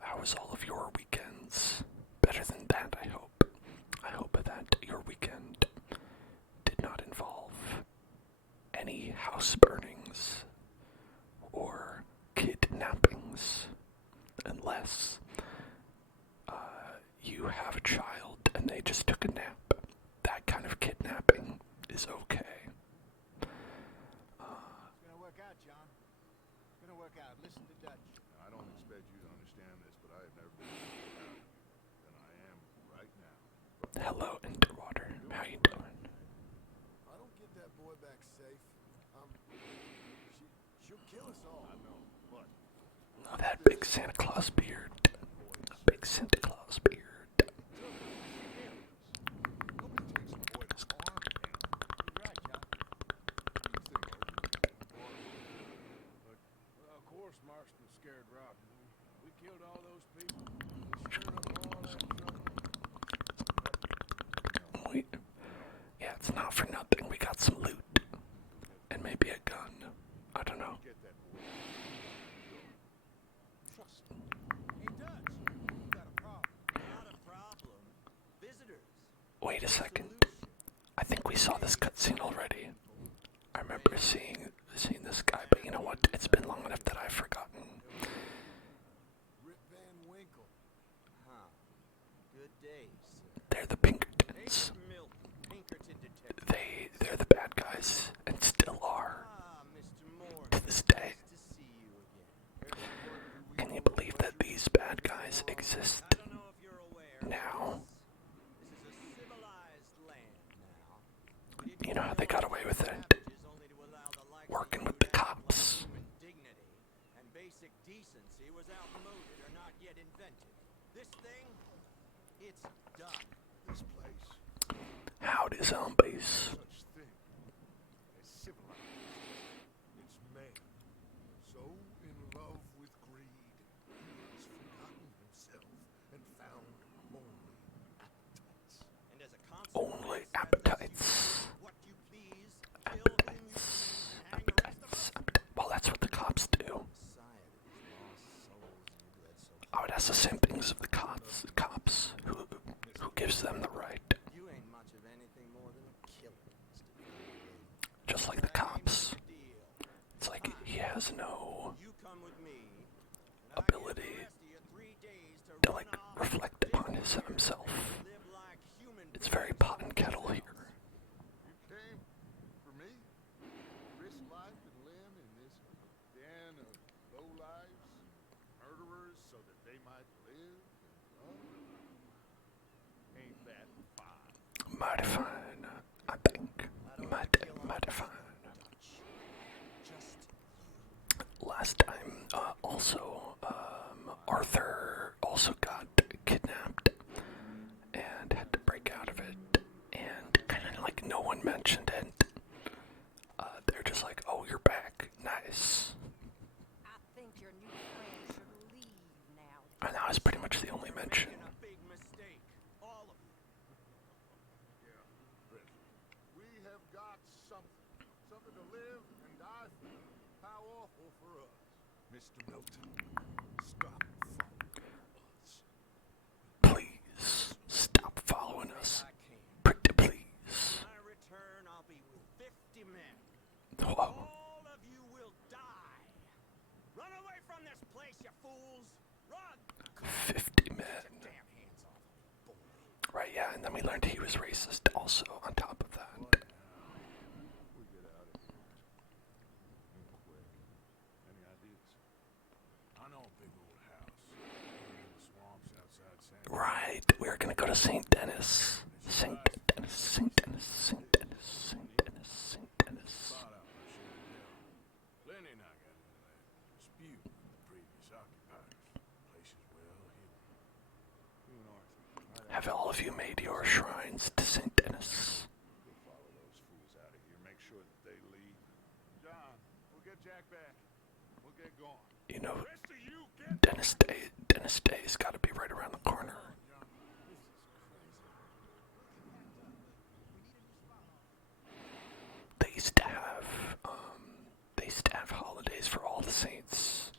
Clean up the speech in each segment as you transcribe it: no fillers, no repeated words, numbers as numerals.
How was all of your weekends? Better than that, I hope. I hope that your weekend did not involve any house burnings or kidnappings, unless you have a child and they just took a nap. That kind of kidnapping is okay. It's gonna work out, John. It's gonna work out. Listen to Dutch. I don't expect you to understand this, but I have never been more than I am right now. Hello, Interwater. How you doing? I don't get that boy back safe. She'll kill us all. I know, but Oh, that big Santa Claus beard. Big Santa Claus beard. Of course, Marston scared Rob. We killed all those people. We stirred up all that trouble. Yeah, it's not for nothing. We got some loot. And maybe a gun. I don't know. get that boy. Trust me. Hey, Dutch, you got a problem. Not a problem. Visitors. Wait a second. I think we saw this cutscene already. I remember seeing this guy, but you know what? It's been long enough that I've forgotten. Rip Van Winkle. Huh. Good day, sir. They're the Pinkertons. Milk, Pinkerton detective. They're the bad guys, and still are, Ah, Mr. Moore. to this day. Nice to see you again. Can you believe that these bad guys exist I don't know if you're aware. now? This is a civilized land now. You know how they got away with it? Only to allow the likes of Working you with the to have cops. human dignity and basic decency was outmoded or not yet invented. This thing, it's done. This place, Howdy, zombies. such thing as civilized. It's man, so in love with greed, he has forgotten himself and found only appetites. And as a Only consequence, appetites. what you please, kill whom you please, and hang the rest of us. Well, that's what the cops do. Oh, it has the same things of the cops. Who gives them the right? You ain't much of anything more than a killer, Mr. Just like the cops. Deal. It's like he has no You come with me, and ability I give the rest of you 3 days to to like run off, reflect upon himself. live like human It's very pot and kettle here. You came for me? Risk life and limb in this den of lowlifes, murderers, so that they might live and love? Ain't that fine? Mighty fine, I think. Mighty fine. Just Last time, Arthur also got kidnapped and had to break out of it, and kind of like no one mentioned it. They're just like, "Oh, you're back, nice," I think your new friend should leave now. and that was pretty much the only mention. making a big mistake, all of you. Yeah, President. We have got something to live and die for. How awful for us. Mr. Milton, stop following us. Please stop following us, I came. pretty please. When I return, I'll be with 50 men. Whoa. All of you will die. Run away from this place, you fools! Run! 50 men. Damn hands off me, boy. Right, yeah, and then we learned he was racist also on top of that. We get out of here. And quick. Any ideas? I know a big old house in the swamps outside San Right, we're gonna go to St. Dennis. St. Dennis, St. Dennis, St. Dennis, St. Dennis, St. Dennis. Spot out by Shenandoah. Lenny and I got into that dispute with the previous occupiers. Place is well hidden. You and Arthur. Have all of you made your shrines to St. Dennis? We'll follow those fools out of here. Make sure that they leave. John, we'll get Jack back. We'll get going. You know, Rest of you, get Dennis Day's gotta be right around the corner. They used to have holidays for all the saints.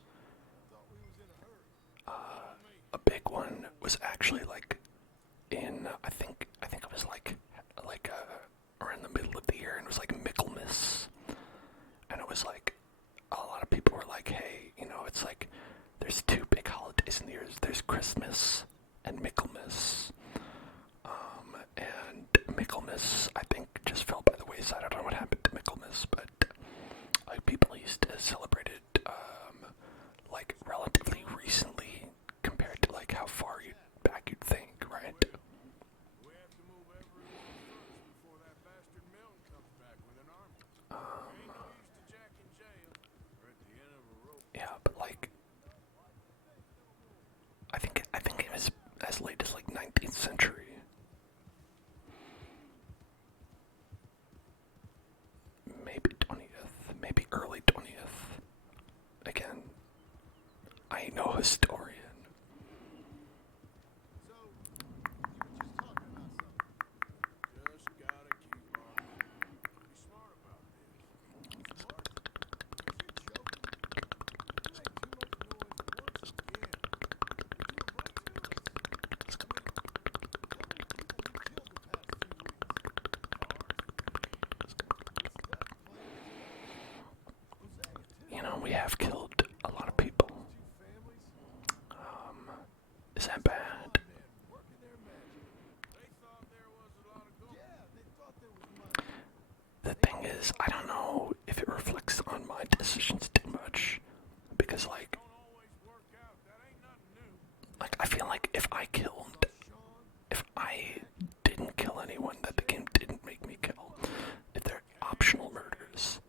big one was actually like in I think it was like around the middle of the year, and it was like Michaelmas, and it was like a lot of people were like, hey, it's like there's two big holidays in the year. There's Christmas and Michaelmas. And Michaelmas, I think, just fell by the wayside. I don't know what happened to Michaelmas, but like people used to celebrate it like relatively recently compared to like how far back you'd think, right? We have to move everyone first before that bastard Milton comes back with an army. Ain't no use to Jack in jail. We're at the end of a rope. Yeah, but like I think it was as late as like 19th century. Maybe 20th, maybe early 20th. Again, I ain't no historian. So, you were just talking about something. Just gotta keep on moving. Be smart about this. Smart? You're joking. You make too much noise once again. You're doing right to us. I mean, how many people you killed the past 2 weeks? We have killed a lot of people. Is that bad? The thing is, I don't know if it reflects on my decisions too much, because like I feel like if I didn't kill anyone that the game didn't make me kill, if they're optional murders,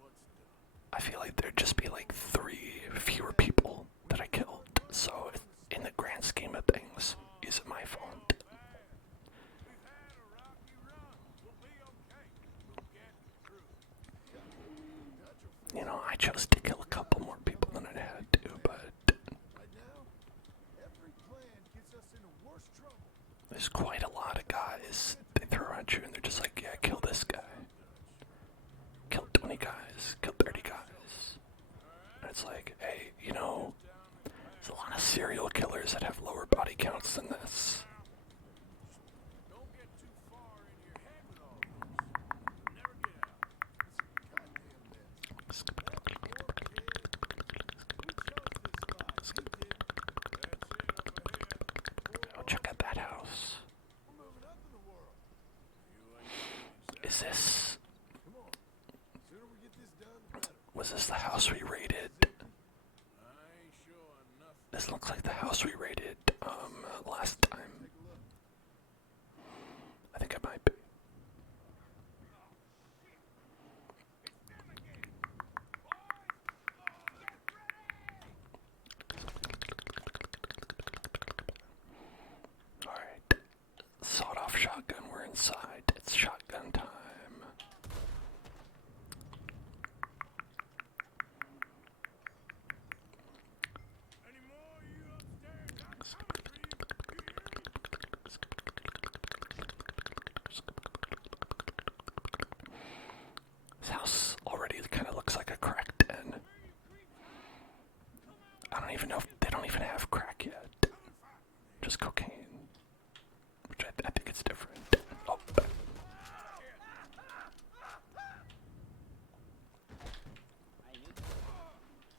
I feel like there'd just be like 3 fewer people that I killed. So in the grand scheme of things, is it my fault? I chose to kill a couple more people than I had to, but there's quite a lot of guys they throw at you and they're just like, yeah, kill this guy. Kill 20 guys, kill 30 guys. And it's like, hey, there's a lot of serial killers that have lower body counts than this. Don't get too far in your head with all this. Never get out. Oh, check out that house. Is this... Was this the house we raided? This looks like the house we raided, last time. I think it might be. Alright. Sawed-off shotgun, we're inside. It's shotgun time. This house already kind of looks like a crack den. I don't even know if they don't even have crack yet. Just cocaine. Which I think it's different. Oh.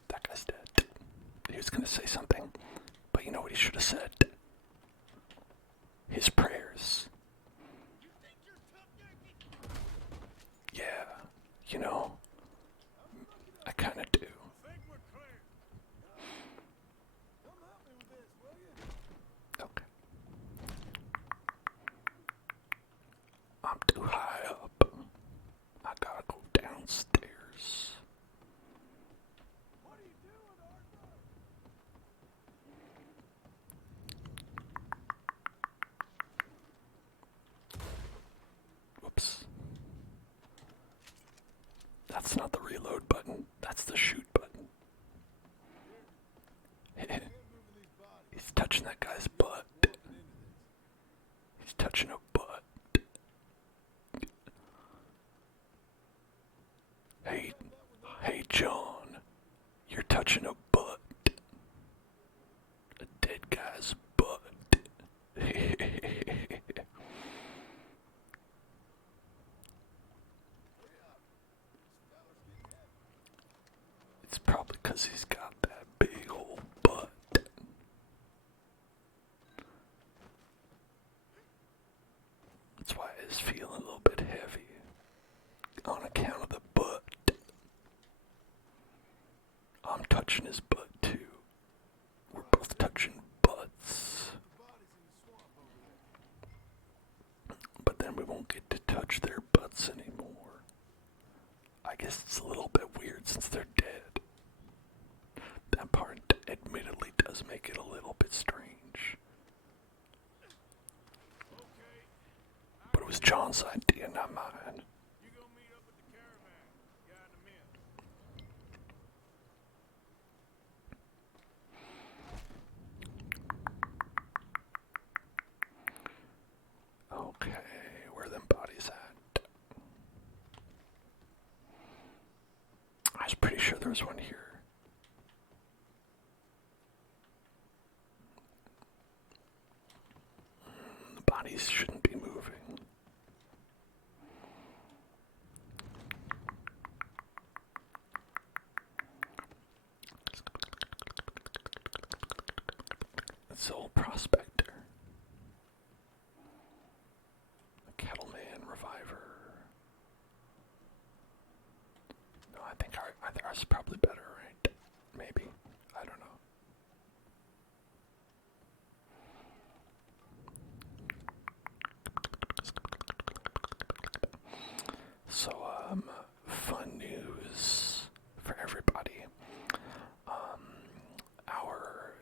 That guy's dead. He was gonna say something, but you know what he should have said? His prayers. Yeah, I kinda do. Okay. I'm too high up. I gotta go downstairs. Whoops. That's not the reload button, that's the shoot button. He's touching that guy's butt. He's touching a butt. Hey John, you're touching a butt. A dead guy's butt. is feeling a little bit heavy on account of the butt. I'm touching his butt too. We're both touching butts. But then we won't get to touch their butts anymore. I guess it's a little bit weird since they're dead. That part admittedly does make it a little bit strange. But it was John's idea, not mine. You gonna meet up with the caravan guy in a minute. Okay, where are them bodies at? I was pretty sure there was one here. The bodies shouldn't be moving. It's the old prospector. The cattleman reviver. No, I think ours is probably better, right? Maybe. I don't know. So, fun news for everybody. Our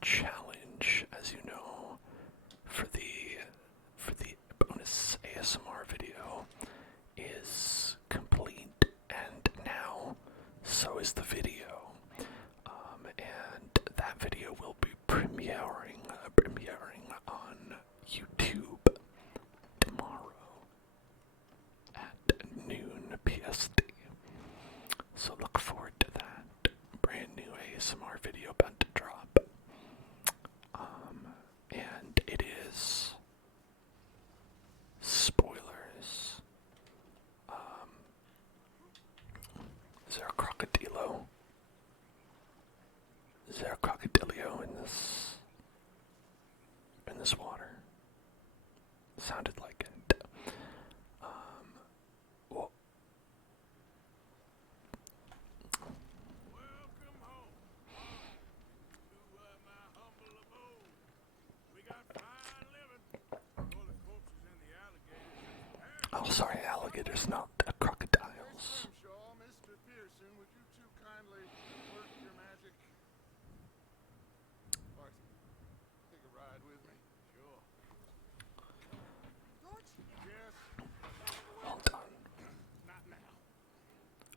challenge, as you know, for the bonus ASMR video is complete, and now so is the video. And that video will be premiering on YouTube tomorrow at noon PST. So look forward to that brand new ASMR video about to drop. And it is spoilers. Is there a crocodilo? Is there a crocodilio in this water? Sounded like it. Well, Welcome home to my humble abode. We got fine living. All the corpses and the alligators. oh, sorry, alligators, not crocodiles. Shaw, Mr. Pearson, would you two kindly work your magic? Marcy, take a ride with me. Sure. Yes. Well done. Not now.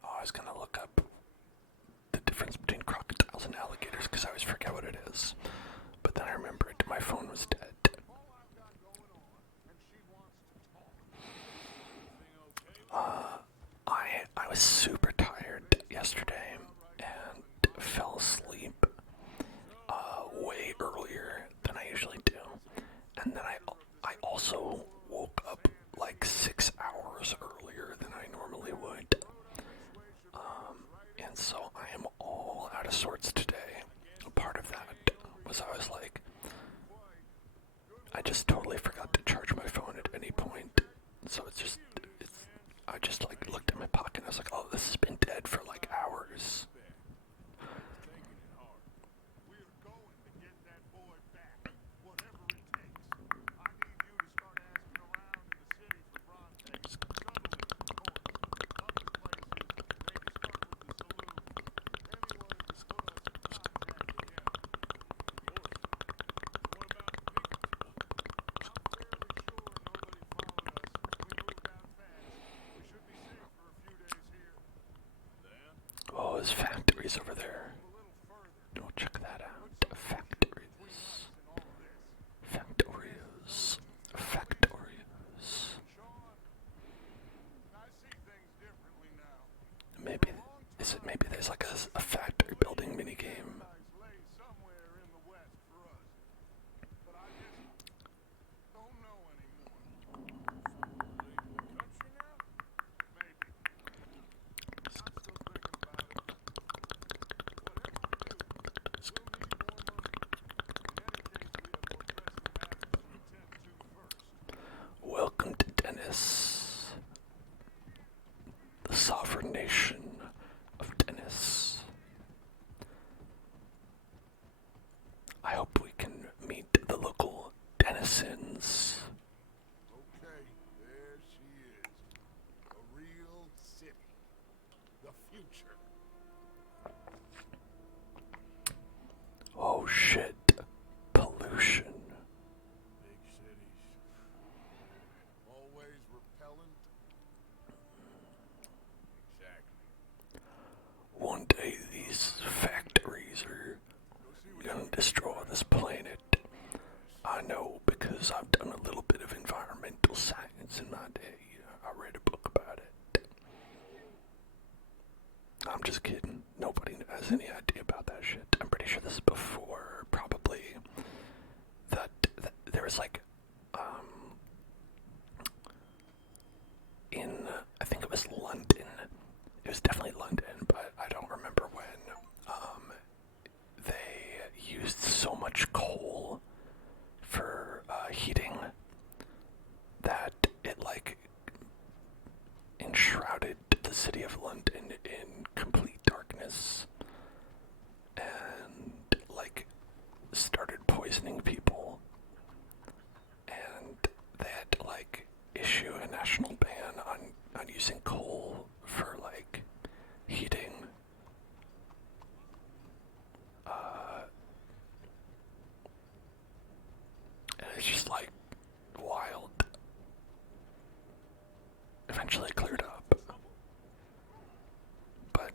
Oh, I was gonna look up the difference between crocodiles and alligators because I always forget what it is. But then I remembered my phone was dead. All I've got going on, and she wants to talk. I was super tired yesterday and fell asleep way earlier than I usually do. And then I also woke up like 6 hours earlier than I normally would. And so I am all out of sorts today. A part of that was I was like, I just totally forgot to charge my phone at any point. So I just like looked at my pocket and I was like, oh, this has been dead for like hours. We're going to get that boy back, whatever it takes. I need you to start asking around in the city for Bronte. Shuttling, Court, other places. Maybe start with the saloons. Anyone who can put us in contact with him. What about the pickets? I'm fairly sure nobody followed us. We moved out fast. We should be safe for a few days here. Then? Oh, there's factories over there. A little further. Go check that out. Between us and all of this. Factories. Factories. Sean, I see things differently now. Maybe there's like a factory building minigame. Lay somewhere in the west for us. But I just don't know anymore. Leave the country now? Maybe. I'm still thinking about it. What sins. Okay, there she is. A real city. The future. Oh shit. Pollution. Big cities. Always repellent. Exactly. One day these factories are gonna destroy this planet. I know because I've done a little bit of environmental science in my day. I read a book about it. I'm just kidding. Nobody has any idea about that shit. I'm pretty sure this is before, probably, that there was like, in, I think it was London. It was definitely London, but I don't remember when. They used so much coal for heating that it like enshrouded the city of London in complete darkness and like started poisoning people, and they had to like issue a national ban on using coal for like heating. And it's just like wild. Eventually cleared up. But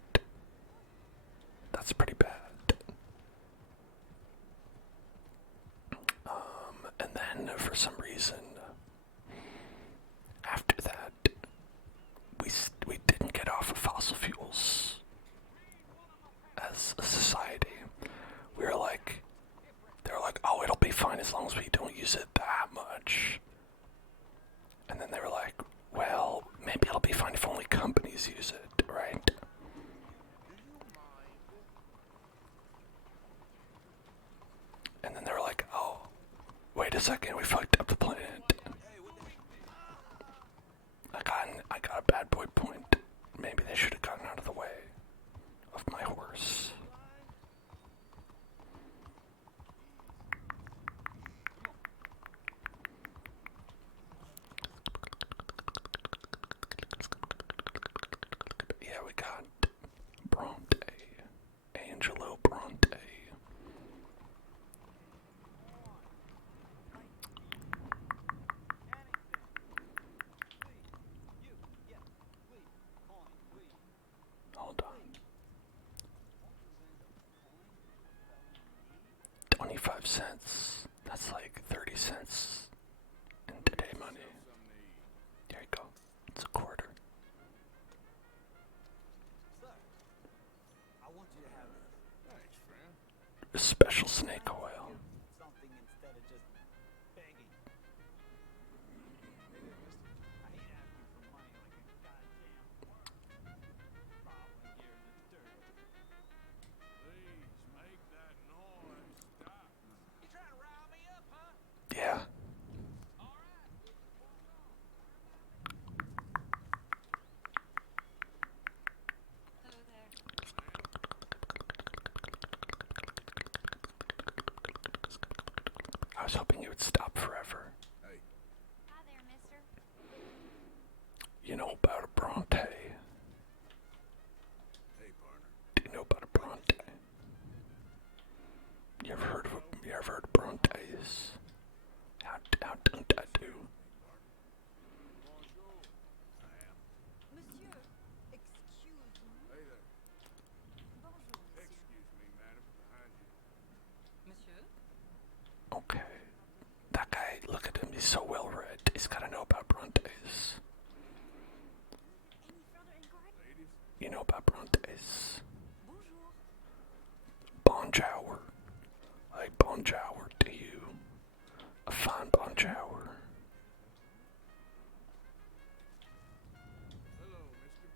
that's pretty bad. And then for some reason, after that, we didn't get off of fossil fuels as a society. We were like, they were like, oh, it'll be fine as long as we don't use it that much. And then they were like, well, maybe it'll be fine if only companies use it, right? And then they were like, oh, wait a second, we fucked up the planet. I got a bad boy point. Maybe they should have gotten out of the way of my horse. Yeah, we got Bronte. Angelo Bronte. Hold on. 25 cents. That's like 30 cents in today money. There you go. It's a quarter. Sir, I want you to have this. Thanks, friend. A special snake oil. Something instead of just begging. I ain't asking for money like a goddamn worm. Crawling here in the dirt. Please make that noise stop. You trying to rile me up, huh? Yeah. All right. Hello there. I was hoping it would stop forever. Hey, Hi there, mister. You know about a Bronte? hey, partner. Do you know about a Bronte? You ever heard of Brontes? How don't I do? Bonjour. I am. Monsieur, excuse me. Hey there. Bonjour, monsieur. Excuse me, madam. Behind you. Monsieur? Okay. That guy, look at him, he's so well read. He's gotta know about Brontes. Any further inquiry? Ladies. You know about Brontes. Bonjour. Bonjour. Like bonjour to you. A fine bonjour. Hello, mister.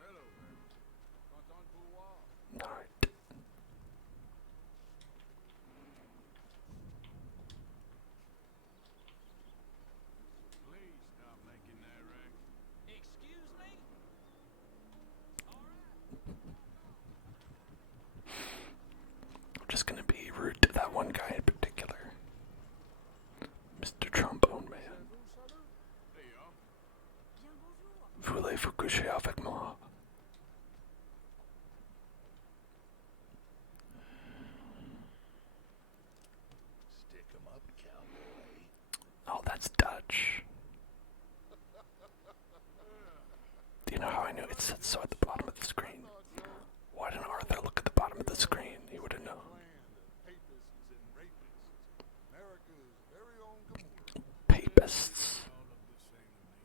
Hello there. Content pour voir. Alright. Please stop making that racket. Excuse me? I'm just gonna be rude to that one guy in particular. coucher avec moi. Stick 'em up, cowboy. Oh, that's Dutch. Do you know how I knew it said so at the bottom of the screen? Why didn't Arthur look at the bottom of the screen? He would have known. Papists and rapists. America's very own Gomorrah. Papists. All look the same to me.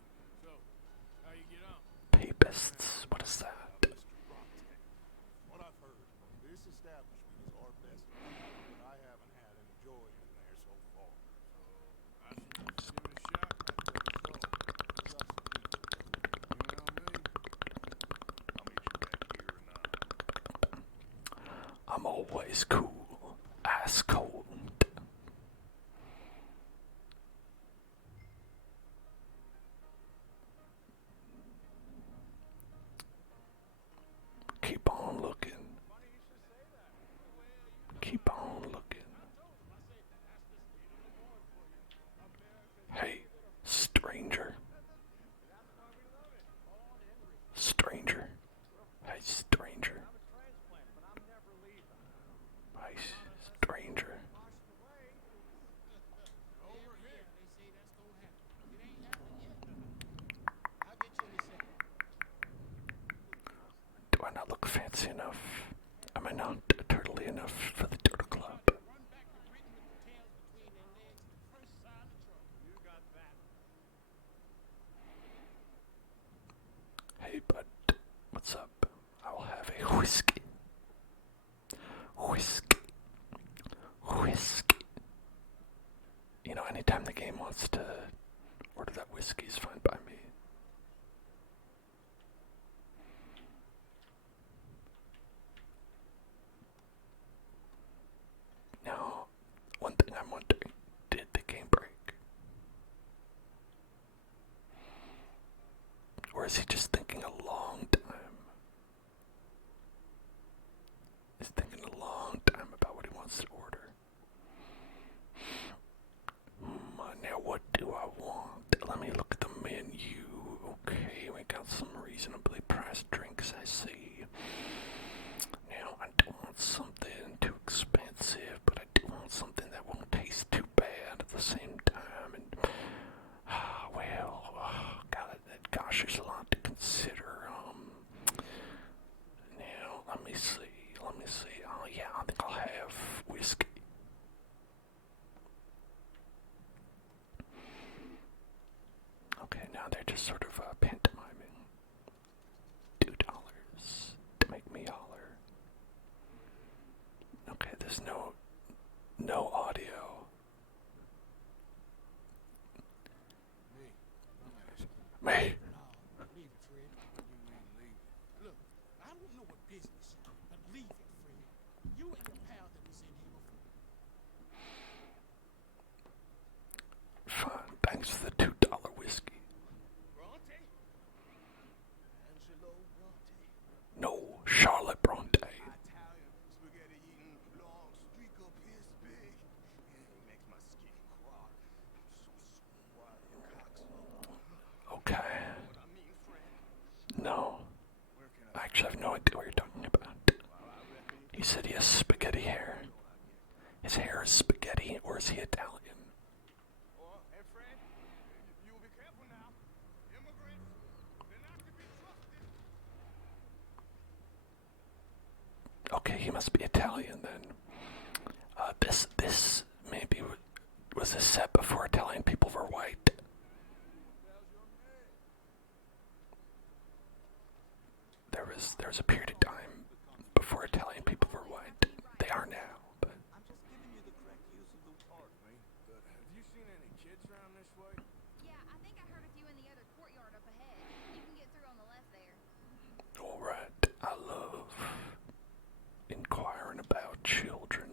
So, how you get on? Papists. What is that? What I've heard, this establishment is our best, but I haven't had any joy in there so far. I should give it a shot. Just you know me. I'll meet you back here in I'm always cool. Ice cold. Keep on looking. Keep on looking. Hey, stranger. Stranger. Hey, stranger. Hey, stranger. Do I not look fancy enough? Am I not turtly enough for the Turtle Club? Hey, bud. What's up? I'll have a whiskey. Whiskey. Whiskey. You know, anytime the game wants to order that whiskey is fine by me. Now, one thing I'm wondering, did the game break? Or is he just thinking a long time? He's thinking a long time about what he wants to order. Now what do I want? Let me look at the menu. Okay, we got some reasonably priced drinks, I see. Now, I don't want something too expensive, but I do want something that won't taste too bad at the same time. And, gosh, there's a lot to consider. Now, let me see. Oh, yeah, I think I'll have whiskey. Okay, now they're just sort of pantomiming. $2 to make me holler. Okay, there's no audio. Me. Leave it, Fred. You ain't leaving. Look, I don't know what business you're in, but leave it, Fred. You and your pal that was in here before. Fine, thanks for the $2 whiskey. Bronte? Angelo Bronte. No, Charlotte Bronte. Italian spaghetti eating long streak up his big. Yeah, he makes my skin crawl. So wild and cockslow. Okay. What I mean, friend. No, Where can I actually have no idea what you're talking about. I reckon He said he has spaghetti hair. His hair is spaghetti, or is he Italian? Oh, and Fred, you will be careful now. Immigrants, they're not to be trusted. Okay, he must be Italian then. This maybe was a set before Italian people were white. There was a period of time before Italian people were white. They are now, but I'm just giving you the correct use of the word. But have you seen any kids around this way? Yeah, I think I heard a few in the other courtyard up ahead. You can get through on the left there. all right. I love inquiring about children.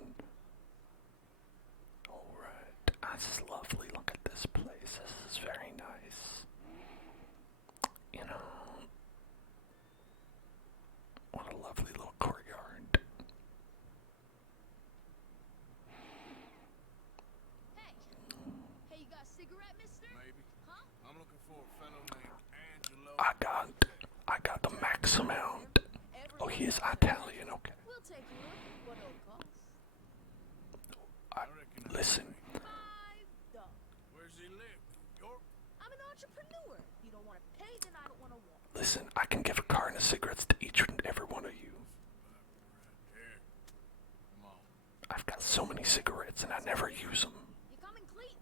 All right, this is lovely. Look at this place. This is very nice. You know. What a lovely little courtyard. Hey! Hey, you got a cigarette, mister? Maybe. Huh? I'm looking for a fellow named Angelo. I he is Italian, okay. We'll take you up. What it'll cost? Listen, $5. Where's he live? New York? I'm an entrepreneur. You don't want to pay, then I don't want to walk. listen, I can give a carton of cigarettes to each and every one of you. Here. Come on. I've got so many cigarettes and I never use them. You're coming clean.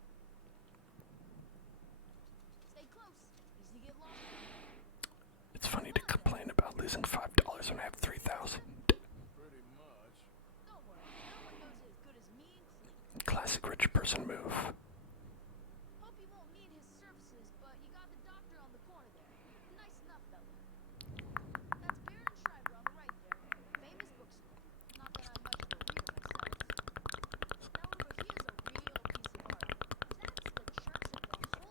Stay close. Easy to get lost. It's funny to complain about losing $5 when I have 3,000. Pretty much. Don't worry. No one knows it as good as me and clean. Classic rich person move. Hope you won't need his services, but you got the doctor on the corner there. Nice enough, fella. That's Baron Schreiber on the right there. Famous bookstore. Not that I'm much of a reader myself. Now over here's a real piece of art. That's the Church of the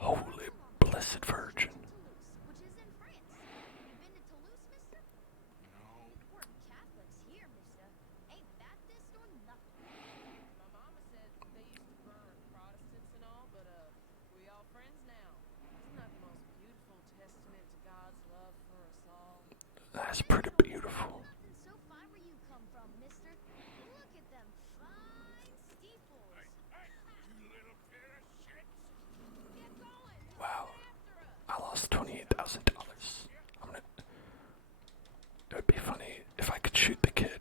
Holy Holy Blessed Virgin, mister. Blessed Virgin. Toulouse, which is in France. You been to Toulouse, mister? No. We're Catholics here, mister. Ain't Baptist or nothing. My mama said they used to burn Protestants and all, but we all friends now. Isn't that the most beautiful testament to God's love for us all? That's pretty beautiful. Nothing so fine where you come from, mister. Look at them fine steeples. You little pair of shits. Get going. Wow. After us. I lost $28,000. It would be funny if I could shoot the kid.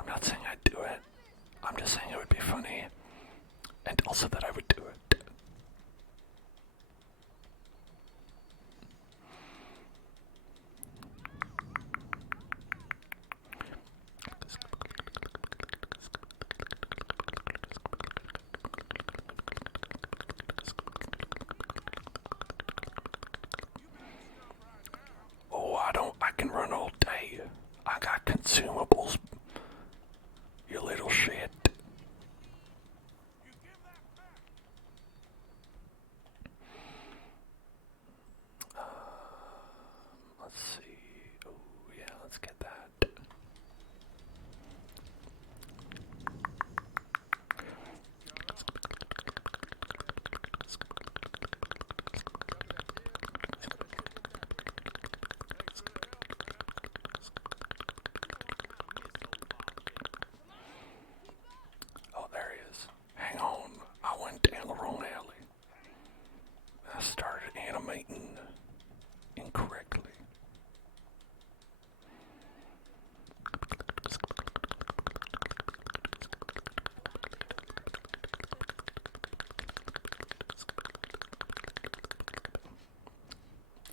I'm not saying I'd do it. I'm just saying it would be funny. And also that I would do it. Oh, I can run all day. I got consumables. You little shit. You give that back. Let's see. Oh, yeah, let's get that. Oh, there he is. Hang on. I went down the wrong alley. I started animating incorrectly.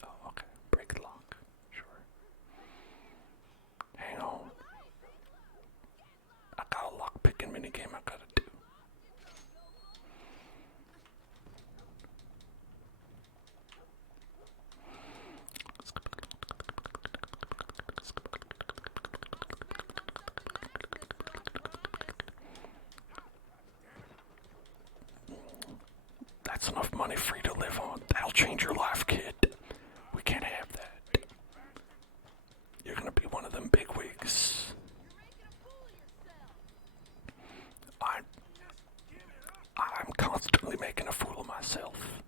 Oh, okay. Break the lock. Sure. Hang on. I got a lock picking minigame I gotta do. That's enough money for you to live on. That'll change your life, kid. We can't have that. You're gonna be one of them bigwigs. I'm constantly making a fool of myself.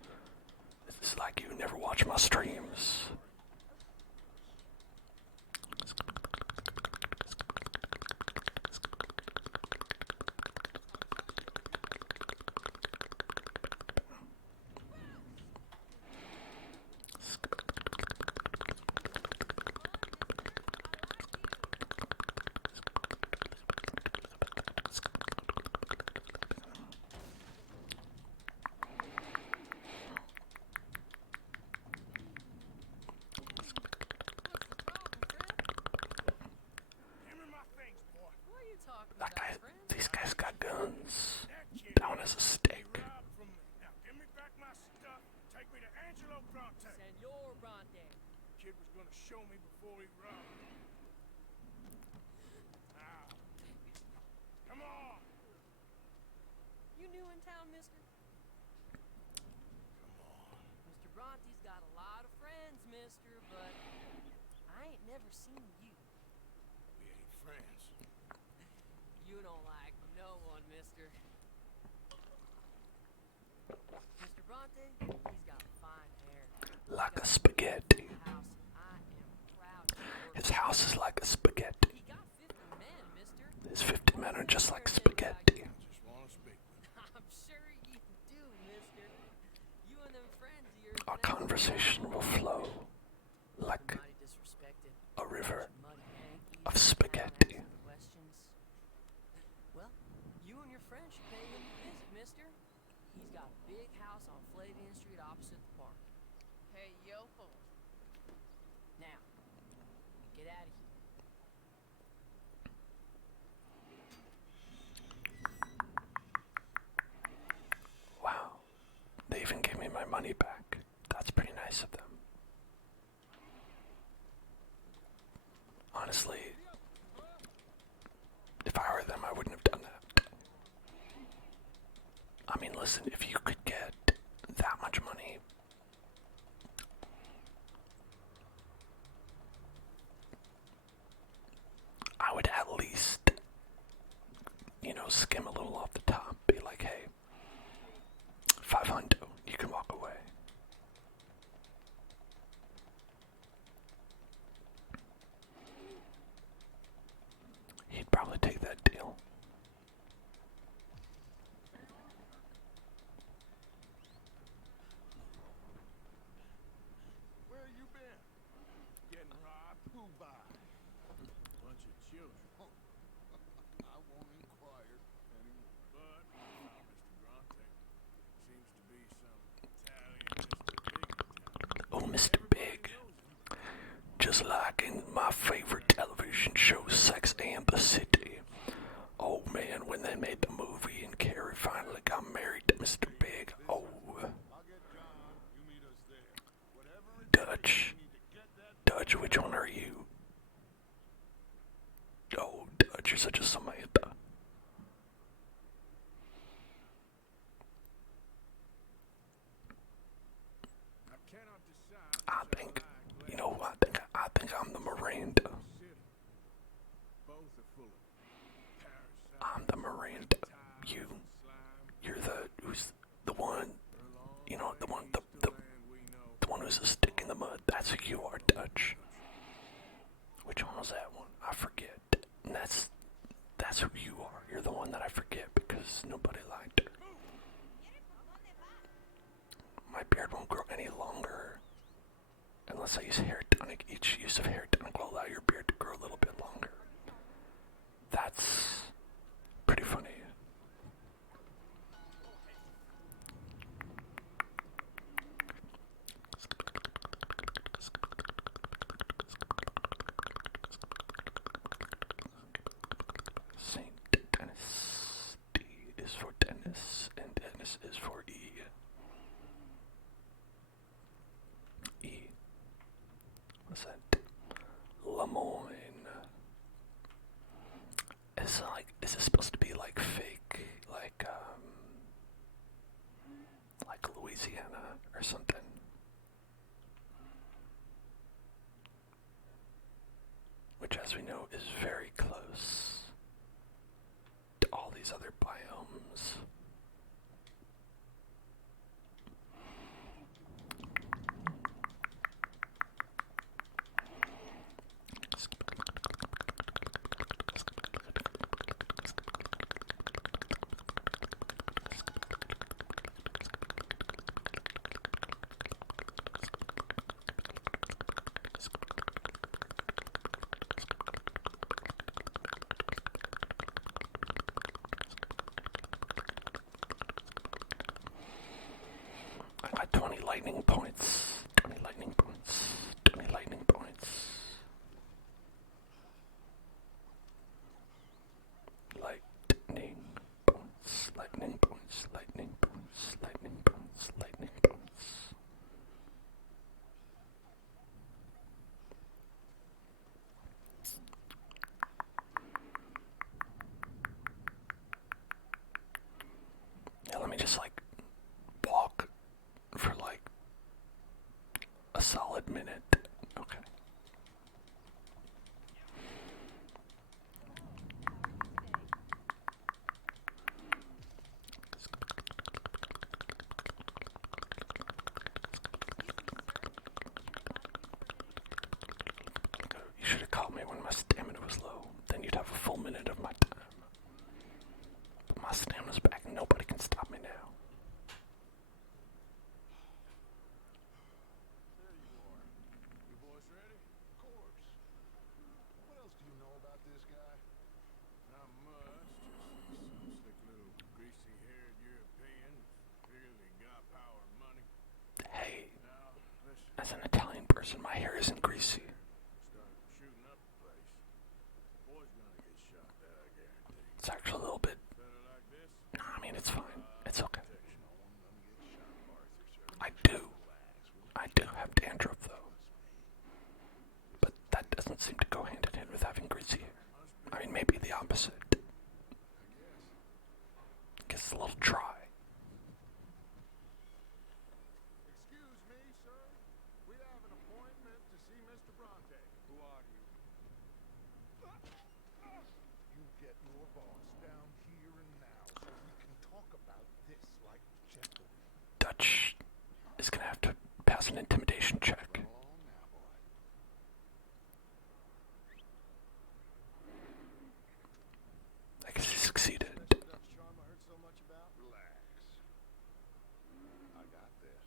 This is like you never watch my streams. Give me my things, boy. What are you talking That guy, about, friend? these guys got guns. That kid That one has a stick. robbed from me. Now give me back my stuff. Take me to Angelo Bronte. Senor Bronte. Kid was gonna show me before he robbed me. Now. Come on. You new in town, mister? Come on. Mr. Bronte's got a lot of friends, mister, but I ain't never seen you. We ain't friends. You don't like no one, mister. He's got fine hair. Like a spaghetti. House. I am proud to work. His house is like a spaghetti. He got 50 men, mister. His 50 men are just like spaghetti. Just want to speak with you. I'm sure you do, mister. You and them friends of yours. Our conversation will flow like Mighty disrespected. a river Muddy hankies. of spaghetti. Questions. Well, you and your friend should pay him a visit, mister. He's got a big house on Flavian Street opposite the park. Hey, yo, fool. Now, get out of here. Wow. They even gave me my money back. That's pretty nice of them. Honestly, if I were them, I wouldn't have done that. I mean, listen, if you could get that much money, I would at least, skim a little off the top. Be like, hey, 500, you can walk away. He'd probably take that deal. Where you been? Getting robbed? Who by? Bunch of children. I won't inquire anymore. But Mr. Bronte seems to be some Italian Mr. Big in town. Oh, Mr. Big. Just like in my favorite television show, Sex and the City. Oh man, when they made the movie and Carrie finally got married to Mr. Big. Oh, I'll get John. You meet us there. Whatever it Dutch. takes, we need to get that Dutch, which one are you? Oh, Dutch, you're such a Samantha. I cannot decide. I which think, like you know, I think I'm the Miranda. city. Both are full of parasites, I'm the Miranda. tiles, You, and slime. you're who's the one, For a long you know, the one, ways the to land we know. one who's a stick in the mud. That's who you are, Dutch. Which one was that one? I forget. And that's who you are. You're the one that I forget because nobody liked her. My beard won't grow any longer unless I use hair tonic. Each use of hair tonic will allow your beard to grow a little bit longer. That's pretty funny. Saint Dennis. D is for Dennis, and Dennis is for E. E. What's that? Lemoyne. Is this supposed to be like fake, like Louisiana or something? Which, as we know, is very close to all these other biomes. I got 20 lightning points. 20 lightning points. 20 lightning points. Lightning points. Lightning points. Lightning points. Lightning points. Lightning points. Yeah, let me just walk for my stamina was low, then you'd have a full minute of my time. But my stamina's back and nobody can stop me now. There you are. You boys ready? Of course. What else do you know about this guy? Not much. Just some slick little greasy-haired European. Clearly got power and money. Hey, Now, listen. as an Italian person, my hair isn't greasy. Start shooting up the place. The boy's gonna get shot, that I guarantee. It's actually a little bit. Better like this. No, I mean, it's fine. It's okay. Protection. No one gonna get shot, Arthur, sir. I do have dandruff though. But that doesn't seem to go hand in hand with having greasy hair. I mean, maybe the opposite. Gets a little dry. Excuse me, sir. We have an appointment to see Mr. Bronte. Who are you? You get your boss down here and now so we can talk about this like gentlemen. Dutch is gonna have to pass an intimidation check. Run along now, boy. I guess he succeeded. That's the Dutch charm I heard so much about? Relax. I got this.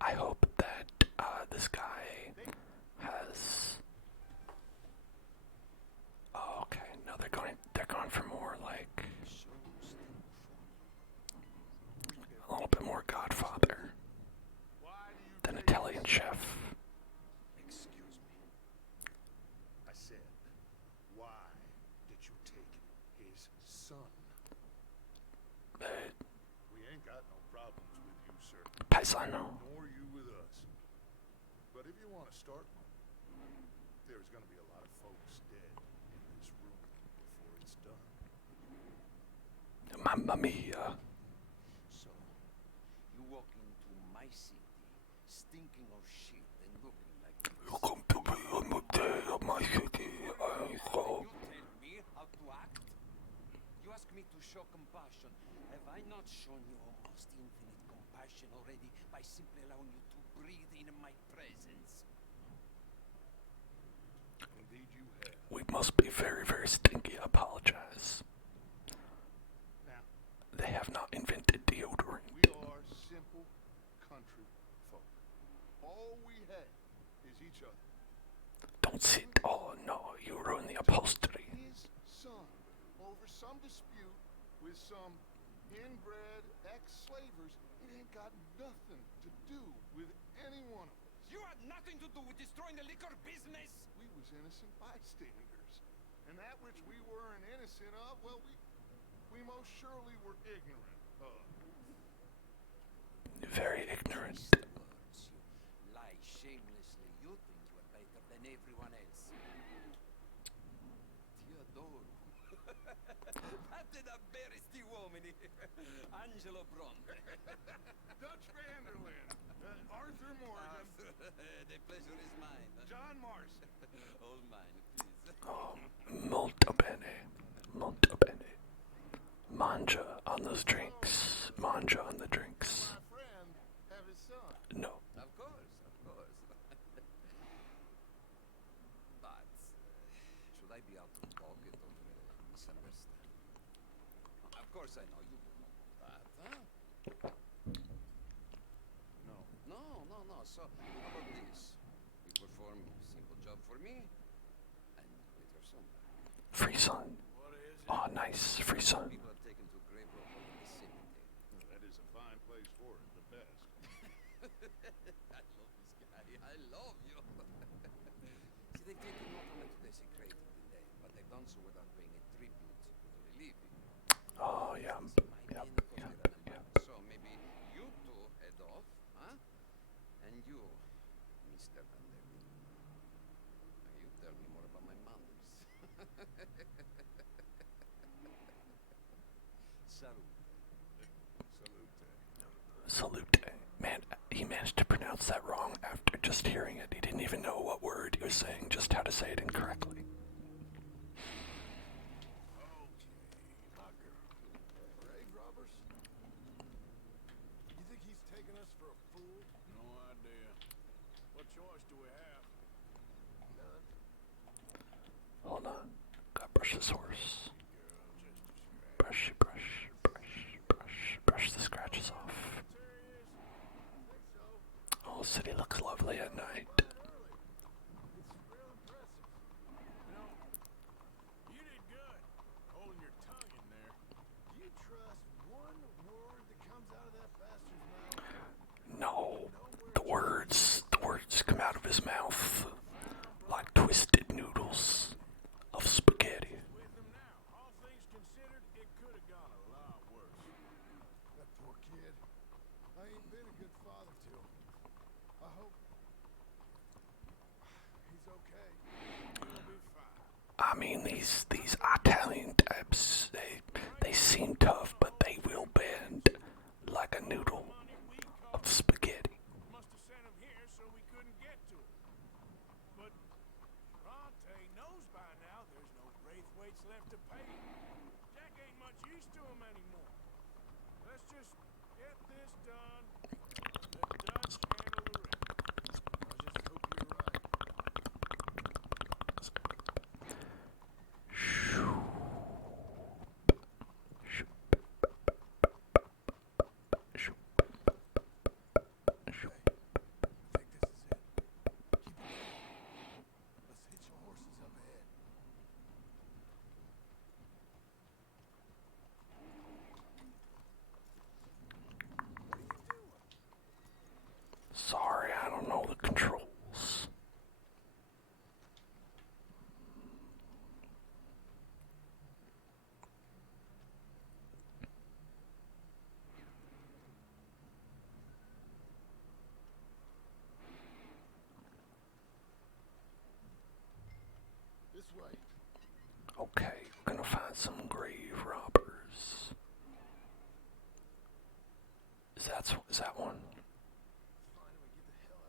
I hope that this guy has. Oh, okay. No, they're going for more like a little bit more Godfather Why do you than take Italian Chef. Excuse me. I said, why did you take his son? We ain't got no problems with you, sir. Paisano. Nor you with us. But if you want to start one, there's going to be a lot of folks dead in this room before it's done. Mamma mia. So, you walk into my city, stinking of shit and looking like this. Welcome to be on the day of my city. You tell me how to act? You ask me to show compassion. Have I not shown you almost infinite compassion already by simply allowing you to breathe in my presence? Indeed you have. We must be very, very stinky. I apologize. Now, They have not invented deodorant. we are simple country folk. All we have is each other. Don't sit. Oh no, you ruin the upholstery. His son, over some dispute with some inbred ex-slavers, it ain't got nothing to do with any one of us. You had nothing to do with destroying the liquor business! We was innocent bystanders. And that which we weren't innocent of, well, we most surely were ignorant of. Very ignorant. Words, you lie shamelessly. You think you are better than everyone else. Ti adoro. Fate da bere sti uomini. Angelo Bronte. Dutch Vanderlyn, Arthur Morgan, The pleasure is mine. John Marston. All mine, please. Oh, molto bene. Molto bene. Manja on those drinks. Manja on the drinks. My friend have his son. No. Of course, of course. But should I be out of pocket or misunderstand? Of course I know you do not know that, huh? No. No. So, how about this? You perform a simple job for me, and you get your son back. Free son. What is it? Oh, nice. Free son. People are taken to grave roll in the cemetery. That is a fine place for it, the best. I love this guy. I love you. See, they've taken not only to desecrate the day, but they've done so without paying a tribute to the living. Oh, yeah. My Yep. men Yep. consider them. So maybe you two head off, huh? And you, Mr. Vanderbilt. You tell me more about my manners. Salute. Man, he managed to pronounce that wrong after just hearing it. He didn't even know what word he was saying, just how to say it incorrectly. Grave robbers? You think he's taking us for a fool? No idea. What choice do we have? None. Hold on. Gotta brush this horse. Girl, just a scratch. Brush the scratches off. Oh, the city looks lovely at night. It's real impressive. You know, you did good holding your tongue in there. Do you trust one word that comes out of that bastard's mouth? No, the words come out of his mouth like twisted noodles of spaghetti. With him now, all things considered, it could have gone a lot worse. That poor kid. I ain't been a good father to him. I hope he's okay. You'll be fine. I mean, these Italian types, they seem tough, but they will bend like a noodle of spaghetti. Must have sent him here so we couldn't get to him. But Bronte knows by now there's no Braithwaites left to pay him. Jack ain't much use to him anymore. Let's just get this done. Let Dutch handle the rest. I just hope you're right. I think this is it. Keep it. Let's hitch your horses up ahead. What are you doing? Sorry, I don't know the controls. This way. Okay, we're gonna find some grave robbers. Is that one?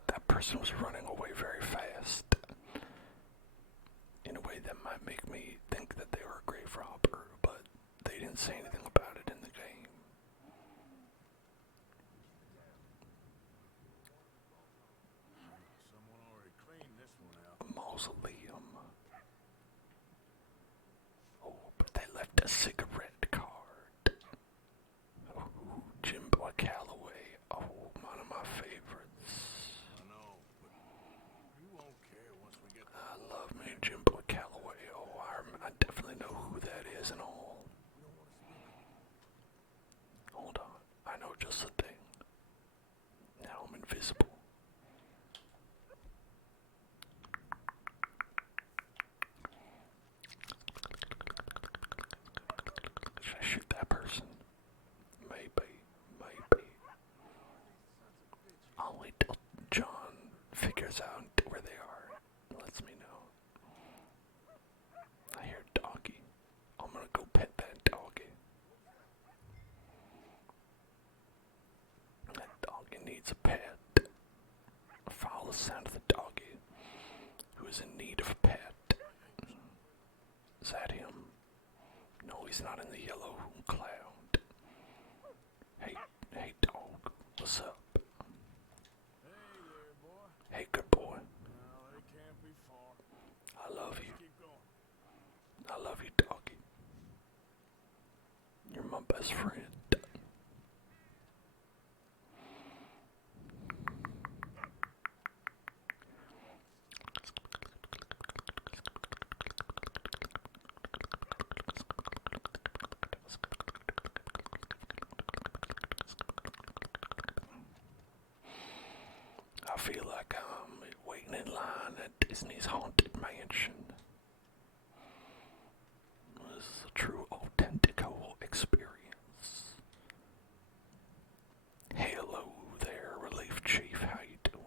That person was running away very fast. In a way that might make me think that they were a grave robber, but they didn't say anything about it in the game. Someone already cleaned this one out. A mausoleum. Oh, but they left a cigarette card. Oh, Jim Boy Calloway. Oh, one of my favorites. I know, but you won't care once we get I love me Jim Boy Calloway. Oh, I definitely know who that is and all. Hold on, I know just the thing. Now I'm invisible. Should I shoot that person? Maybe. I'll wait till John figures out where they are. Lets me know. I hear doggy. I'm gonna go pet that doggy. That doggy needs a pet. Follow the sound of the doggy, who is in need of a pet. Is that him? No, he's not in the yellow cloud. Hey dog, what's up? Hey there, boy. Hey good boy, No, they can't be far. I love you. Keep going. I love you, doggy. You're my best friend. I feel like I'm waiting in line at Disney's Haunted Mansion. This is a true authentical experience. Hello there, Relief Chief. How you doing?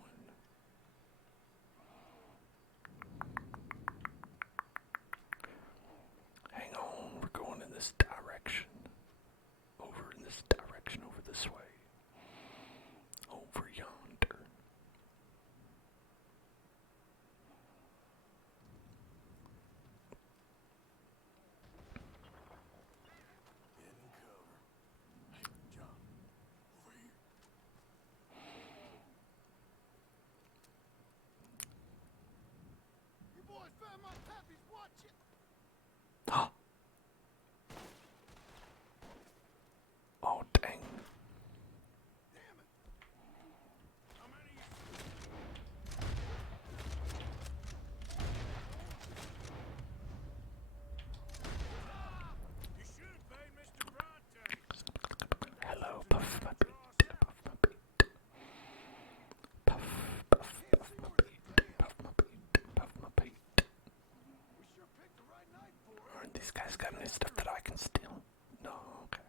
any stuff that I can steal? No, okay.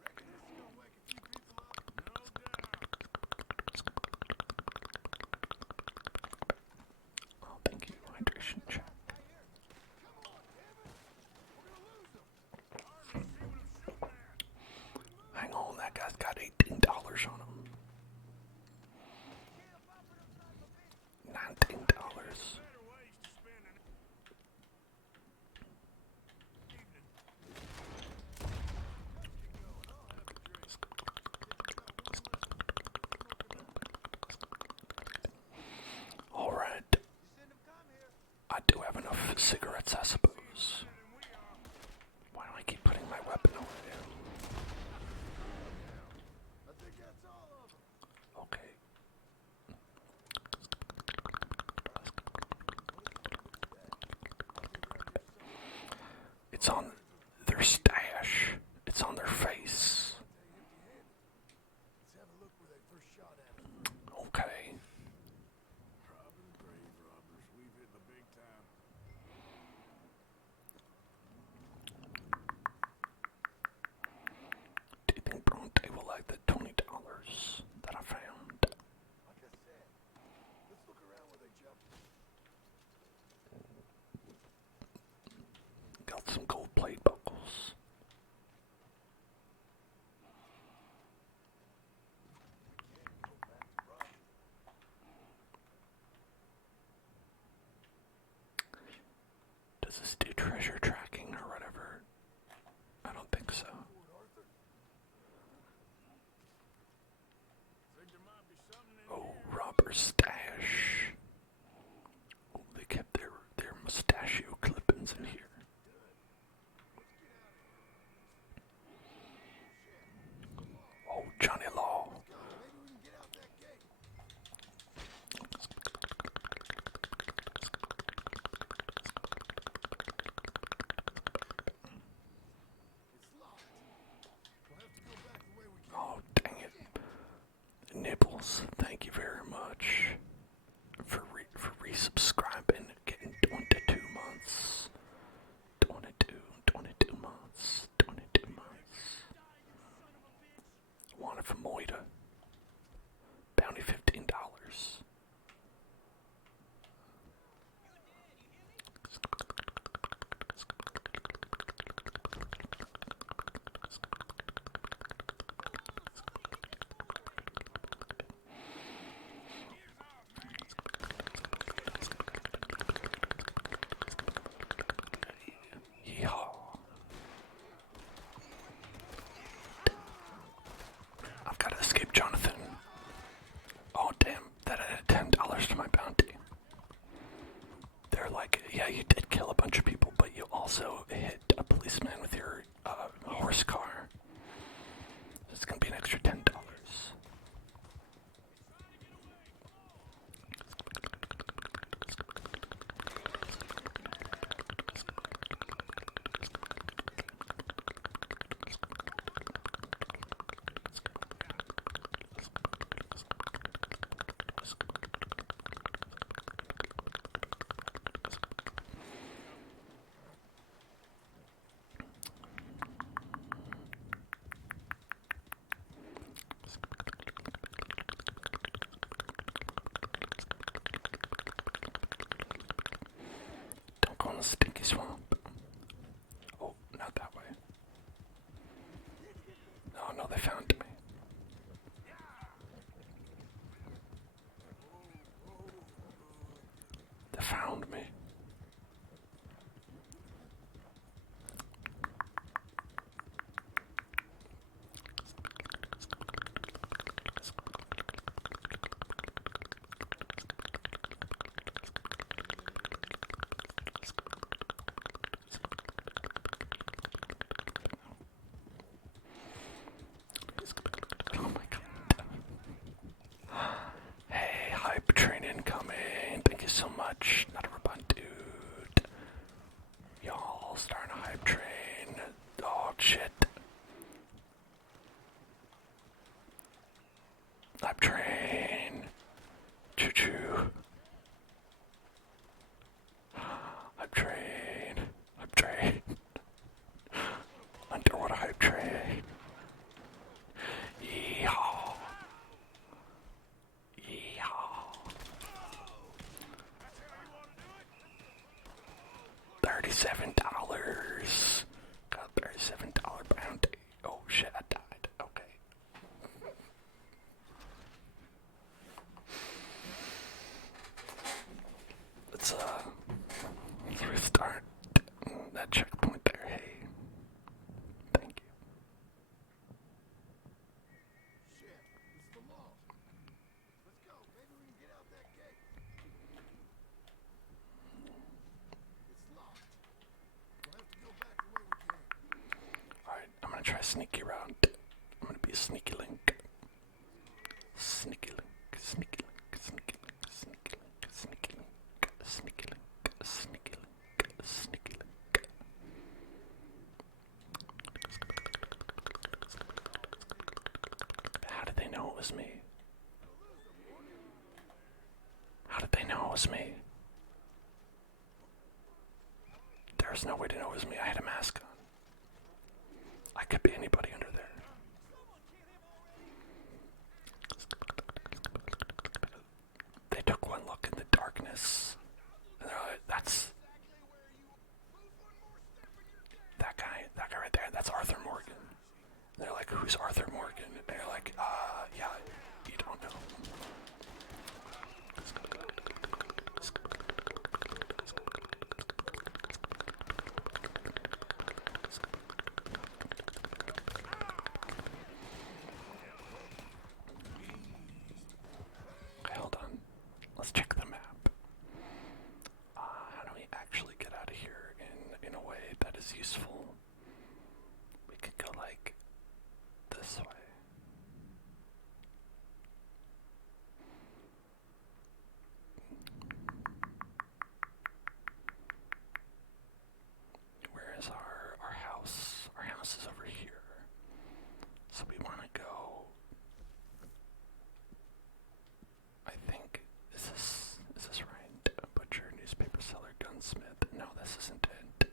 Reckon this is gonna wake a few people up? No doubt. Oh, thank you. Hydration check. Come on, damn it! We're gonna lose them. Hardly see what I'm shooting at. Hang on, that guy's got $18 on him. $19. Better ways to spend an evening. All right. I do have enough cigarettes, I suppose. Why do I keep putting my weapon over there? I think that's all of them. Okay. It's on their stash. It's on their face. Let's have a look where they first shot at us. Okay. Robbing grave robbers. We've hit the big time. Do you think Bronte will like the $20 that I found? Like I said, let's look around where they jumped. Got some gold plate buckles. Does this do treasure tracking or whatever? I don't think so. Think there might be something in Oh, here. robber's stash. Oh, they kept their mustachio clippings in here. Oh, Johnny Law. Maybe we can get out that gate. It's locked. We'll have to go back the way we came. Oh, dang it. Nibbles, thank you very much for resubscribing, getting 22 months. 22 months. 22 months. Wanted from Moida. Bounty $15. Yeehaw. I've got to escape Jonathan. Oh, damn. That added $10 to my bounty. They're like, yeah, you did kill a bunch of people, but you also hit a policeman with your horse car. It's going to be an extra $10. Don't go in the stinky swamp. Oh, not that way. No, they found me. They found me. $37. Got a $37 bounty. Oh shit, I died. Okay. Let's restart that checkpoint there. Hey. Thank you. Shit, it's the law. Let's go. Maybe we can get out that gate. It's locked. We'll have to go back the way we came. Alright, I'm gonna try sneaky route. I'm gonna be a sneaky link. Sneaky link, sneaky link, sneaky link, sneaky link, sneaky link, sneaky link, sneaky link, sneaky link. How did they know it was me? How did they know it was me? There's no way to know it was me. I had a mask on. I could be anybody under there. They took one look in the darkness. And they're like, that's... That guy right there, that's Arthur Morgan. And they're like, who's Arthur Morgan? And they're like, yeah, you don't know. Okay, hold on. Let's check the map. How do we actually get out of here in a way that is useful? We could go like this way. Where is our house? Our house is over here. So we want to go. I think is this right? Butcher, newspaper seller, gunsmith. No, this isn't it.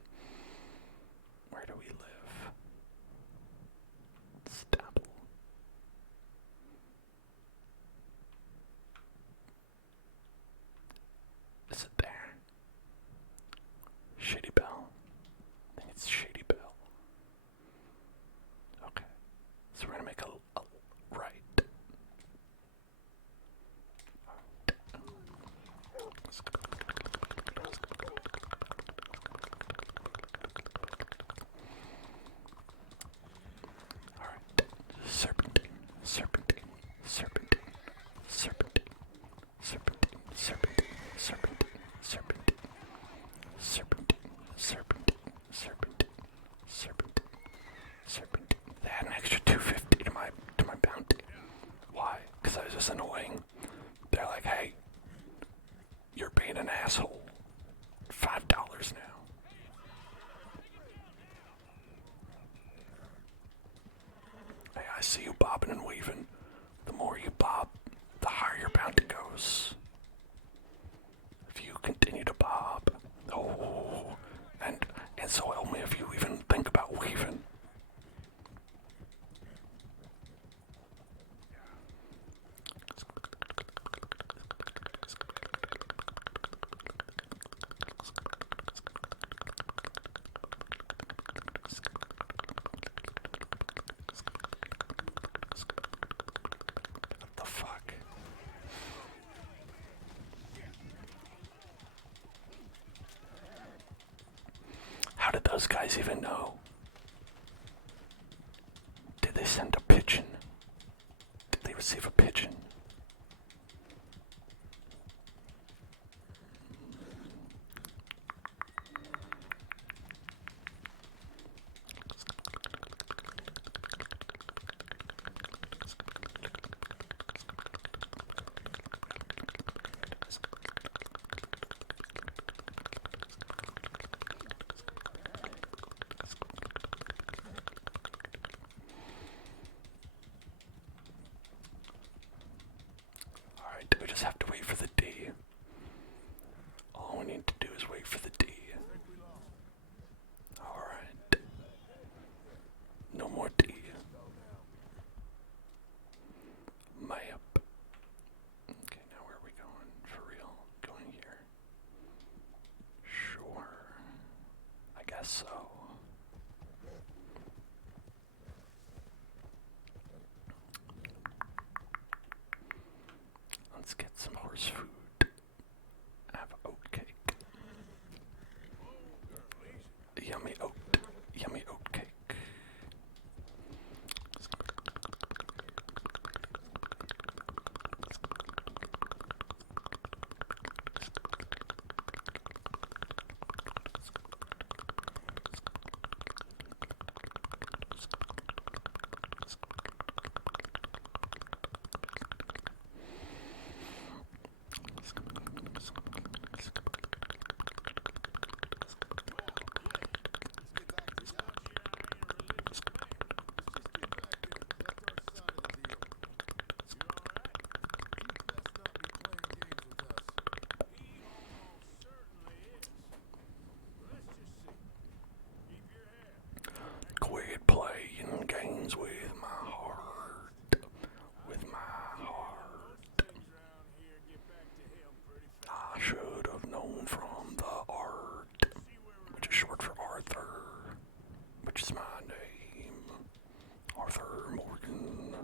Where do we live? Stapple. Is it there? Shady Bell. I think it's Shady Bell. Okay. So we're gonna make a right. Alright. Serpentine, serpentine, serpentine, serpentine, serpentine, serpentine, serpentine, serpentine, serpentine, serpentine, serpentine, serpentine, serpentine. They had an extra $250 to my bounty. Why? Because I was just annoying. They're like, hey, you're being an asshole. $5 now. Hey, I see you bobbing and weaving. The more you bob, the higher your bounty goes. If you continue to bob, oh, and so help me if you even think about weaving. What the fuck? How did those guys even know? Did they send a pigeon? Did they receive a pigeon? Alright, we just have to wait for the D. All we need to do is wait for the D. Alright. No more D. Map. Okay, now where are we going? For real? Going here. Sure. guess so. Let's get some horse food. Have oat cake. Yummy oat cake. Quit playing games with my heart. With my heart. I should have known from the art, which is short for Arthur, which is my name. Arthur Morgan.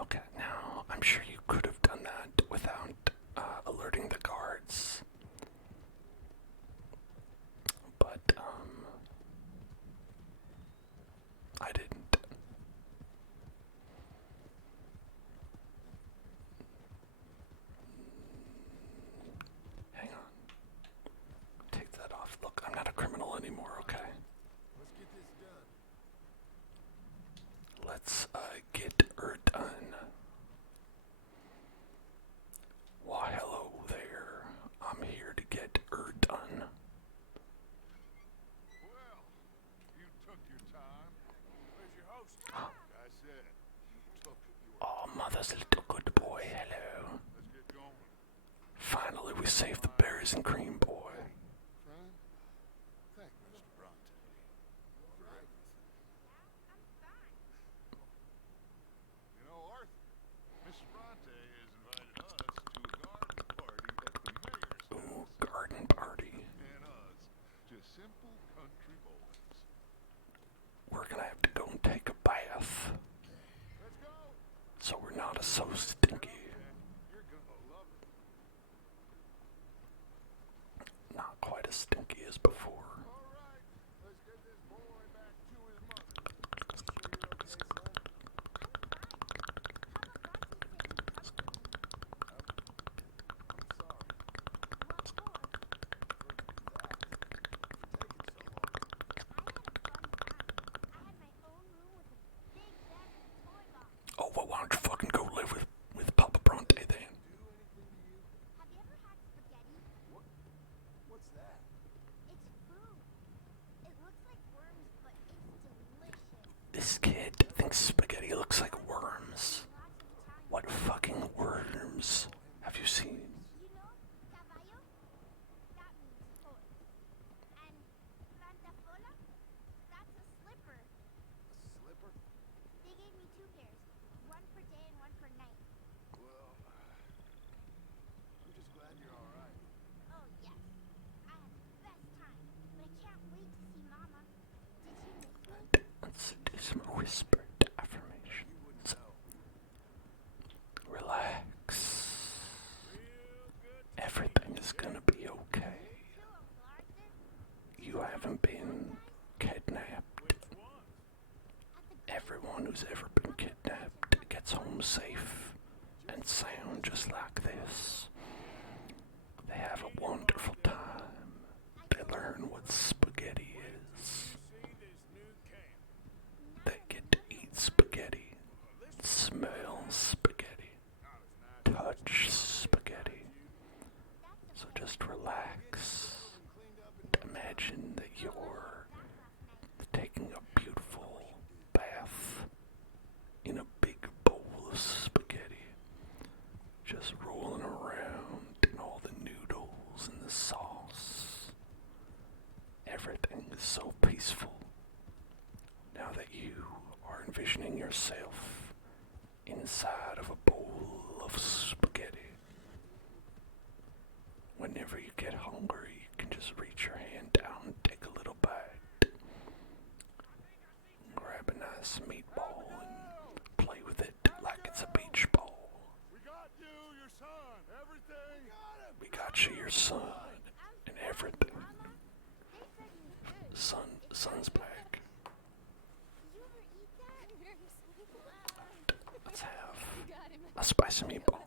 Okay, now I'm sure you could have done that without alerting the guards. But, I didn't. Hang on. Take that off. Look, I'm not a criminal anymore, okay? Let's get this done. Let's get her done. Why, hello there. I'm here to get her done. Well, you took your time. Where's your host? I said, you took your Oh, mother's little good boy, hello. Let's get going. Finally, we saved the berries and cream boy. Friend, thank Mr. Bronte for everything. You know, Arthur, Mrs. Bronte has invited us to a garden party at the mayor's Ooh, house, garden party. and us, just simple country boys. We're gonna have to go and take a bath, Let's go. so we're not so stinky. You're gonna love it. Not quite as stinky as before. All right, let's get this boy back to his mother. Sure you're okay, son? Oh, well, why don't you fucking go live with Papa Bronte then? What's that? This kid thinks spaghetti looks like worms. What fucking worms have you seen? Slipper? They gave me 2 pairs, one for day and one for night. Well, I'm just glad you're all right. Oh yes, I had the best time, but I can't wait to see Mama. Did she miss me? Let's do some whispered affirmations. You wouldn't know. Relax. Everything is gonna be okay. Too, Uncle Arthur. You haven't been kidnapped. Which one? At the Everyone who's ever been kidnapped gets home safe and sound just like this. They have a wonderful time. They learn what spaghetti is. See this new camp. They get to eat spaghetti, smell spaghetti, touch spaghetti. So just relax. Imagine that you're glass meatball and play with it like it's a beach ball. We got you, your son, everything. We got you, your son, and everything. Son's back. Let's have a spicy meatball.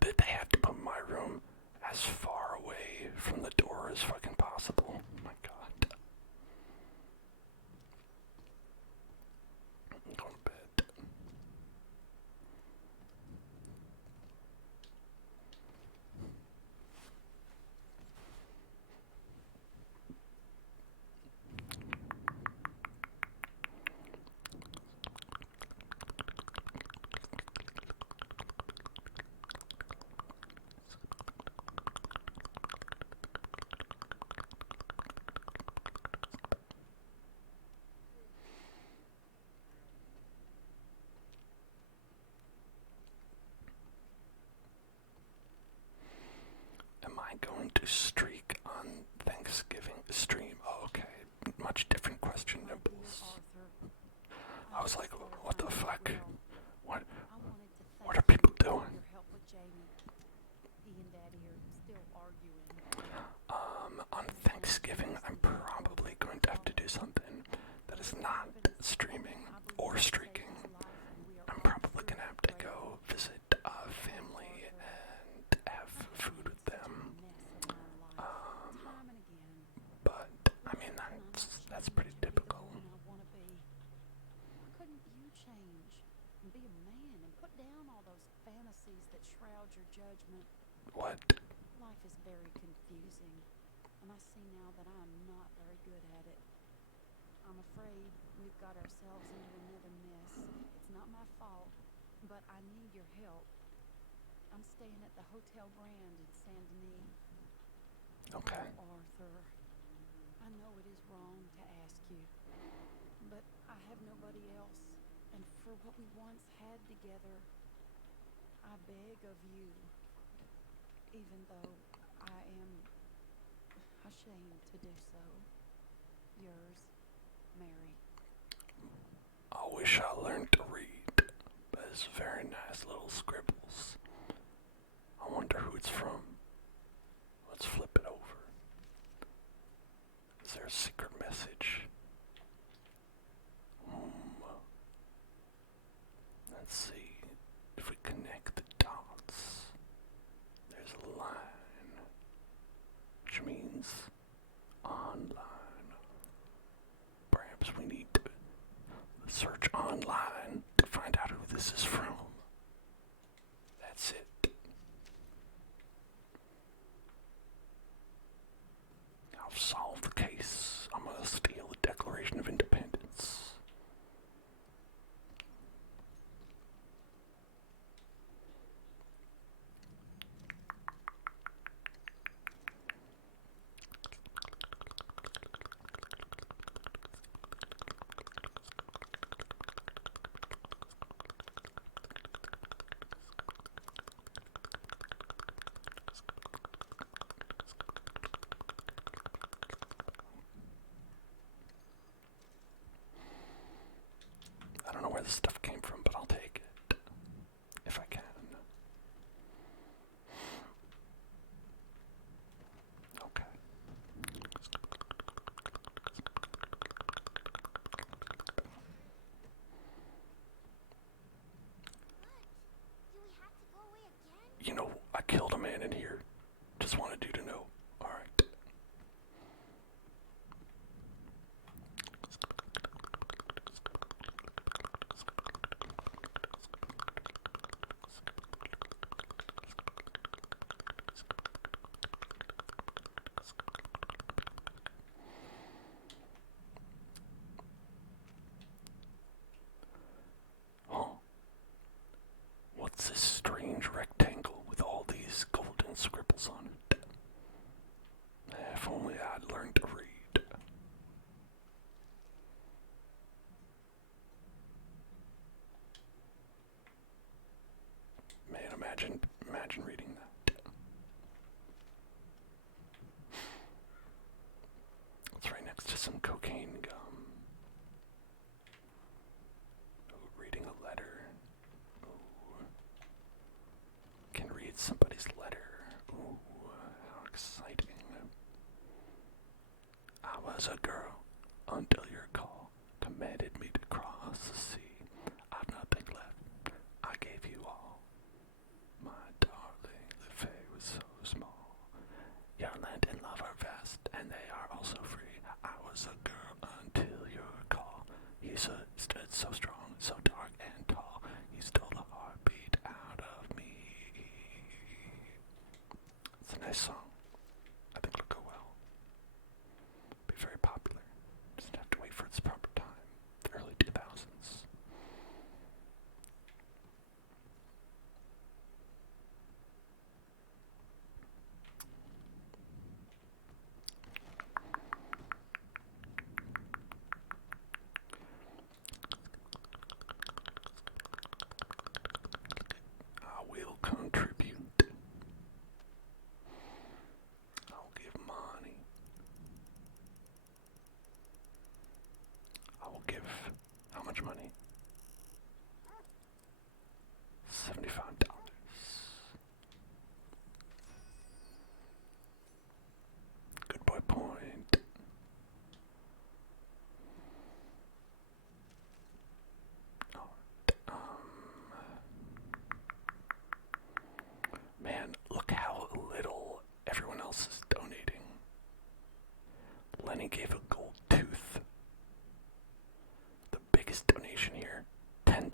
Did they have to put my room as far away from the door as fucking possible? Oh my god. I'm going to bed. Am I going to streak on Thanksgiving stream? Oh, okay. Much different question, Nibbles. I was like, what the fuck? What are people doing? On Thanksgiving, I'm probably going to have to do something that is not streaming or streaking. I'm probably going to have to go visit family and have food with them. But, I mean, that's pretty typical. Couldn't you change and be a man and put down all those fantasies that shroud your judgment? What? Life is very confusing, and I see now that I'm not very good at it. I'm afraid we've got ourselves into another mess. It's not my fault, but I need your help. I'm staying at the Hotel Grand in Saint Denis. Okay. Arthur, I know it is wrong to ask you, but I have nobody else, and for what we once had together, I beg of you, even though I am ashamed to do so. Yours, Mary. I wish I learned to read, but it's very nice little scribbles. I wonder who it's from. Let's flip it over. Is there a secret message? Let's see if we connect the dots. things online. Perhaps we need to search online to find out who this is from. That's it. I've solved the case. I'm gonna steal the Declaration of Independence. I don't know where this stuff came from, but I'll take it if I can. Okay. Do we have to go away again? You know, I killed a man in here. Just wanted you to know. Alright. Huh. What's this strange rectangle with all these golden scribbles on it? If only I'd learned to read. Man, imagine reading that. It's right next to some cocaine gum. Ooh, reading a letter. Ooh. Can read somebody's letter. Ooh, how exciting. I was a girl until your call commanded me to cross the sea. I've nothing left. I gave you all. My darling, the fay was so small. Your land and love are vast, and they are also free. I was a girl until your call. You stood so strong, so dark and tall. You stole the heartbeat out of me. It's a nice song. I think it'll go well. Be very popular. Just have to wait for its proper time. The early 2000s. I will contribute. I'll give money. I will give how much money? $75. Good boy point. Alright, man, look how little everyone else is donating. Lenny gave a gold tooth. The biggest donation here, $10. I'm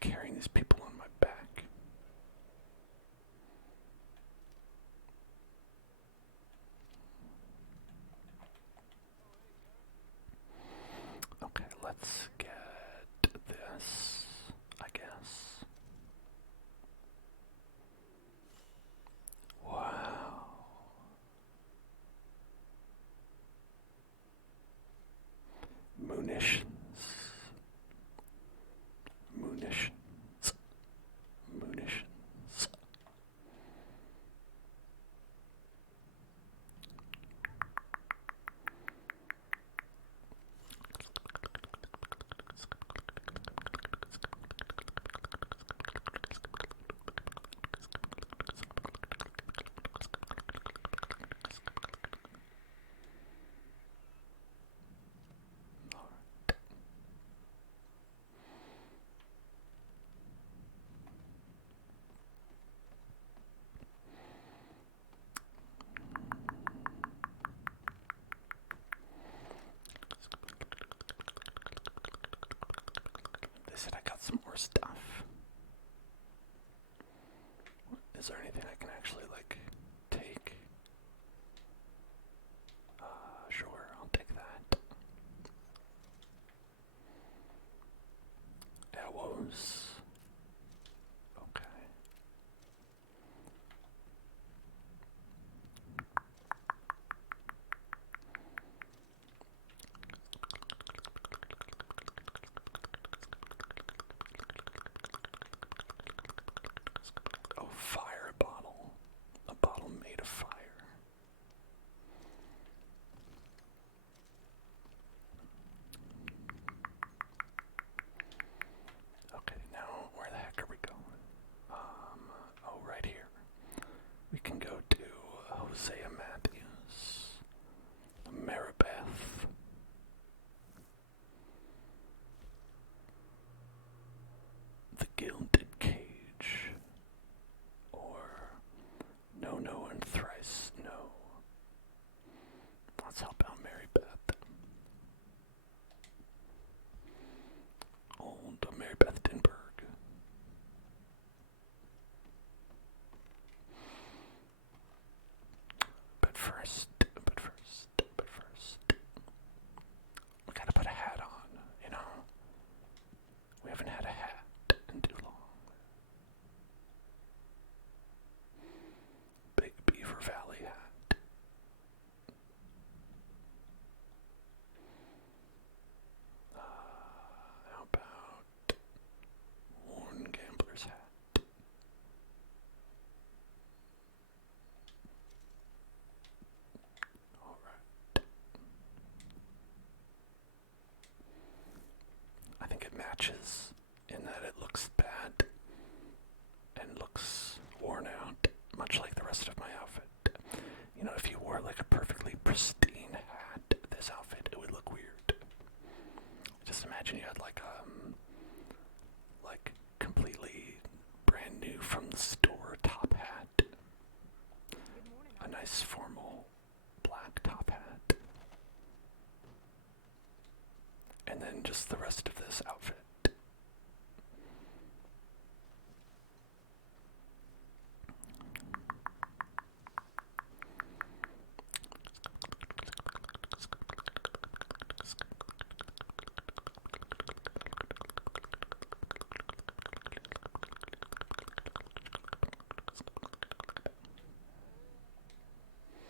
carrying these people on my back. Okay, let's get this, I guess. Wow. Munitions. Munitions. Munitions. Alright. some more stuff. Is there anything I can actually, like, take? Sure, I'll take that. Arrows. Okay. Oh, fire bottle. A bottle made of fire. Okay, now where the heck are we going? Oh, right here. We can go to Hosea Matthews, Maribeth. The Gilded Cage, or No, No, and Thrice No. Let's help out Maribeth. Old Maribeth Denberg. But first, we gotta put a hat on, you know? We haven't had a hat in too long. Big Beaver Valley hat. How about Worn Gambler's hat? Alright. I think it matches in that it looks bad and looks worn out, much like the rest of my outfit. You know, if you wore like a perfectly pristine hat, this outfit, it would look weird. Just imagine you had like completely brand new from the store top hat. A nice formal black top hat. And then just the rest of this outfit.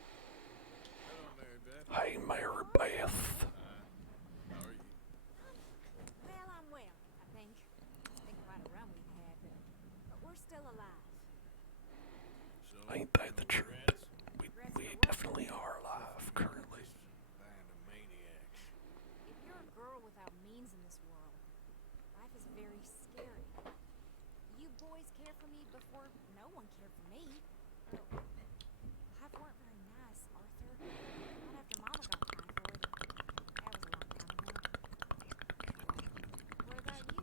Hello, Mary Beth. Hi, Maribeth. How are you? Well, I'm well, I think. It's been quite a run we've had, but we're still alive. So, Ain't that the truth? We definitely are alive currently. band of maniacs. If you're a girl without means in this world, life is very scary. You boys cared for me before no one cared for me. Well, life weren't very nice, Arthur. Not after Mama got typhoid. That was a long time ago. What about you?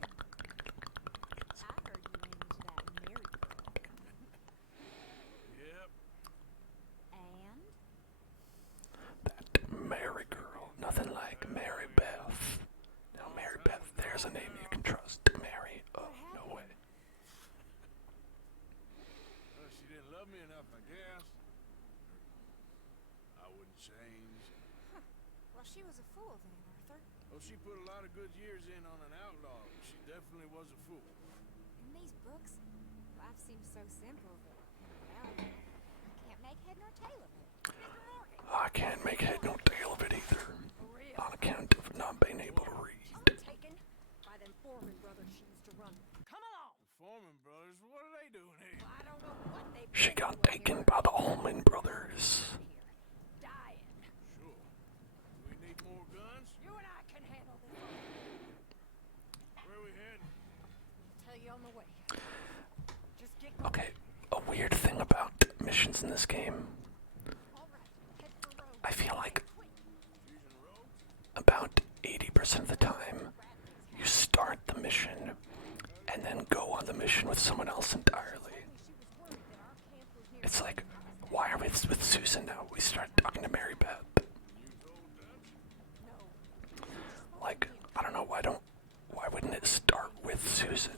I heard you ran into that Mary girl. Yep. And? That Mary girl. Nothing like Mary Beth. Now, Mary Beth, there's a name you can trust. Mary. Oh, no way. Well, she didn't love me enough, I guess. I wouldn't change. Huh. Well, she was a fool then, Arthur. Oh, she put a lot of good years in on an outlaw. She definitely was a fool. In these books, life seems so simple, but in reality, I can't make head nor tail of it. Mr. Morgan! I can't make head nor tail of it either. For real? On account of not being able to read. Taken by them Foreman brothers she used to run. Come along! The Foreman brothers, what are they doing here? Well, I don't know what they've She been got doing taken here. by the Allman brothers. Here, dying. Sure. Do we need more guns? You and I can handle this. Where are we heading? I'll tell you on the way. Just get going. Okay, a weird thing about missions in this game, All right, head for road. I feel like Quick. Fusion Road? about 80% of the time, you start the mission and then go on the mission with someone else entirely. It's like, why are we with Susan now? We start talking to Mary Beth. Like, I don't know, why wouldn't it start with Susan?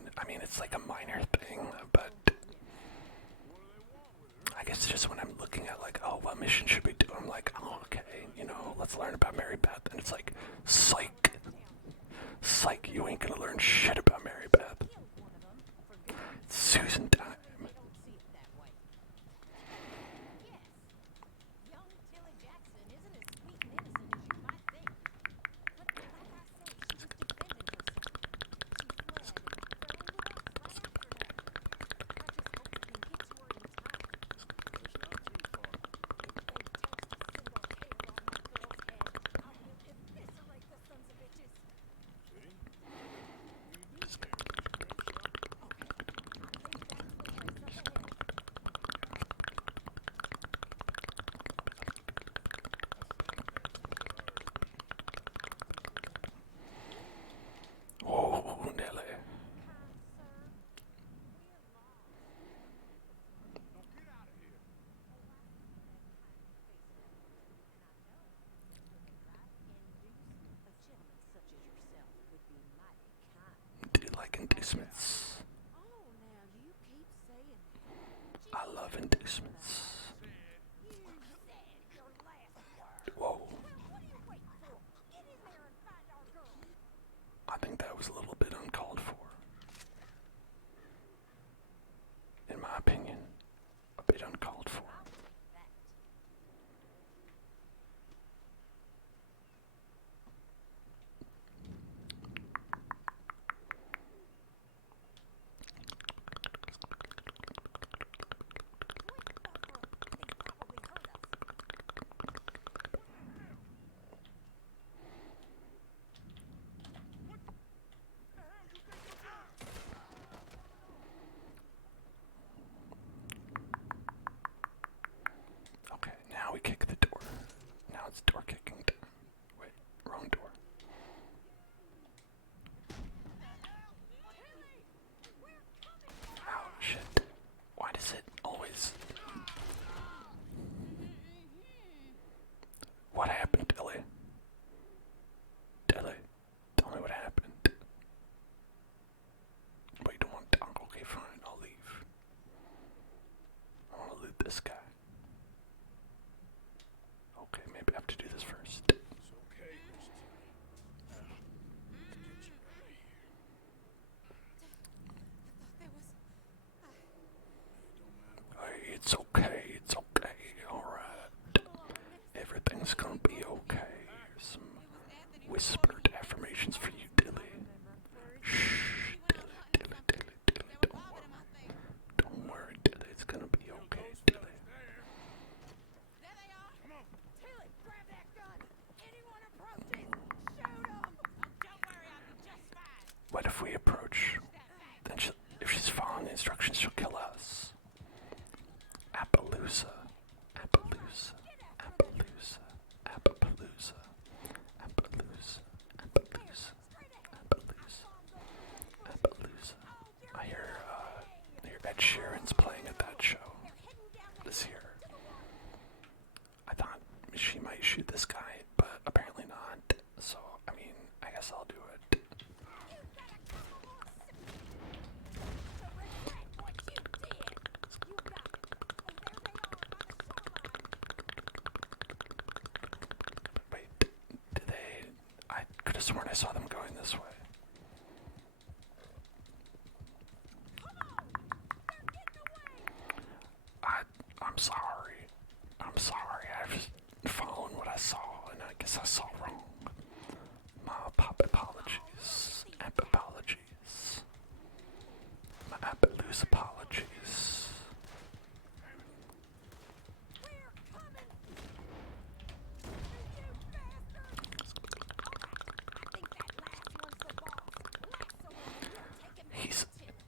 inducements. Oh, now you keep saying I love inducements. You said your last word. Whoa. Well, what are you waiting for? Get in there and find our girl. I think that was a little bit uncalled for. In my opinion, a bit uncalled for. Okay, now we kick the door. Now it's door kicking time. Wait, wrong door. Oh shit. Why does it always... What happened, Dilly? Dilly, tell me what happened. Wait, you don't want to talk? Okay, fine, I'll leave. I want to loot this guy. Okay, maybe I have to do this first. It's okay, Miss Tilly. Now, let's get you out of here. there was... It don't matter what. Hey, it's okay, alright. Everything's gonna be okay. Here's some whispered affirmations for you, Dilly. Shh, Dilly. Don't worry, Dilly, it's gonna be okay, Dilly. There they are! Come on. Tilly, grab that gun! Anyone approaches, shoot 'em! Don't worry, I'll be just fine. What if we approach? Then if she's following the instructions, she'll kill us. Appaloosa. Appaloosa. Appaloosa. Appaloosa. Appaloosa. Appaloosa. Appaloosa. Appaloosa. I hear Ed Sheeran's playing at that show this year. I thought she might shoot this guy, but apparently not. So, I mean, I guess I'll do it. Wait, did they... I could have sworn I saw them going this way. I'm sorry. I was following what I saw, and I guess I saw wrong. My apologies. Apologies. My Appaloosa apologies.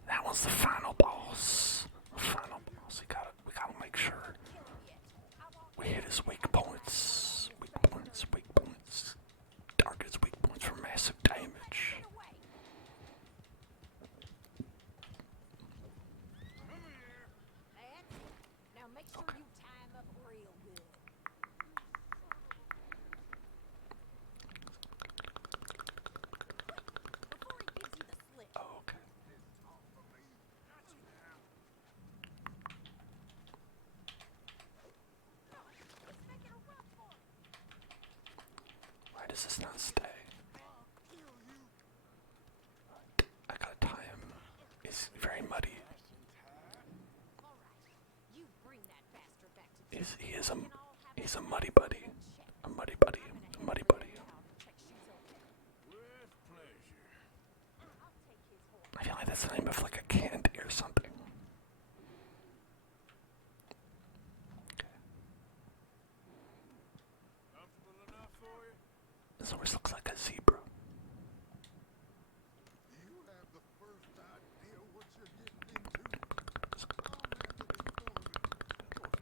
That one's the final boss. We gotta make sure we hit his weak points. Targets weak points for massive damage. Now make sure you tie him up real good. Before he gives you the slip. Oh, okay. Let's make it a run for him. Why does this not stay? I gotta tie him. He's very muddy. All right. You bring that bastard back to He's a muddy buddy. A muddy buddy. A muddy buddy. With pleasure. I feel like that's the name of like a candy or something. Okay. Comfortable enough for you? This always looks like a zebra. You have the first idea what you're getting into.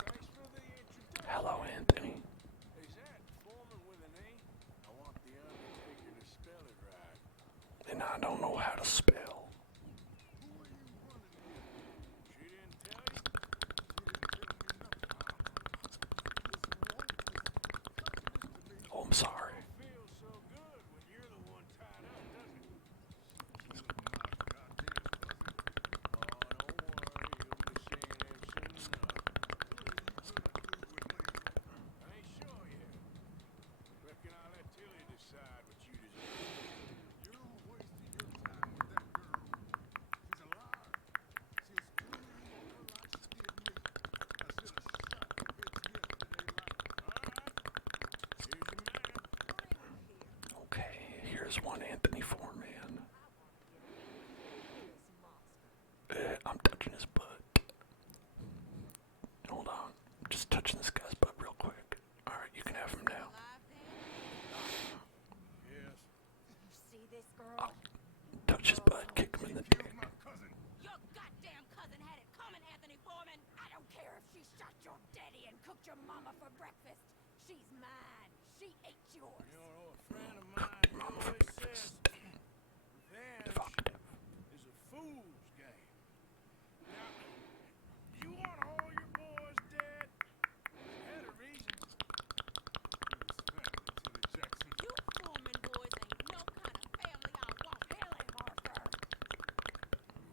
Thanks for the introduction. Hello, Anthony. Is that Foreman with an A? I want the Undertaker to spell it right. And I don't know how to spell. She didn't tell you? Oh, I'm sorry. Feels so good when you're the one tied up, doesn't it? is one Anthony Foreman. I'm touching his butt. Hold on. Just touching this guy's butt real quick. Alright, you can have him now. Yes. You see this girl? I'll touch his butt, kick him in the dick. My cousin. Your goddamn cousin had it coming, Anthony Foreman. I don't care if she shot your daddy and cooked your mama for breakfast. She's mine. She ate yours. You know, a friend of Cooked your mine mama for always breakfast. says revenge Evocative. is a fool's game. Now, you want all your boys dead? You had a reason. You Foreman boys ain't no kind of family I want. Really,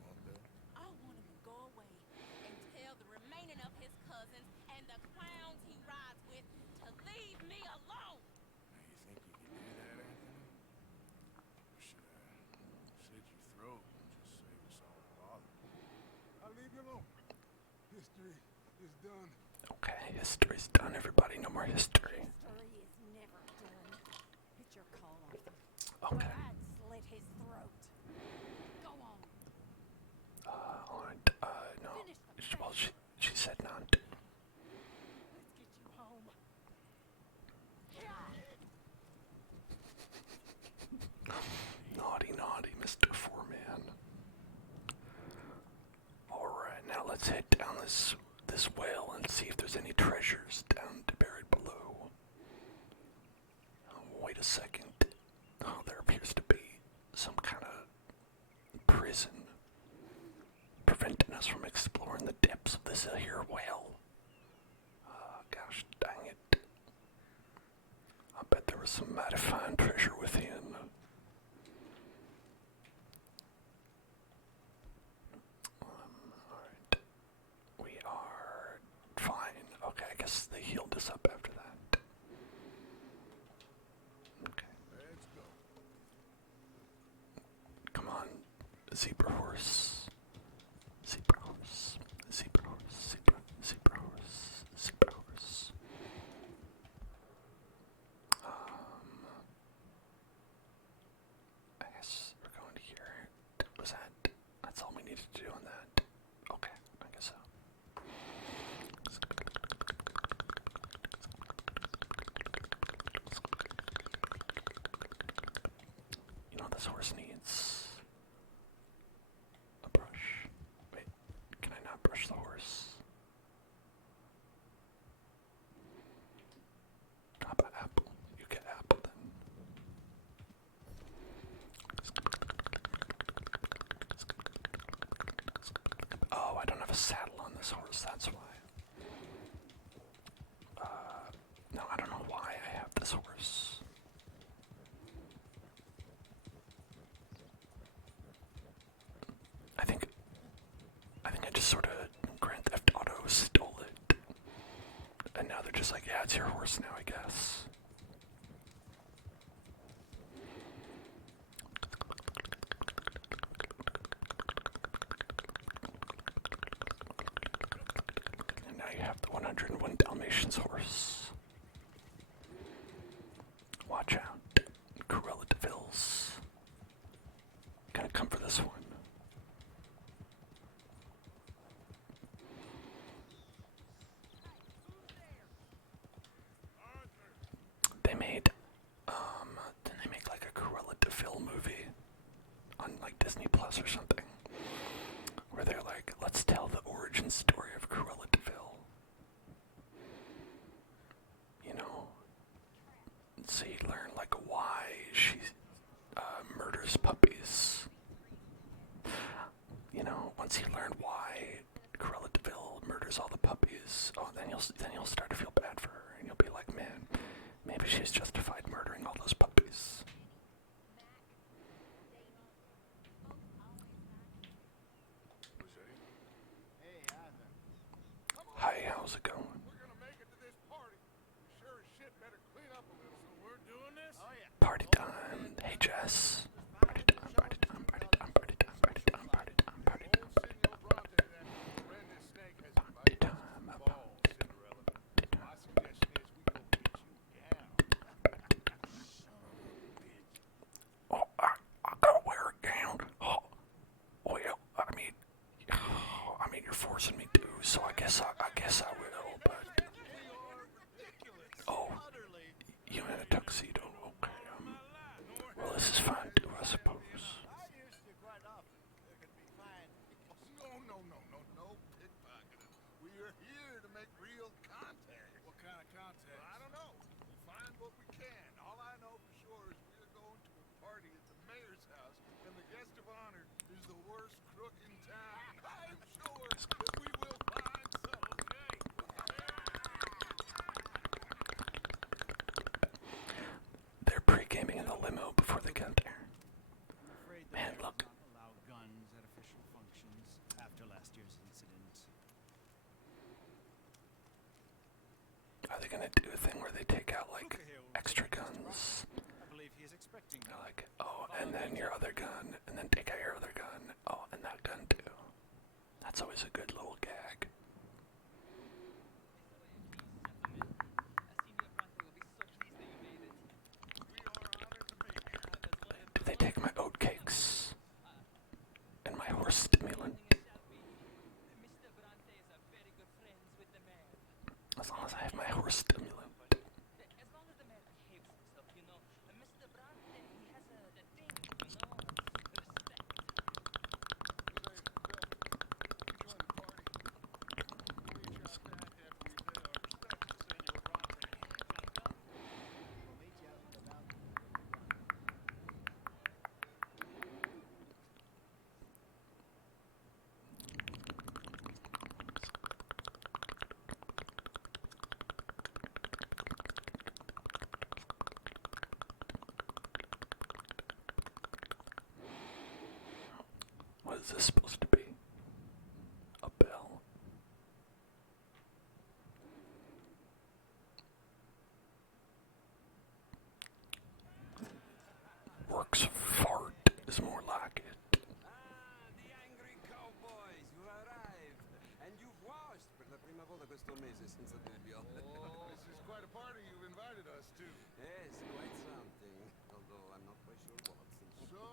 Arthur? I want him to go away and tell the remaining of his cousins and the clowns he rides with to leave me alone. Now, you think you can do that, Anthony? Or should I slit your throat and just save us all the bother? I'll leave you alone. History is done. Okay, history's done, everybody. No more history. History is never done. It's your call, Arthur. Okay. I'd slit his throat. Go on. No. Finish the Well, she said not. Let's get you home. Naughty, naughty, Mr. Foreman. Alright, now let's head down this well and see if there's any treasures down buried below. Wait a second. Oh, there appears to be some kind of prison preventing us from exploring the depths of this here well. Gosh dang it. I bet there was some mighty fine treasure within. Alright. We are fine. Okay, I guess they healed us up after that. Okay. Let's go. Come on, zebra horse. Zebra horse. Zebra horse. Zebra horse. Zebra horse. I guess we're going to here. Was that? That's all we needed to do on that. Okay, I guess so. You know, this horse needs a brush. Wait, can I not brush the horse? How about apple? You get apple then. Oh, I don't have a saddle on this horse, that's why. No, I don't know why I have this horse. I think I just sort of Grand Theft Auto stole it. And now they're just like, yeah, it's your horse now, I guess. And now you have the 101 Dalmatians horse. Watch out. Cruella de Vil's gonna come for this one. They made, didn't they make like a Cruella de Vil movie on like Disney Plus or something? Where they're like, let's tell the origin story of Cruella de Vil. You know, so you learn like why she murders puppies. You know, once you learn why Cruella de Vil murders all the puppies, oh, then you'll start to feel bad for her, and you'll be like, man, maybe she's justified murdering all those puppies. Hey, Arthur. Hi, how's it going? We're gonna make it to this party. We sure as shit better clean up a little. So we're doing this? Oh, yeah. Party time. Hey, Jess. Party time, party time, party time, party time, party time, party time, party time, Old Senor Bronte, that horrendous snake, has party invited time, us to the party ball, time, Cinderella. party time, My suggestion is we go get you down. party time. the gun there. Afraid the Man, mayor look. will not allow guns at official functions after last year's incident. Are they gonna do a thing where they take out like Luca here will extra take Mr. guns? I believe he is expecting They're you. like, oh, and then your other gun, and then take out your other gun. Oh, and that gun too. That's always a good little gag. Do they take my oat cakes? And my horse stimulant? As long as I have my horse stimulant. As long as the man behaves himself, you know. And Mr. Bronte, he has a thing, you know, respect. What is this supposed to be? A bell? Works fart is more like it. The angry cowboys, you arrived. And you've washed per la prima volta questo mese senza dubbio. This is quite a party you've invited us to. Yes, quite something. Although I'm not quite sure what. So,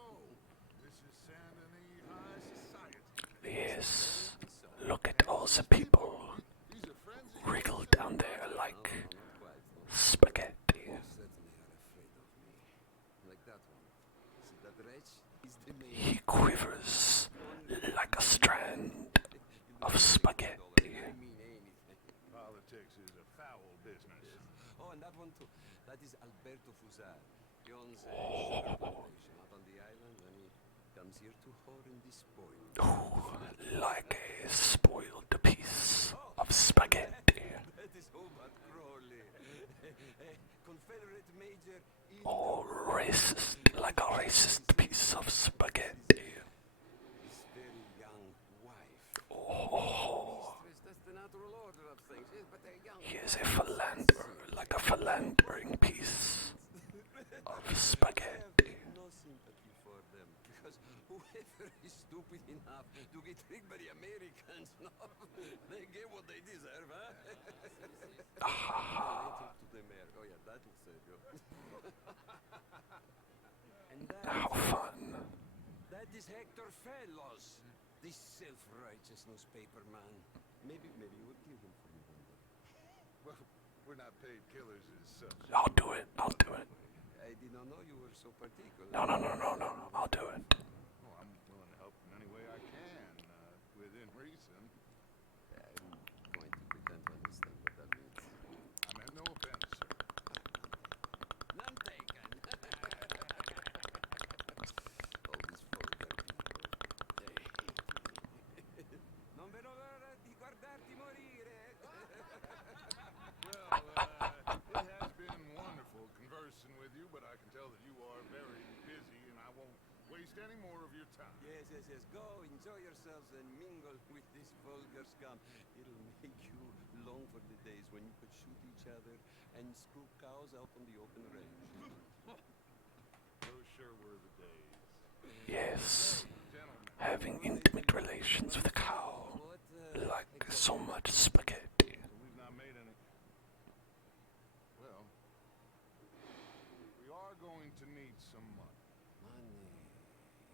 this is San Denis High Society. Yes. Look at all the people These are friends of wriggle down there like spaghetti. Certainly are afraid of me. Like that one. See that wretch? He's the main. He quivers like a strand of spaghetti. I mean anything. Politics is a foul business. Oh, and that one too. That is Alberto Fusar. He owns a sugar plantation out on the island, and he comes here to whore and despoil. Ooh, like a spoiled piece of spaghetti. That is Hobart Crowley. Confederate Major Edith Oh, racist, like a racist piece of spaghetti. his very young wife. Oh, Mistress, that's the natural order of things, yes, but they're young. he is a philanderer, like a philandering piece of spaghetti. No sympathy for them, because whoever is stupid enough to get tricked by the Americans, no, they get what they deserve, huh? Later to the mayor. Oh yeah, that'll save you. And How fun. that is Hector Fellows, this self-righteous newspaper man. Maybe you would kill him for me one day. Well, we're not paid killers as such. I'll do it, I'll do it. I did not know you were so particular. No, I'll do it. Oh, I'm willing to help in any way I can, within reason. I'm going to pretend to understand what that means. I meant no offense, sir. None taken. All these vulgar people. Non vedo l'ora di guardarti morire. Well, it has been wonderful conversing with you, but I can tell that you are very busy, and I won't waste any more of your time. Yes. Go, enjoy yourselves, and mingle with this vulgar scum. It'll make you long for the days when you could shoot each other and screw cows out on the open range. Those sure were the days. Yes, Gentlemen, having intimate relations with a cow, like so much spaghetti. so we've not made any... Well, we are going to need some money. Money,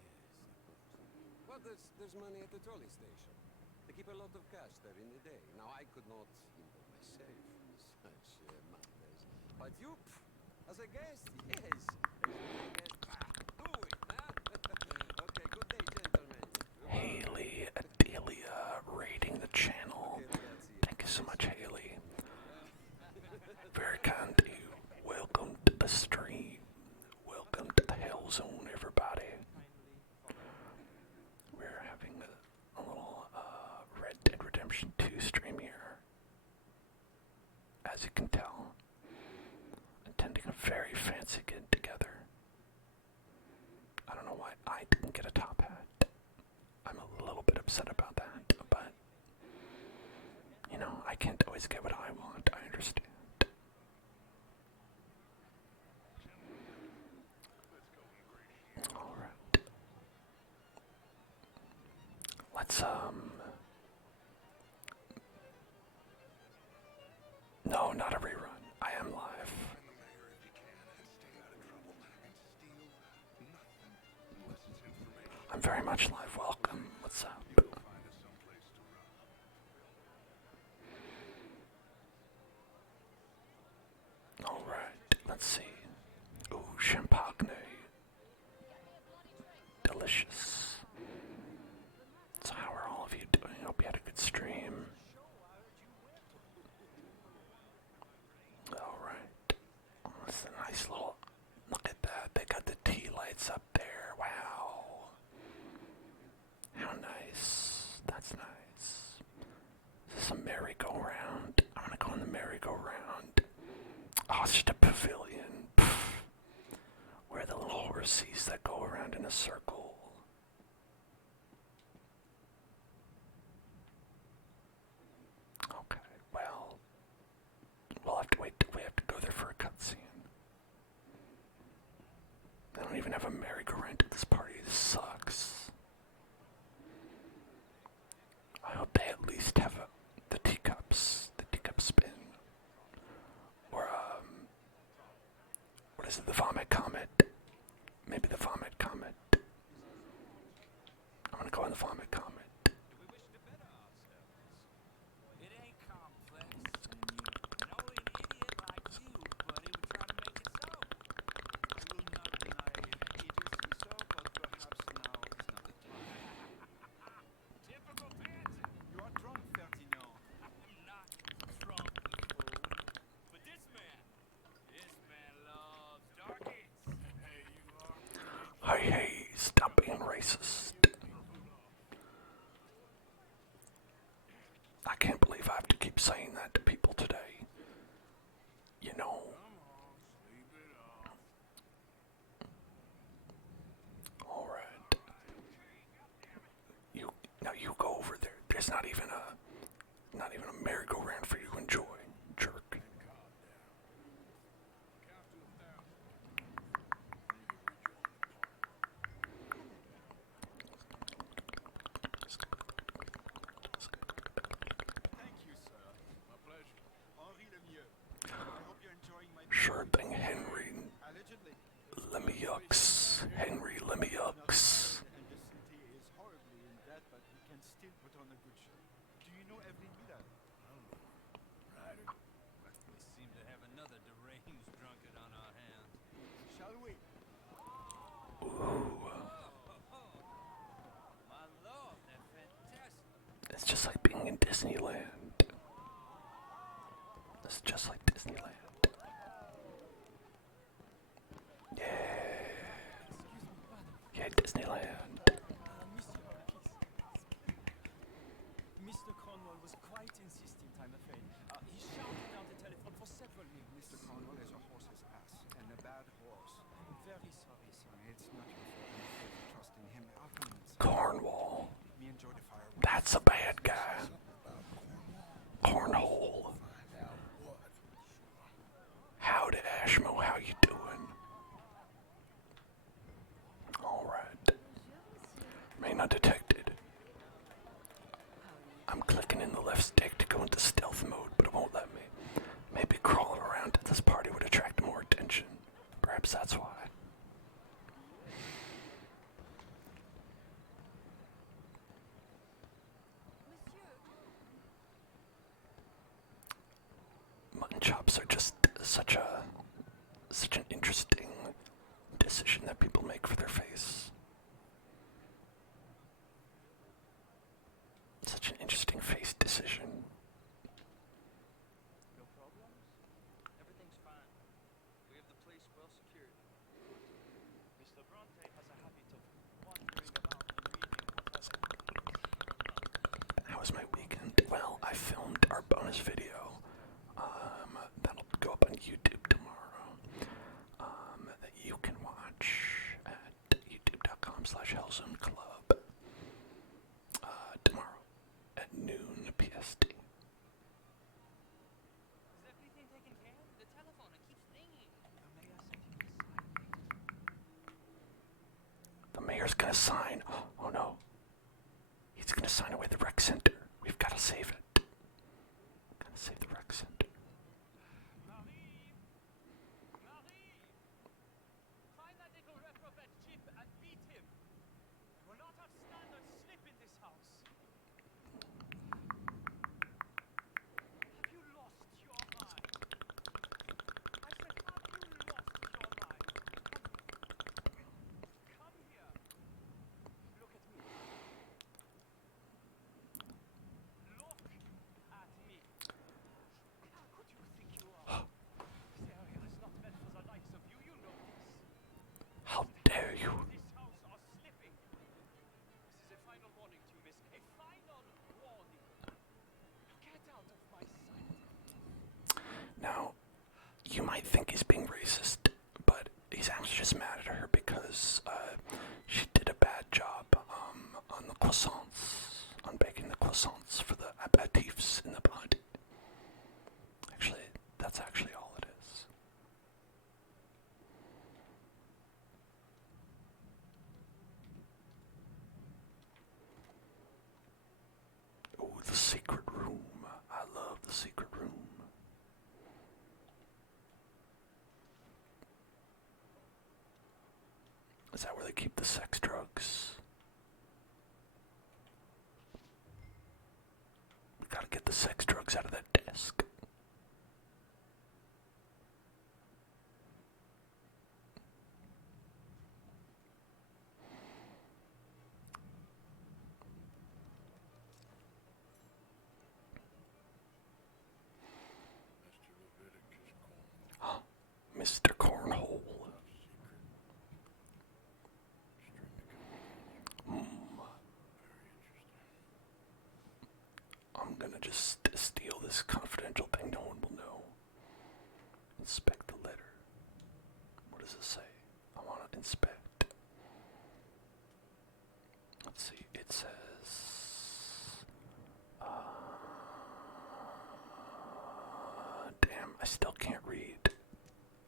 yes, of course. Well, there's money at the trolley station. They keep a lot of cash there in the day. Now, I could not involve myself in such matters. But you, as a guest, yes. As a guest, do it, huh? Okay, good day, gentlemen. Haley Adelia rating the channel. Thank you so much, Haley. Very kind to you. Welcome to the stream. Welcome to the Hell Zone, everybody. We're having a little Red Dead Redemption 2 stream here. As you can tell, attending a very fancy get together. always get what I want. I understand. Alright. Let's, no, not a rerun. I am live. I'm very much live. Welcome. What's up? Alright, let's see. Ooh, champagne. Delicious. So how are all of you doing? Hope you had a good stream. Alright. Oh, this is a nice little... Look at that. They got the tea lights up there. Wow. How nice. That's nice. Is this a merry-go-round? I'm gonna go on the merry-go-round. Oh, it's just a pavilion. Pfft. Where are the little horses that go around in a circle? Okay, well, we'll have to wait till we have to go there for a cutscene. They don't even have a merry-go-round at this party. This sucks. I hope they at least have the teacup spin. Or, what is it, the vomit comet? Maybe the vomit comet. I'm gonna go on the vomit comet. It ain't complex. And only an idiot like you, buddy, would try to make it so. I will not deny it. It is so, but perhaps now is not the time. Typical pansy. You are drunk, Ferdinand. I'm not drunk, you fool. But this man loves darkies. Hey, stop being racist. I can't believe I have to keep saying that to people today. You know. Alright. You go over there. There's not even a merry-go-round for you to enjoy, jerk. Thank you, sir. My pleasure. Henri Lemieux. I hope you're enjoying my... Sure thing, Henry Allegedly. Lemieux. Henry Lemieux. And the city is horribly in debt, but we can still put on a good show. Do you know Evelyn Miller? We seem to have another deranged drunkard on our hands. Shall we? Ooh. My lord, they're fantastic. It's just like being in Disneyland. It's just like Disneyland. Yeah. Yeah, Disneyland. Mr. Cornwall was quite insistent, I'm afraid. He shouted down the telephone for several minutes. Mr. Cornwall is a horse's ass, and a bad horse. I'm very sorry, sir. It's not your fault. I'm afraid for trusting him. I'll come inside. Cornwall. Me enjoy the fireworks. That's a bad guy. Cornhole. Howdy, Ashmo. How you doing? Alright. Remain undetected. I'm clicking in the left stick to go into stealth mode, but it won't let me. Maybe crawling around at this party would attract more attention. Perhaps that's why. Mutton chops are just such an interesting decision that people make for their face. Such an interesting face decision. No problems? Everything's fine. We have the place well secured. Mr. Bronte has a habit of wandering about and reading whatever. How was my weekend? Well, I filmed our bonus video. That'll go up on YouTube tomorrow. That you can watch at youtube.com/hellzoneclub. Tomorrow at noon PST. is gonna sign. Oh no. He's gonna sign away the rec center. We've gotta save it. Gotta save the rec center. Marie! Marie! Find that little reprobate chip and beat him. We will not have standard slip in this house. Have you lost your mind? I said, have you lost your mind? Come here. Look at me. Look at me. Who do you think you are? This area is not meant for the likes of you. You know this. How dare you? This house are slipping. This is a final warning to you, miss. A final warning. Get out of my sight. Now, you might think he's being racist, but he's actually just mad at her because she did a bad job on the croissants, on baking the croissants for the aperitifs in the party. Actually, that's actually all it is. Oh, the secret room. I love the secret room. Is that where they keep the sex drugs? We gotta get the sex drugs out of that desk. Mr. Cornhole. I'm gonna just steal this confidential thing no one will know. Inspect the letter. What does it say? I want to inspect. Let's see. It says... damn, I still can't read.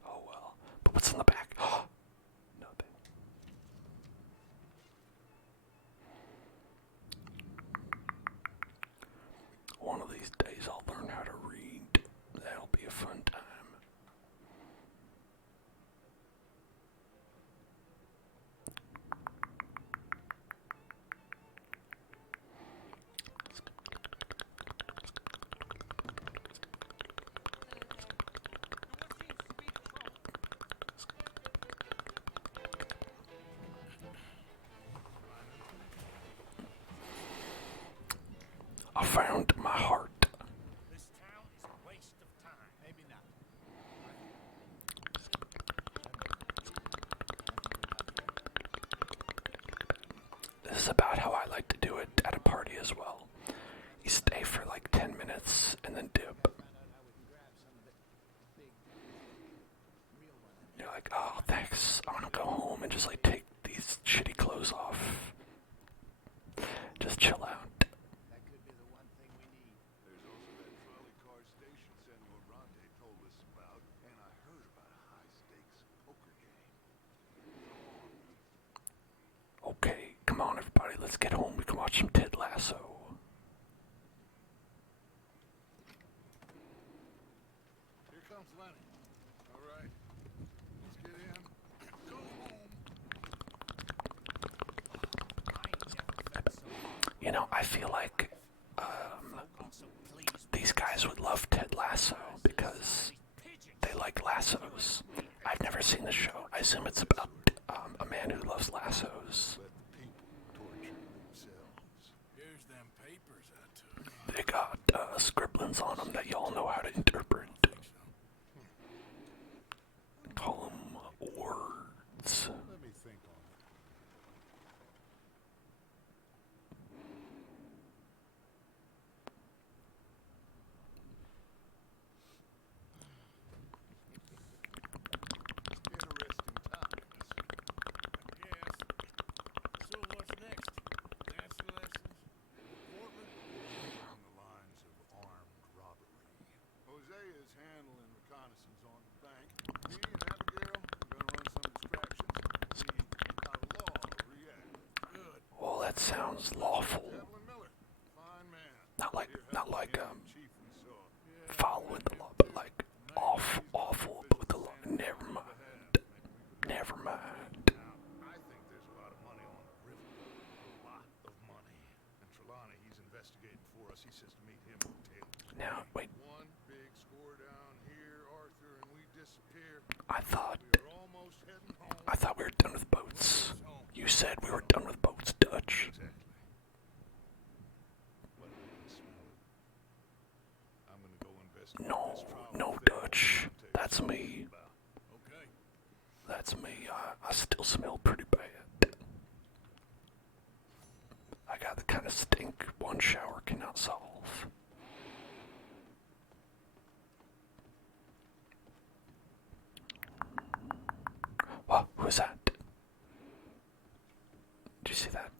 Oh well. But what's in the back? Nothing. One of these days I'll learn how to read. That'll be a fun time. I found my heart. This town is a waste of time. Maybe not. This is about how I like to do it at a party as well. You stay for like 10 minutes and then dip. You're like, oh, thanks. I want to go home and just like take these shitty clothes off. Just chill out. That could be the one thing we need. There's also that trolley car station Senor Bronte told us about, and I heard about a high-stakes poker game. Okay, come on everybody, let's get home. We can watch some Ted Lasso. Here comes Lenny. All right, let's get in. Go home. You know, I feel like these guys would love Ted Lasso because they like lassos. I've never seen the show. I assume it's about a man who loves lassos. Let the people torture themselves. Here's them papers I took. They got scribblings on them that y'all know how to interpret. Call them words. Let me think on it. Interesting times. Yes. So what's next? Dance lessons? Portland? On the lines of armed robbery. that sounds lawful. Evelyn Miller, fine man. Not like Chief and so. foul with the law, but like awful but with the law. Never mind. Never mind. I think there's a lot of money on the river. A lot of money. And Trelawney, he's investigating for us. He says to meet him at the tail. Now, wait. One big score down here, Arthur, and we disappear. I thought We're almost heading home. we were done with boats. You said we were done with boats, Dutch. Exactly. What do you smell it? I'm gonna go investigate No, this trial no, with Dutch. That's me. Okay. That's me. I still smell pretty bad. I got the kind of stink one shower cannot solve. Whoa, who is that? Did you see that?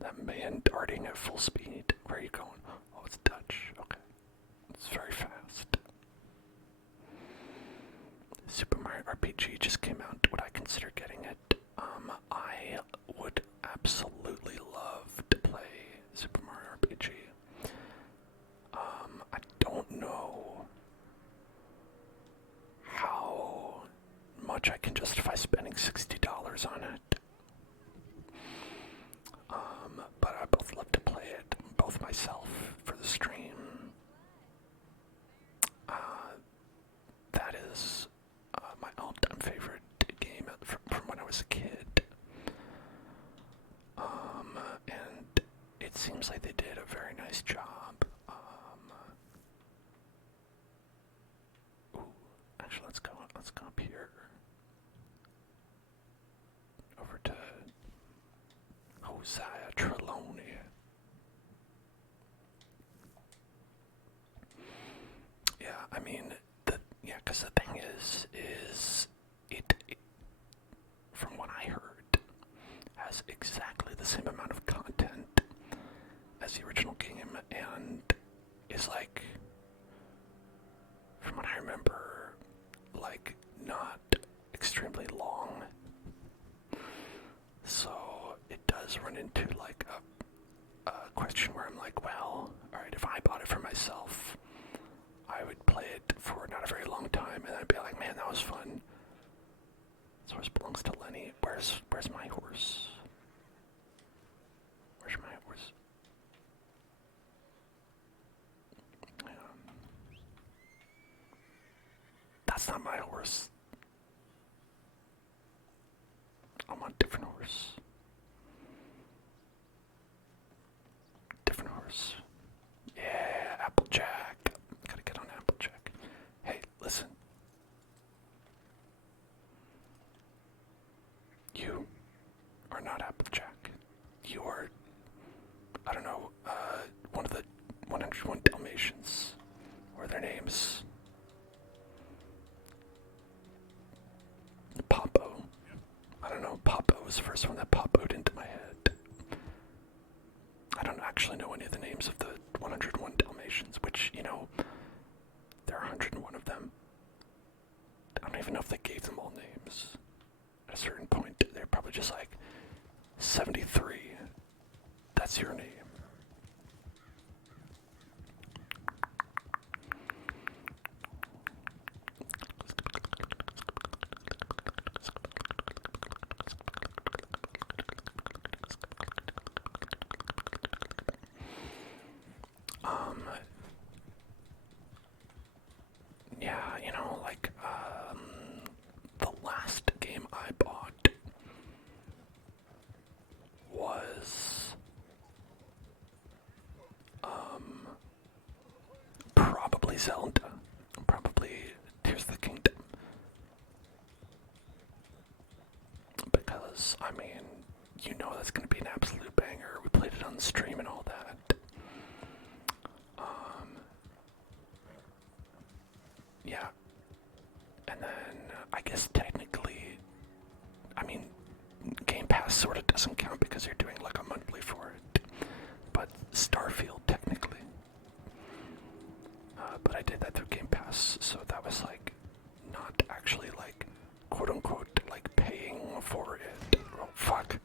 That man darting at full speed. Where are you going? Oh, it's Dutch. Okay. It's very fast. Super Mario RPG just came out. Would I consider getting it? I would absolutely love to play Super Mario RPG. I don't know how much I can justify spending $60 on it. But I both love to play it, both myself for the stream. That is my all-time favorite game from when I was a kid. And it seems like they did a very nice job. Ooh, actually, let's go up here. Over to Hosea Trelawney. Yeah, I mean, because the thing is it, from what I heard, has exactly the same amount of content as the original game, and is like, from what I remember, like, not extremely long. So it does run into like a question where I'm like, well, alright, if I bought it for myself, I would play it for not a very long time, and I'd be like, man, that was fun. This horse belongs to Lenny. Where's my horse? Where's my horse? That's not my horse. I'm on a different horse. Different horse. Yeah, Applejack. Gotta get on Applejack. Hey, listen. You are not Applejack. You are, I don't know, one of the 101 Dalmatians. What are their names? Popo. I don't know, Popo was the first one that popoed into my head. I don't actually know any of the names of the 101 Dalmatians, which, you know, there are 101 of them. I don't even know if they gave them all names. At a certain point, they're probably just like, 73, that's your name. Yeah, you know, like, the last game I bought was, probably Zelda. Probably Tears of the Kingdom. Because, I mean, you know that's gonna be an absolute banger. We played it on the stream and all that. Yeah. And then, I guess technically, I mean, Game Pass sort of doesn't count because you're doing like a monthly for it. But Starfield, technically. But I did that through Game Pass, so that was like, not actually like, quote unquote, like paying for it. Oh, fuck.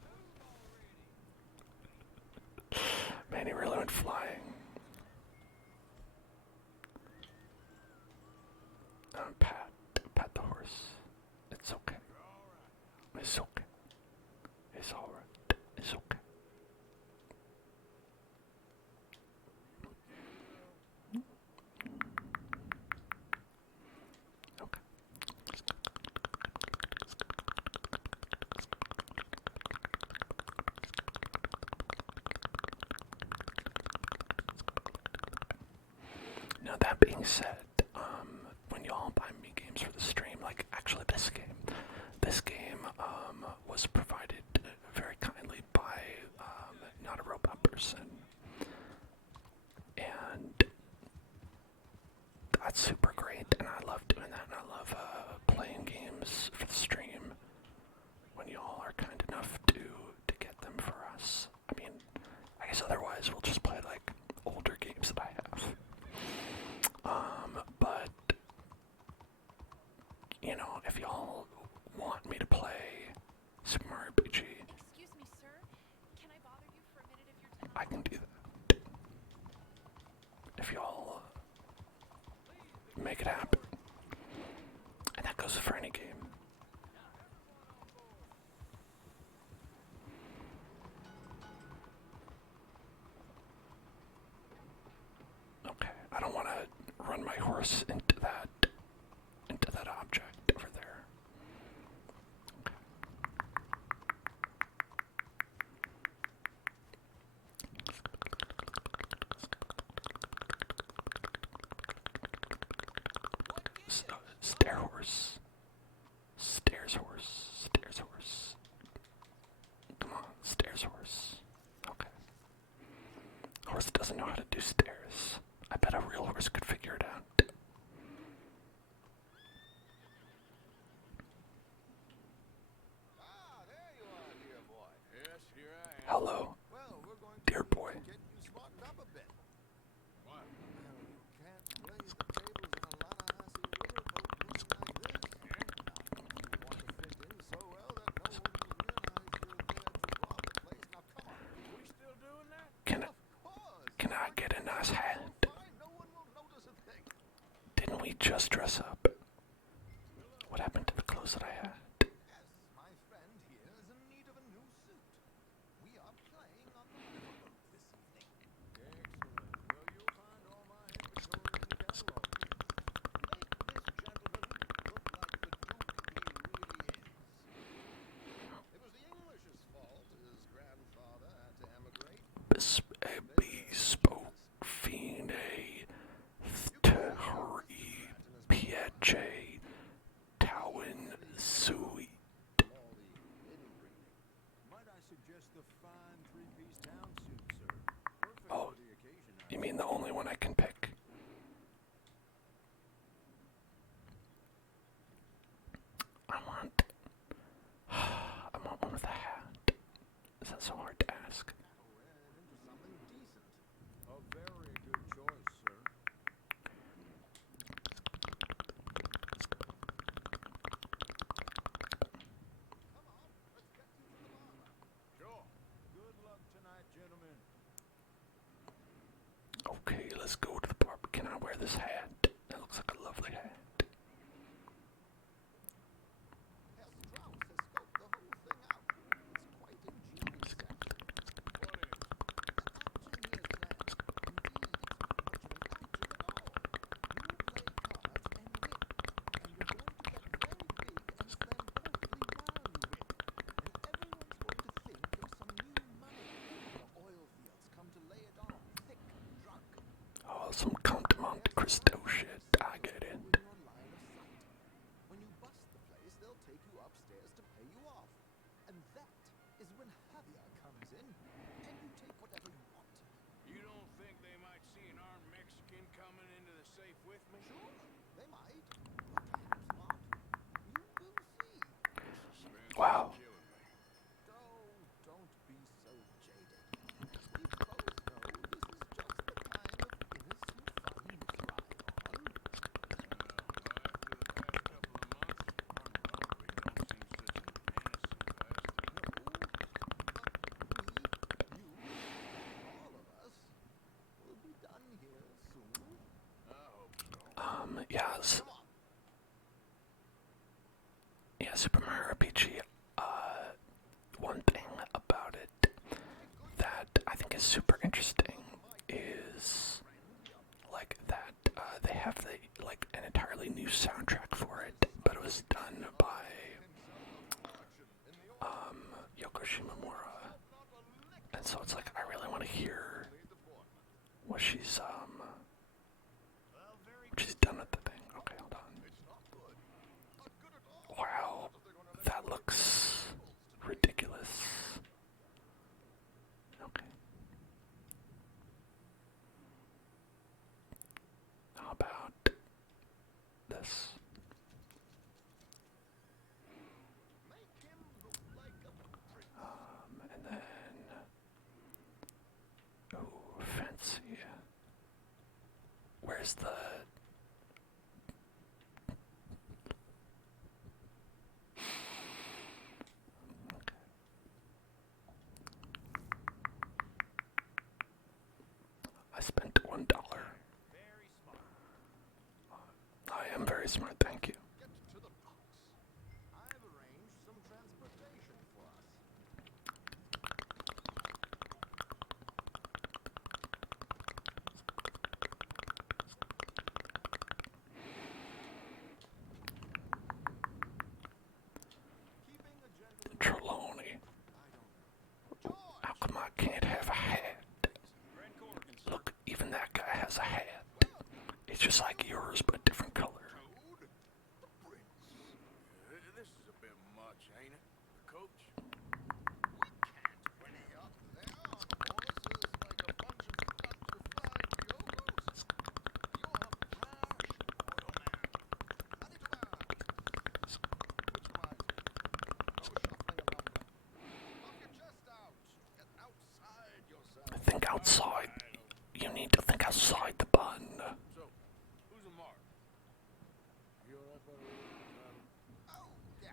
being said, when y'all buy me games for the stream, like actually this game was provided very kindly by Not a Robot Person, and that's super great, and I love doing that, and I love playing games for the stream when y'all are kind enough to get them for us. I mean, I guess otherwise we'll just play like older games that I have. But you know, if y'all want me to play Super Mario RPG, Excuse me, sir. Can I bother you for a minute if you're I can do that. If y'all make it happen. And that goes for any game. Okay, I don't want to run my horse into that object over there. Okay. Stair horse. Stairs horse. Stairs horse. Come on, stairs horse. Okay. Horse doesn't know how to do stairs. I bet a real horse could figure it out. There you are, dear boy. Yes, here I am. Hello, Well, we're going dear to boy. get you smartened up a bit. What? Well, you can't play the tables in a Lanahassee riverboat looking like this. Now, you want to fit in so well that no one will realize you're there to rob the place. Now, come on. We still doing that? Of course. Can I get a nice hat? Fine, no one will notice a thing. Didn't we just dress up? What happened to the clothes that I had? Yes, my friend here is in need of a new suit. We are playing on the riverboat this evening. Excellent. Well, you'll find all my inventory in the catalog. Make this gentleman look like the Duke he really is. It was the English's fault his grandfather had to emigrate. Bespoke fine Thri Piace Towin Sui. All the inbreeding. Might I suggest the fine three-piece town suit, sir? Perfect Oh, for the occasion. you mean the only one I can pick? I want one with a hat. Is that so hard to ask? Ran into something decent. A very good choice, sir. Come on, let's get you to the barber. Sure. Good luck tonight, gentlemen. Okay, let's go to the barber. Can I wear this hat? That looks like a lovely hat. Herr Strauss has scoped the whole thing out. It's quite ingenious, actually. What is? The action here's there. Indeed, it's not much of an action at all. You play cards and win. And you're going to get very big and spend awfully round win. And everyone's going to think you're some new money. The oil fields come to lay it on thick, drunk. Oh, some Count Monte Cristo shit. I get it. In your line of sight. When you bust the place, they'll take you upstairs to pay you off. And that is when Javier comes in, and you take whatever you want. You don't think they might see an armed Mexican coming into the safe with me? Sure, they might. You're kind of smart. You will see. Wow. Killing me. Oh, don't be so jaded. We both know this is just the kind of innocent fun you thrive on. Yes. Yeah, Super Mario RPG, one thing about it that I think is super interesting is, like, that, they have an entirely new soundtrack for it, but it was done by, Yoko Shimomura, and so it's like, I really want to hear what she's, Where's the... I spent $1. Very smart. I am very smart, thank you. Get to the docks. I've arranged some transportation for us. Keeping a gentleman. Trelawney. I don't know. How come I can't have a hat? Grand Corrigan, sir. Look, even that guy has a hat. It's just like yours, but different color. Toad? The prince. This is a bit much, ain't it? Coach? We can't whinny up there on horses like a bunch of countrified yokels. You're a brash oil man. Honey to man. Which reminds me, no shuffling around them. Puff your chest out. Get outside yourself. Think outside. You need to think outside the bun. So, who's a mark? You're up Oh, yes.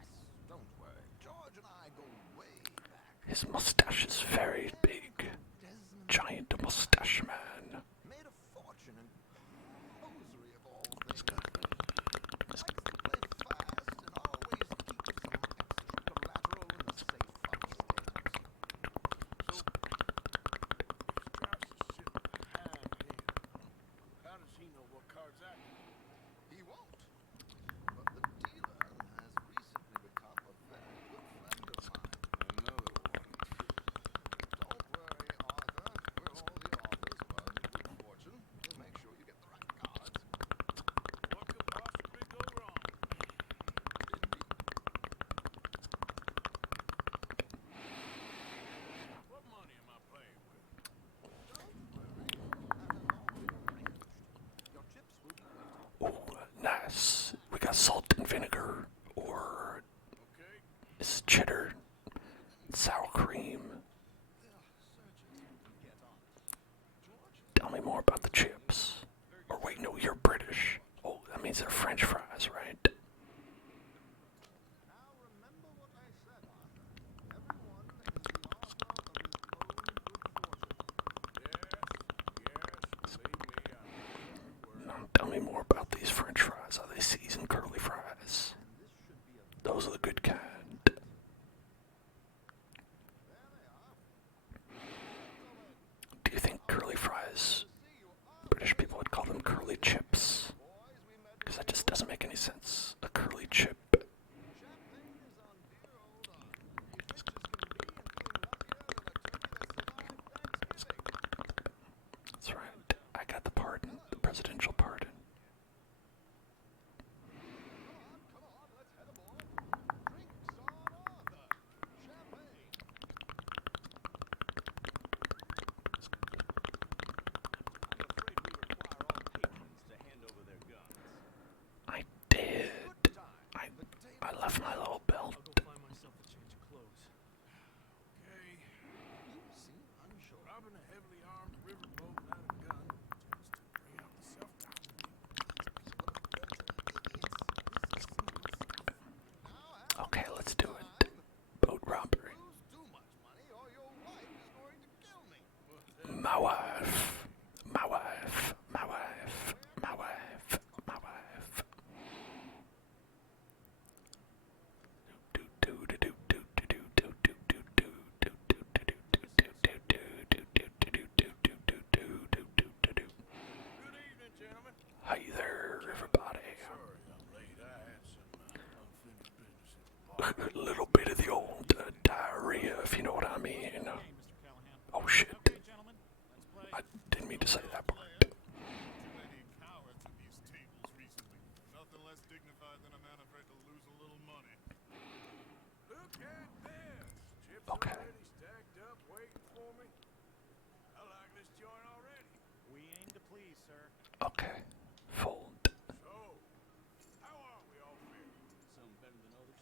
Don't worry. George and I go way back. His mustache is very big. Desmond Giant mustache man. made a fortune in hosiery of all things. Likes to play fast and always keeps some extra collateral in the safe upstairs. So, Strauss is sitting behind him. How does he know what card's active? He won't. But the dealer has recently become a very good friend of mine. Another one. Don't worry, Arthur. We're all the authors of our new good fortune. We'll make sure you get the right cards. What could possibly go wrong? What money am I playing with? Don't worry. That has all been arranged. Your chips will be waiting. Ooh, nice. We got salt and vinegar, or Okay. is it cheddar, sour cream. Tell me more about the chips. Or wait, no, you're British. Oh, that means they're French fries, right? Now remember what I said, Arthur. Everyone is the author of his own good fortune. Yes, believe me, I No, tell me more about these French fries. Are they seasoned curly fries? And this should be a Those are the good kind. there they are. Do you think curly fries, British people would call them curly chips? Boys, we met Because that just doesn't make any sense. A curly chip. champagne is on dear old Arthur. Rich as can be and feeling luckier than a turkey that survived Thanksgiving. That's right. I got the pardon. The presidential pardon. Come on, let's head aboard. Drinks on Arthur. Champagne. I'm afraid we require all patrons to hand over their guns. I did. Good time. I left my little belt. I'll go find myself a change of clothes. Okay. You seem unsure. Robbing a heavily armed riverboat without a gun tends to bring out the self-doubt. Okay, let's do it. Boat robbery. Lose too much money or your wife is going to kill me. My wife. My wife. My wife. My wife. My wife. Good evening, gentlemen. Hi there, everybody. Sorry I'm late. I had some unfinished business at the bar. A little bit of the old diarrhea, if you know what I mean. Oh shit. I didn't mean to say that part. Too many cowards at these tables recently. Nothing less dignified than a man afraid to lose a little money. Look at this. Chips Okay. already stacked up, waiting for me. I like this joint already. We aim to please, sir. Okay. Fold. So, how are we all faring? Some better than others.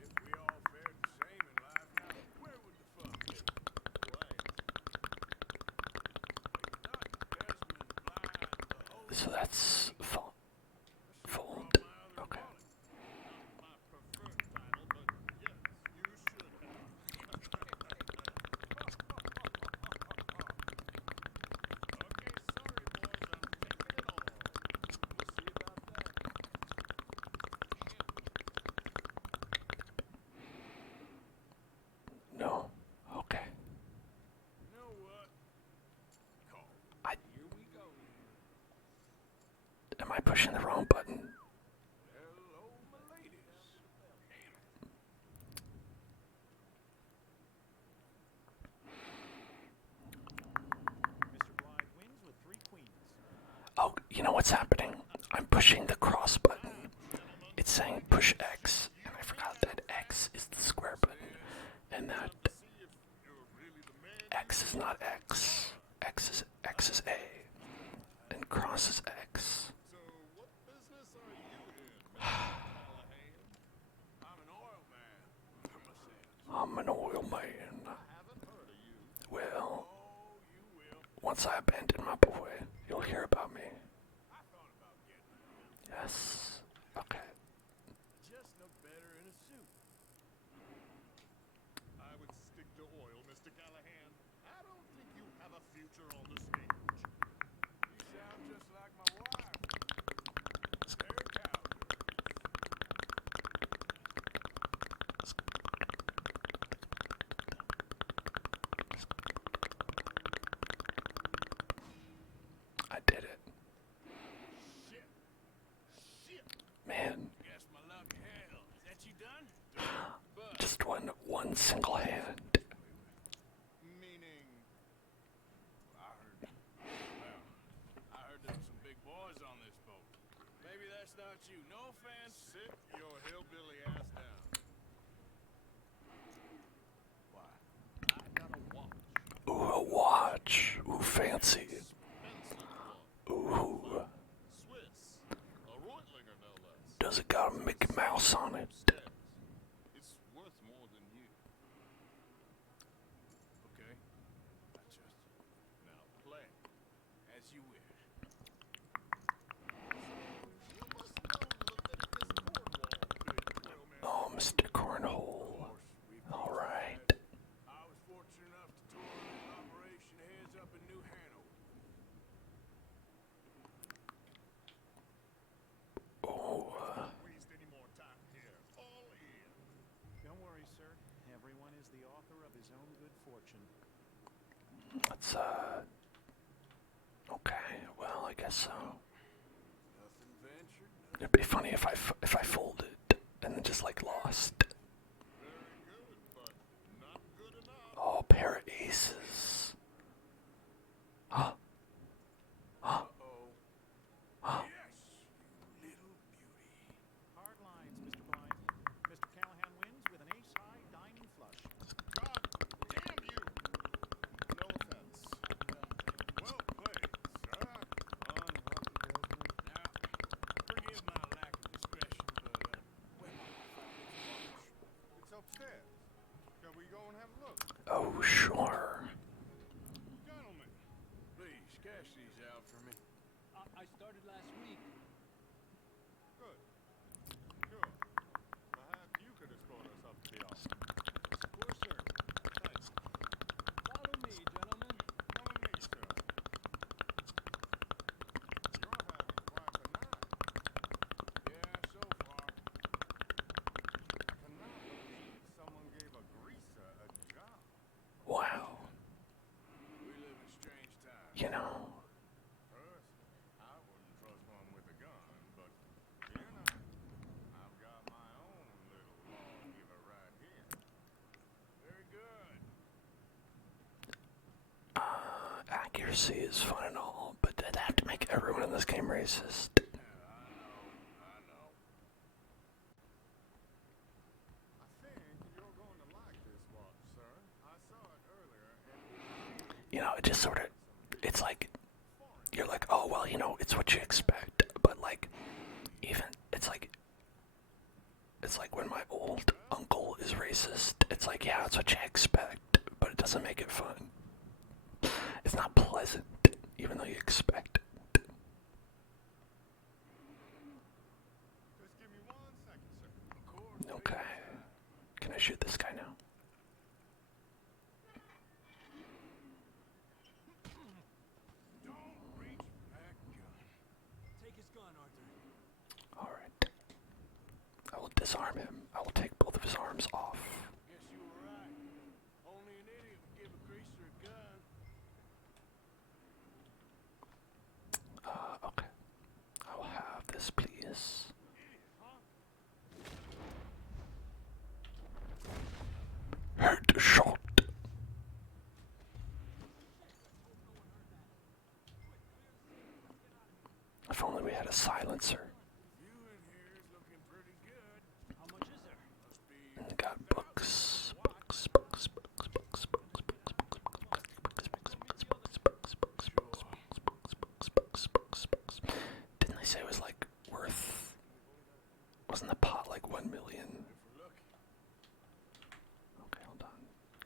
If we all fared the same in life, now where would the fun be? Why? Maybe not Desmond, Blind, the So that's fold. Okay. My preferred title, but yes, you should have. Okay, sorry, boys, I'm taking it all. We'll see about that. No. Okay. You know what? Call. Here we go. Am I pushing the wrong button? Hello, my ladies. Mr. Blythe wins with 3 queens. Oh, you know what's happening? I'm pushing the cross button. It's saying push X, and I forgot that X is the square button, and that X is not X. X is A, and cross is X. So, what business are you in, Mr. Callahan? I'm an oil man. For myself. I'm an oil man. I haven't heard of you. Well, Oh, you will. once I abandon my boy, you'll hear about me. I thought about getting one. Yes. Okay. Just no better in a suit. I would stick to oil, Mr. Callahan. I don't think you have a future on the stage. You sound just like my wife. Very coward. I did it. Shit. Man, Guess my luck hell. Is that you done? But just one single hand. Meaning, I heard there were some big boys on this boat. Maybe that's not you. No offense. sit your hillbilly ass down. Why? I got a watch. Ooh, a watch. Ooh, fancy. Expensive one. Ooh, Swiss. A Reutlinger, no less. does it got a Mickey Mouse on it? Steps. It's worth more than you. Okay. I trust you. Now play. As you wish. You must know that this Cornwall big whale man. Oh, Mr. Cornhole. All right. I was fortunate enough to tour an operation heads up in New Hanover. Oh, Waste any more time here. All in. Don't worry, sir. Everyone is the author of his own good fortune. let's, okay, well, I guess so. Nothing ventured, It'd be funny if I folded and then just, like, lost. Very good, but not good enough. Oh, pair of aces. Huh? Huh? Uh-oh. Huh? Yes, you little beauty. Hard lines, Mr. Blythe. Mr. Callahan wins with an ace-high diamond flush. God damn you! No offense. Well played, sir. Unlucky gentleman. Now, forgive my lack of discretion, but, where my watch? It's upstairs. Shall we go and have a look? Oh, sure. Gentlemen, please, cash these out for me. I started last week. Good. Sure. Perhaps you could escort us up to the office. Of course, sir. Thanks. Follow me, gentlemen. Follow me, sir. You're having quite the night. Yeah, so far. I cannot believe someone gave a greaser a job. Wow. We live in strange times. You know, Personally, I wouldn't trust one with a gun, but fear not. I've got my own little lawgiver right here. Very good. accuracy is fun and all, but they'd have to make everyone in this game racist. Yeah, I know. I think you're going to like this watch, sir. I saw it earlier, and You know, it just sort of, it's like, you're like, oh, well, you know, it's what you expect, but like, even, it's like when my old uncle is racist, it's like, yeah, it's what you expect, but it doesn't make it fun. It's not pleasant, even though you expect it. I shoot this guy now? Don't reach for that gun. Take his gun, Arthur. Alright. I will disarm him. I will take both of his arms off. Guess you were right. Only an idiot would give a greaser a gun. Okay. I will have this, please. Headshot. If only we had a silencer. You in here is looking pretty good. How much is there? Must be And got books. Books, books, books, books, books, books, books, books, books, books, books, books, books, books, books, books, books, books, books. Didn't they say it was like worth? Wasn't the pot like 1 million? Okay, hold on.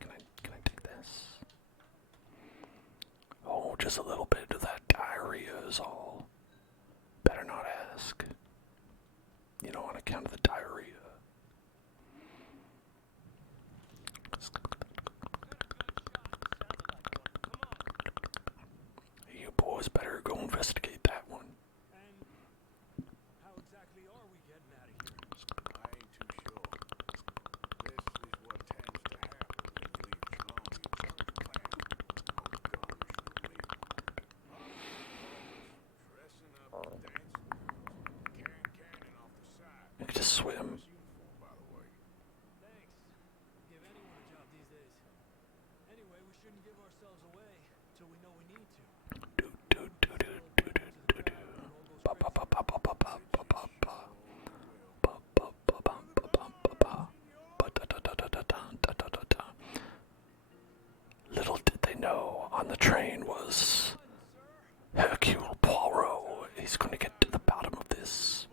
Can I take this? Oh, just a little bit of that diarrhea is all. Better not ask. You know, on account of the diarrhea. You boys better go investigate that one. And how exactly are we getting out of here? I ain't too sure. This is what tends to happen when you leave Colombia for the plan. No guns, no label. Dressing up, dancing girls, cannon off the side. You can just swim. Nice uniform, by the way. Thanks. Give anyone a job these days. Anyway, we shouldn't give ourselves away till we know we need to. Do do do do do do do do. Ba ba ba ba ba ba ba ba ba ba. Ba ba ba ba ba ba ba ba. Ba da da da da da da da da da. Little did they know on the train was Hercule Poirot. He's going to get to the bottom of this.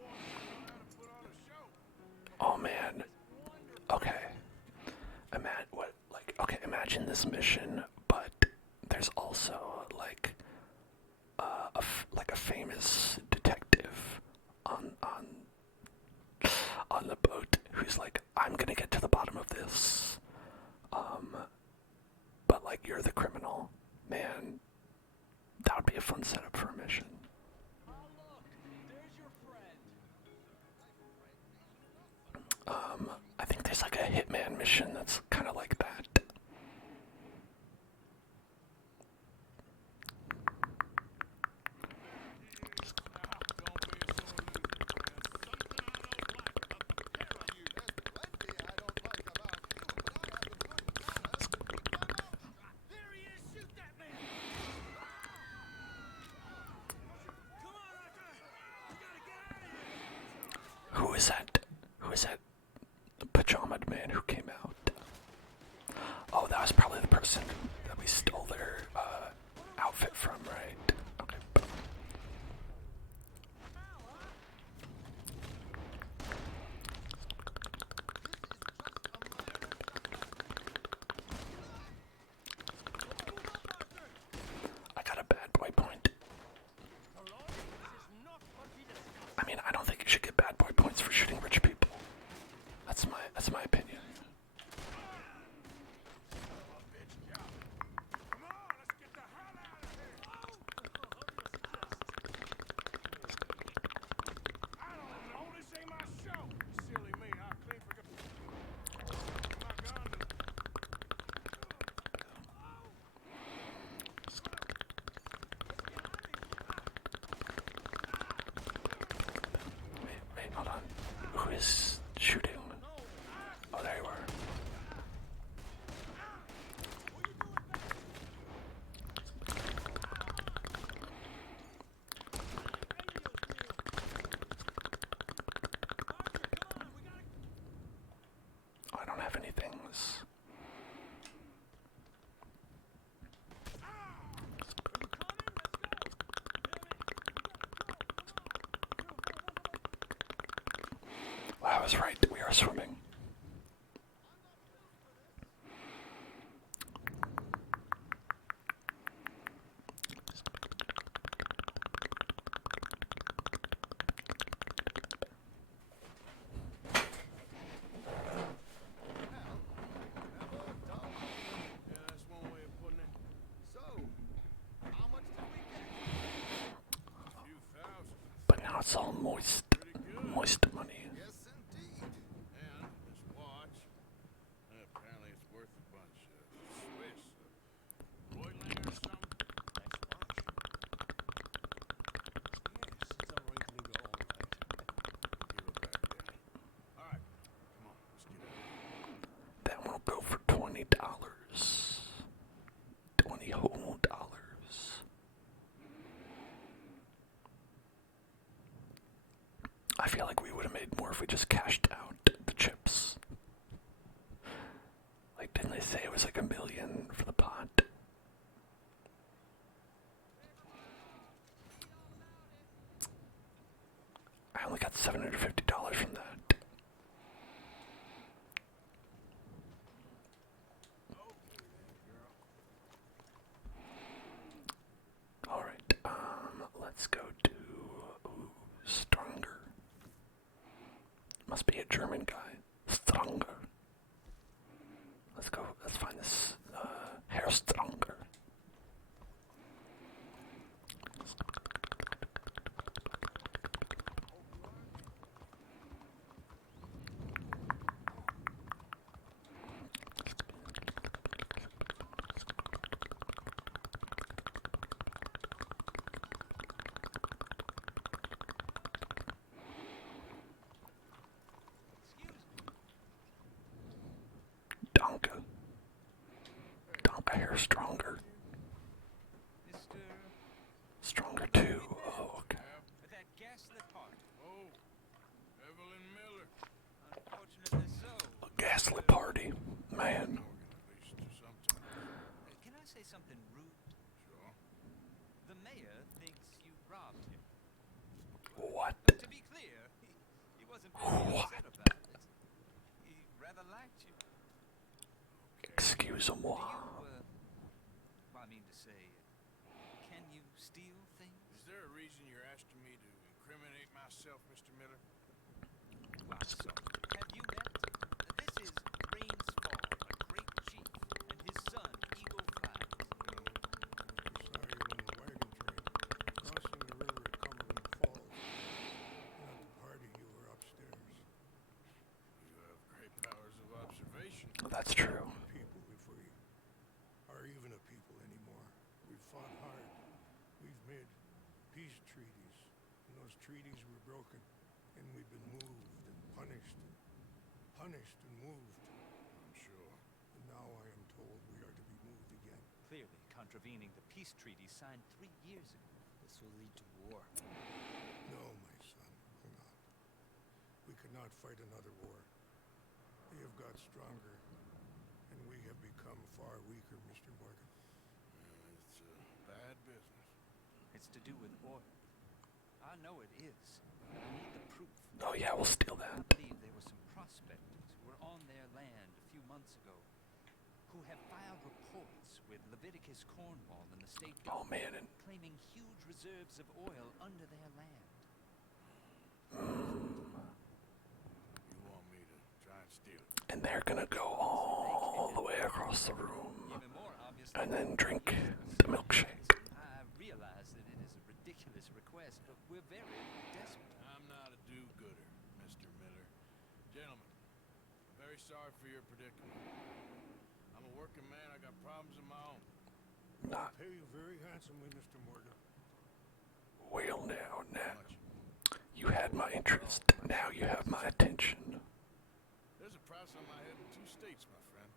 Oh man. Okay. Imagine this mission, but there's also like a famous detective on the boat who's like, I'm gonna get to the bottom of this. But like you're the criminal, man. That would be a fun setup for a mission. Oh, look, there's your friend. I think there's like a hitman mission that's kind of like that. Who is that? Who is that pajamaed man who came out? Oh, that was probably the person that we stole their outfit from, right? Okay. I got a bad boy point. I mean, I don't think you should get bad boy points for shooting rich people. That's my opinion. Wait, hold on. Who is shooting? Oh, there you are. Oh, I don't have any things. Well, I was right. We are swimming. it's all moist, moist money. Yes, indeed. And this watch, apparently it's worth a bunch. Swiss, Royland or something. Yes, it's a Reutling all right. Give it back, Danny. All right, come on, let's get out of here. That one will go for $20. $20 whole dollars. I feel like we would have made more if we just cashed out the chips. Like, didn't they say it was like $1 million for the pot? I only got $750 from that. Alright, let's go to Stronger. Must be a German guy. Stronger. Let's go, let's find this, Herr Stronger. Donka. Donka Hair Stronger. Mr. Stronger too. Oh, okay. That gaslit part. Oh, Evelyn Miller. Unfortunately so. A gaslit party. Man. Morgan, at least sometimes. Can I say something rude? Sure. The mayor thinks you robbed him. What? But to be clear, he wasn't very What? upset about it. He rather liked you. Excuse-moi. Well, I mean to say, can you steal things? Is there a reason you're asking me to incriminate myself, Mr. Miller? Why so? Have you met? This is Rains Fall, a great chief, and his son, Eagle Flies. Saw you on the wagon train, crossing the river at Cumberland Falls. At the party, you were upstairs. You have great powers of observation. That's true. People if we are even a people anymore. We've fought hard. We've made peace treaties. And those treaties were broken. And we've been moved and punished and moved. I'm sure. And now I am told we are to be moved again. Clearly contravening the peace treaty signed 3 years ago. This will lead to war. No, my son, will not. We cannot fight another war. They have got stronger, and we have become far weaker, Mr. Morgan. It's a bad business. It's to do with oil. I know it is, but I need the proof. Oh yeah, we'll steal I that. believe there were some prospectors who were on their land a few months ago who have filed reports with Leviticus Cornwall and the state Oh government man, and claiming huge reserves of oil under their land. You want me to try and steal it? and they're gonna go all the way across the room Even more obviously, and then drink the milkshake. I realize that it is a ridiculous request, but we're very desperate. I'm not a do-gooder, Mr. Miller. Gentlemen, I'm very sorry for your predicament. I'm a working man. I got problems of my own. Not Pay you very handsomely, Mr. Morgan. well now. Much. You had my interest. Now you have my attention. There's a price on my head in 2 states, my friend.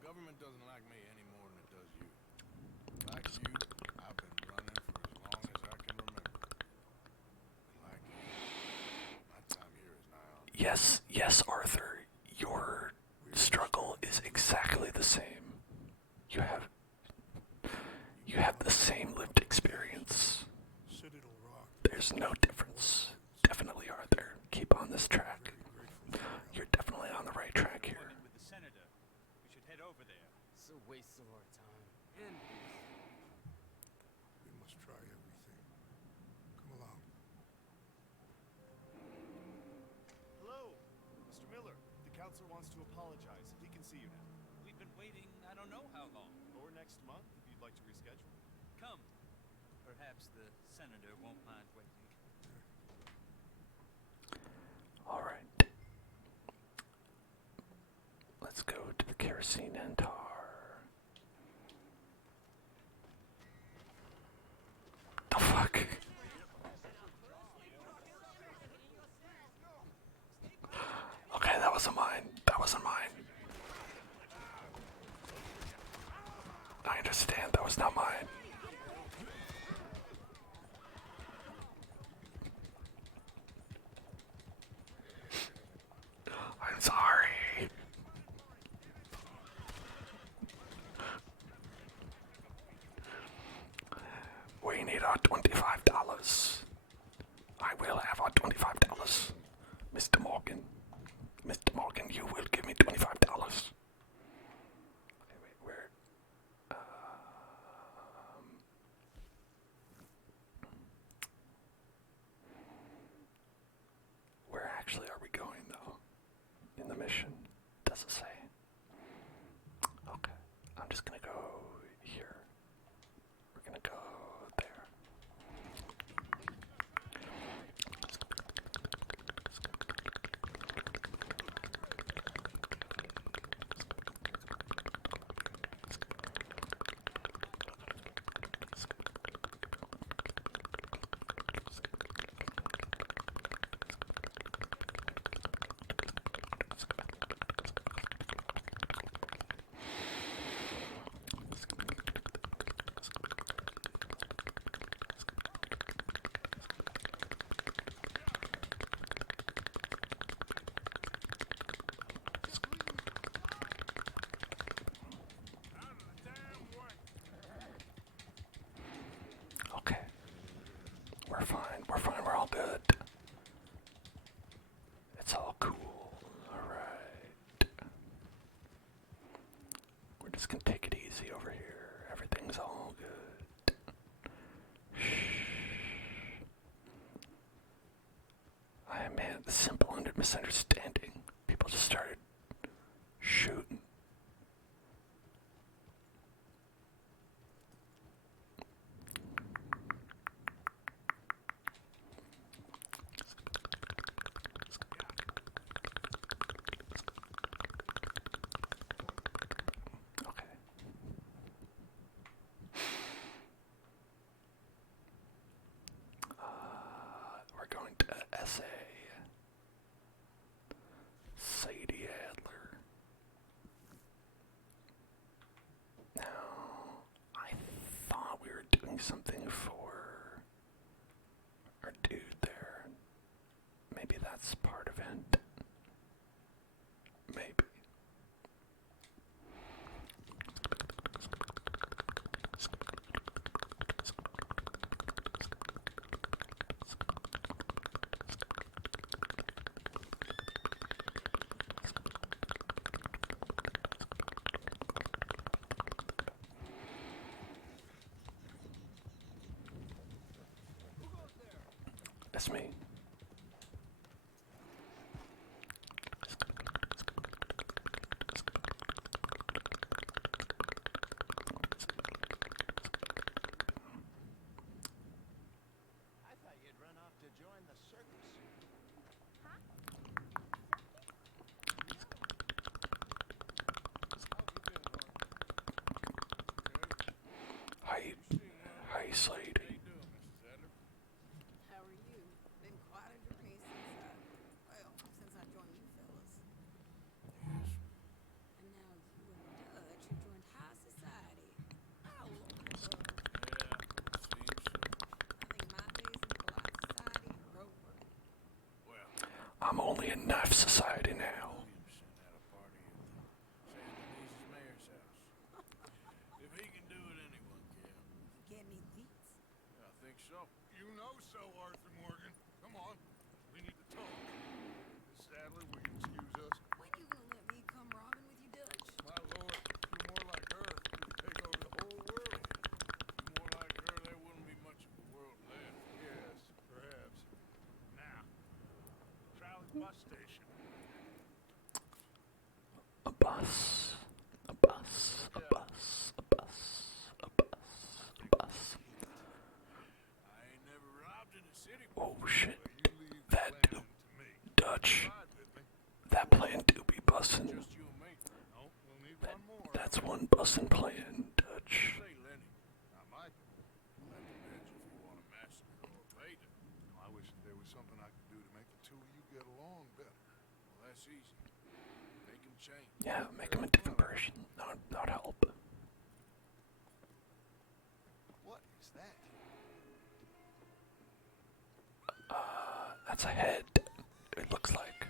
The government doesn't like me any more than it does you. Like you, I've been running for as long as I can remember. And like you, my time here is nigh on. Yes, Arthur. Your struggle is exactly the same. You have the same lived experience. Citadel Rock. There's no difference. Definitely, Arthur. Keep on this track. Very grateful for your help. You're definitely on the right track here. Appointment with the senator. We should head over there. It's a waste of our time. And We must try everything. Come along. Hello, Mr. Miller. The counselor wants to apologize. He can see you now. We've been waiting I don't know how long. Or next month, if you'd like to reschedule. Come. Perhaps the senator won't mind waiting. Alright. Let's go to the kerosene and tar. The fuck? Okay, that wasn't mine. That wasn't mine. I understand, that was not mine. I'm sorry. We need our $25. I will have our $25. Mr. Morgan. Mr. Morgan, you will give me $25. Okay, wait, where actually are we going, though? In the mission? Does it say? Okay, I'm just gonna go here. We're gonna go there. Okay. We're fine, we're all good. It's all cool. Alright. We're just gonna take it easy over here. Everything's all good. Shh. Man, the simple misunderstanding. People just started shooting. Okay. We're going to SA. Sadie Adler. Now, I thought we were doing something for our dude there. Maybe that's part of it. Maybe. That's me. I thought you'd run off to join the circus. Hi, Slade. How are you? Been quite a journey since I joined you fellas. And now you and Dutch have joined high society. Oh, Lord. I think my days in polite society are over. Well, I'm only in knife society now. Williamson had a party at the San Denise's mayor's house. If he can do it, anyone can. Get any leads? I think so. You know so, Arthur Morgan. Come on. We need to talk. Miss Sadler, will you excuse us? When you gonna let me come robbing with you, Dutch? My lord, you're more like her. You could take over the whole world. More like her, there wouldn't be much of a world left. Yes, perhaps. Now, Charlie bus station. mustn't play in Dutch. Say, Lenny, I might let the bench if you want a massacre or a payday. I wish there was something I could do to make the two of you get along better. Well, that's easy. Make him change. Yeah, make him a different person. That would help. What is that? That's a head. It looks like.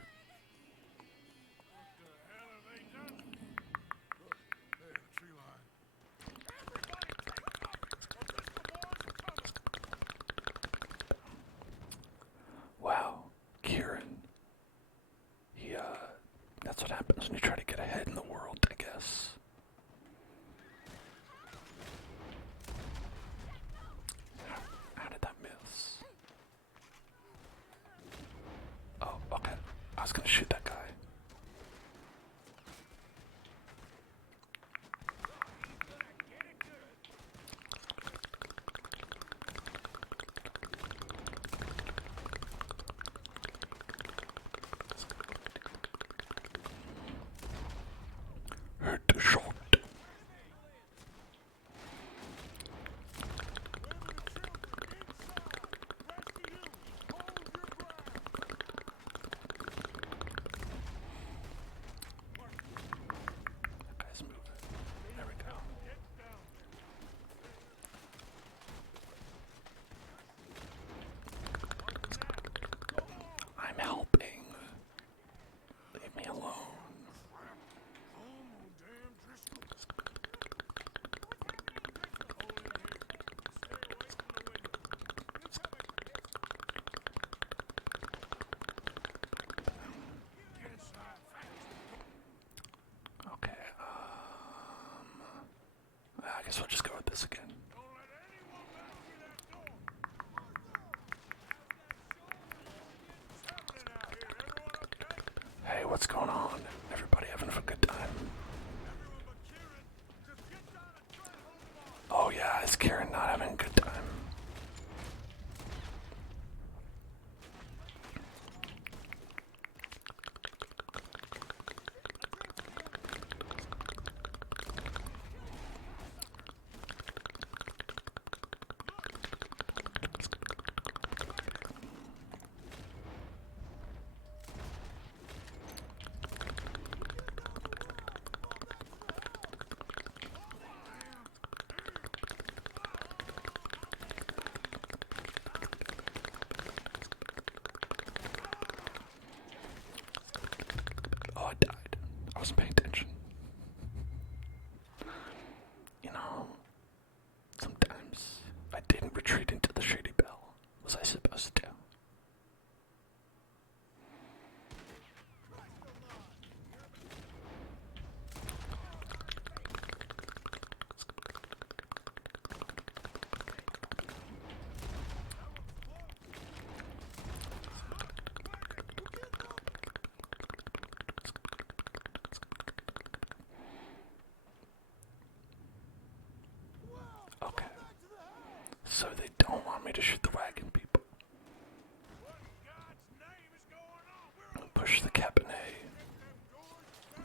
What the hell have they done? Look, there in the tree line. Everybody take cover! Or Mr. Moore's coming! Wow, Kieran. That's what happens when you try to get ahead in the world, I guess. How did that miss? Oh, okay. I was gonna shoot that guy. Headshot. That guy's moving. There we go. I'm helping. Leave me alone. Okay, I guess we'll just go with this again. Hey, what's going on? Everybody having a good time? Oh yeah, is Kieran not having a good time? Oh, I died. I wasn't paying attention. You know, sometimes I didn't retreat into the Shady Bell. Was I supposed to? Okay. So they don't want me to shoot the wagon people. Push the cabinet.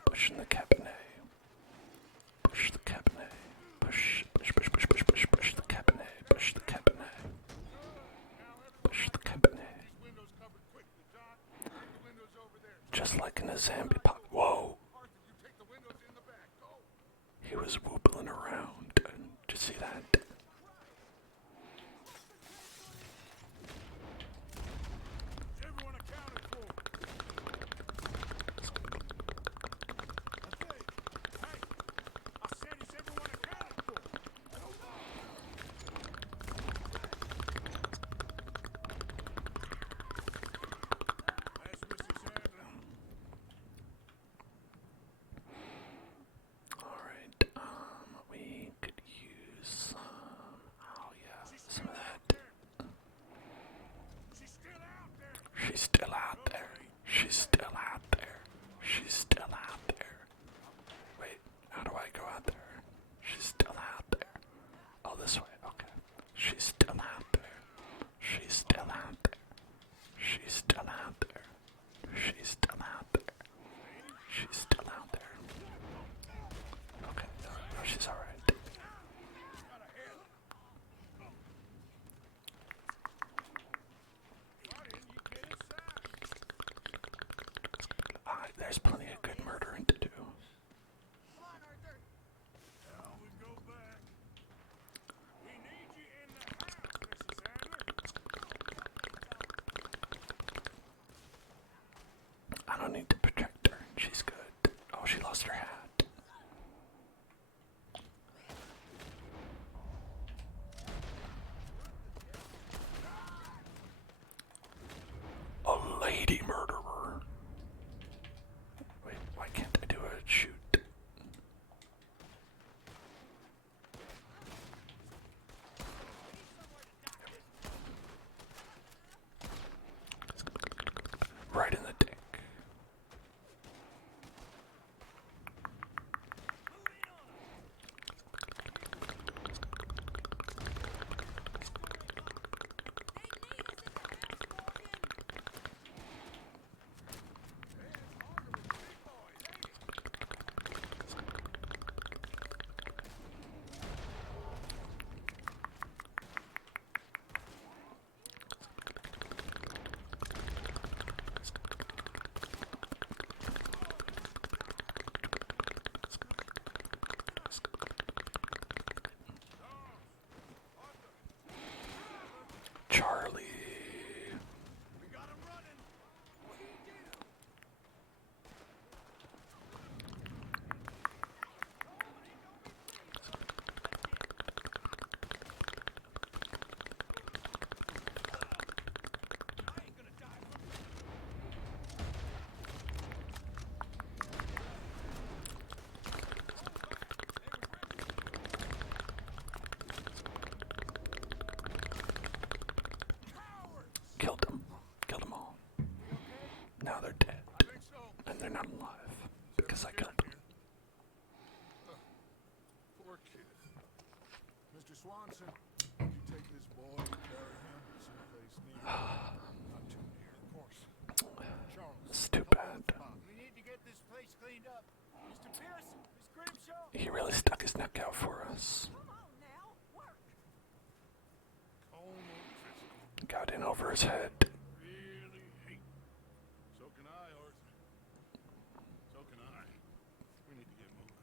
Pushing the cabinet. Push the cabinet. Push the cabinet. Push the cabinet. Push the cabinet. Just like in a zombie pop. Whoa. He was wobbling around. Did you see that? Everyone accounted for. Hey, I said is everyone accounted for. That's Mrs. Hadley. Alright, Swanson, could you take this boy and carry him someplace near? Not too near, of course. Charles, It's too help bad. with Bob. We need to get this place cleaned up. Mr. Pierce, Miss Grimshaw. He really stuck his neck out for us. Come on now, work. Got in over his head. Really hate. So can I, Arthur. So can I. We need to get moving.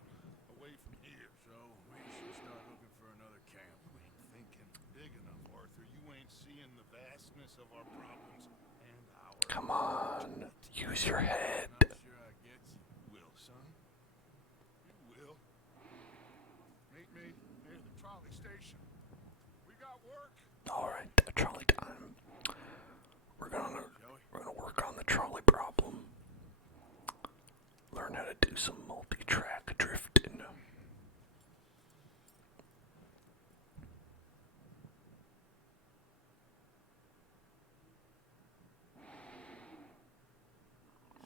Away from here. So we should start looking for another camp. We ain't thinking big enough, Arthur. You ain't seeing the vastness of our problems and our... Come on. Use your head. Not sure I get you. Will, son. You will. Meet me near the trolley station. We got work. Alright, trolley time. We're gonna work on the trolley problem. Learn how to do some multi-track drifting.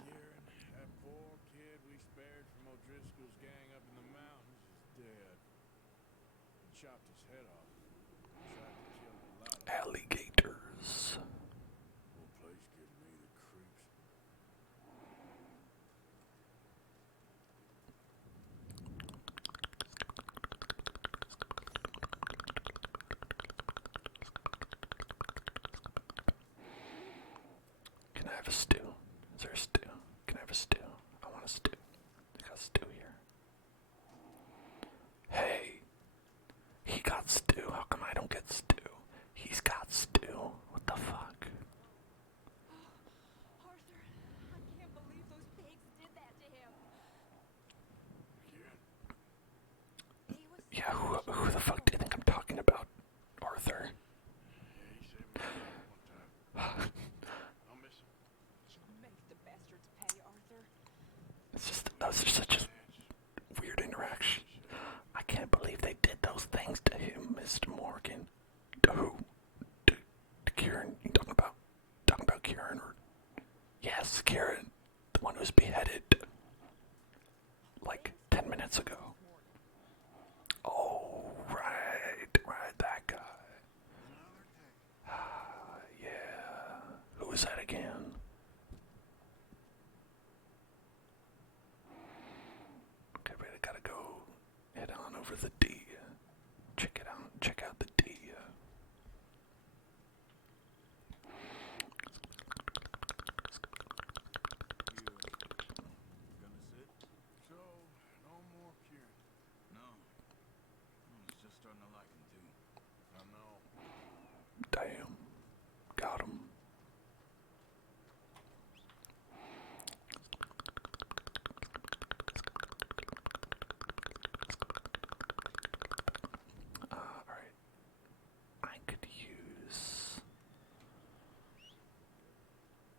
Kieran, that poor kid we spared from O'Driscoll's gang up in the mountains is dead. He chopped his head off. Tried to kill a lot of Alligators. whole place gives me the creeps. Can I have a stew? Is there a stew? Can I have a stew? I want a stew. I got stew here. Hey! He got stew. How come I don't get stew? He's got stew. What the fuck? Arthur, I can't believe those pigs did that to him. He was Yeah, who the fuck do you think I'm talking about? Arthur. Yeah, he saved my life one time. I'll miss him. Make the bastards pay, Arthur. It's just, those are such a weird interaction. I can't believe they did those things to him, Mr. Morgan. To who? To Kieran? You talking about Kieran? Or yes, Kieran, the one who was beheaded like 10 minutes ago. Oh, right, that guy. Yeah. Who was that again? Okay, wait, I gotta go head on over the D. Check out the D. Gonna sit? So, no more Kieran. No. I was just starting to like him, too. I know. Damn. Got him. Alright. I could use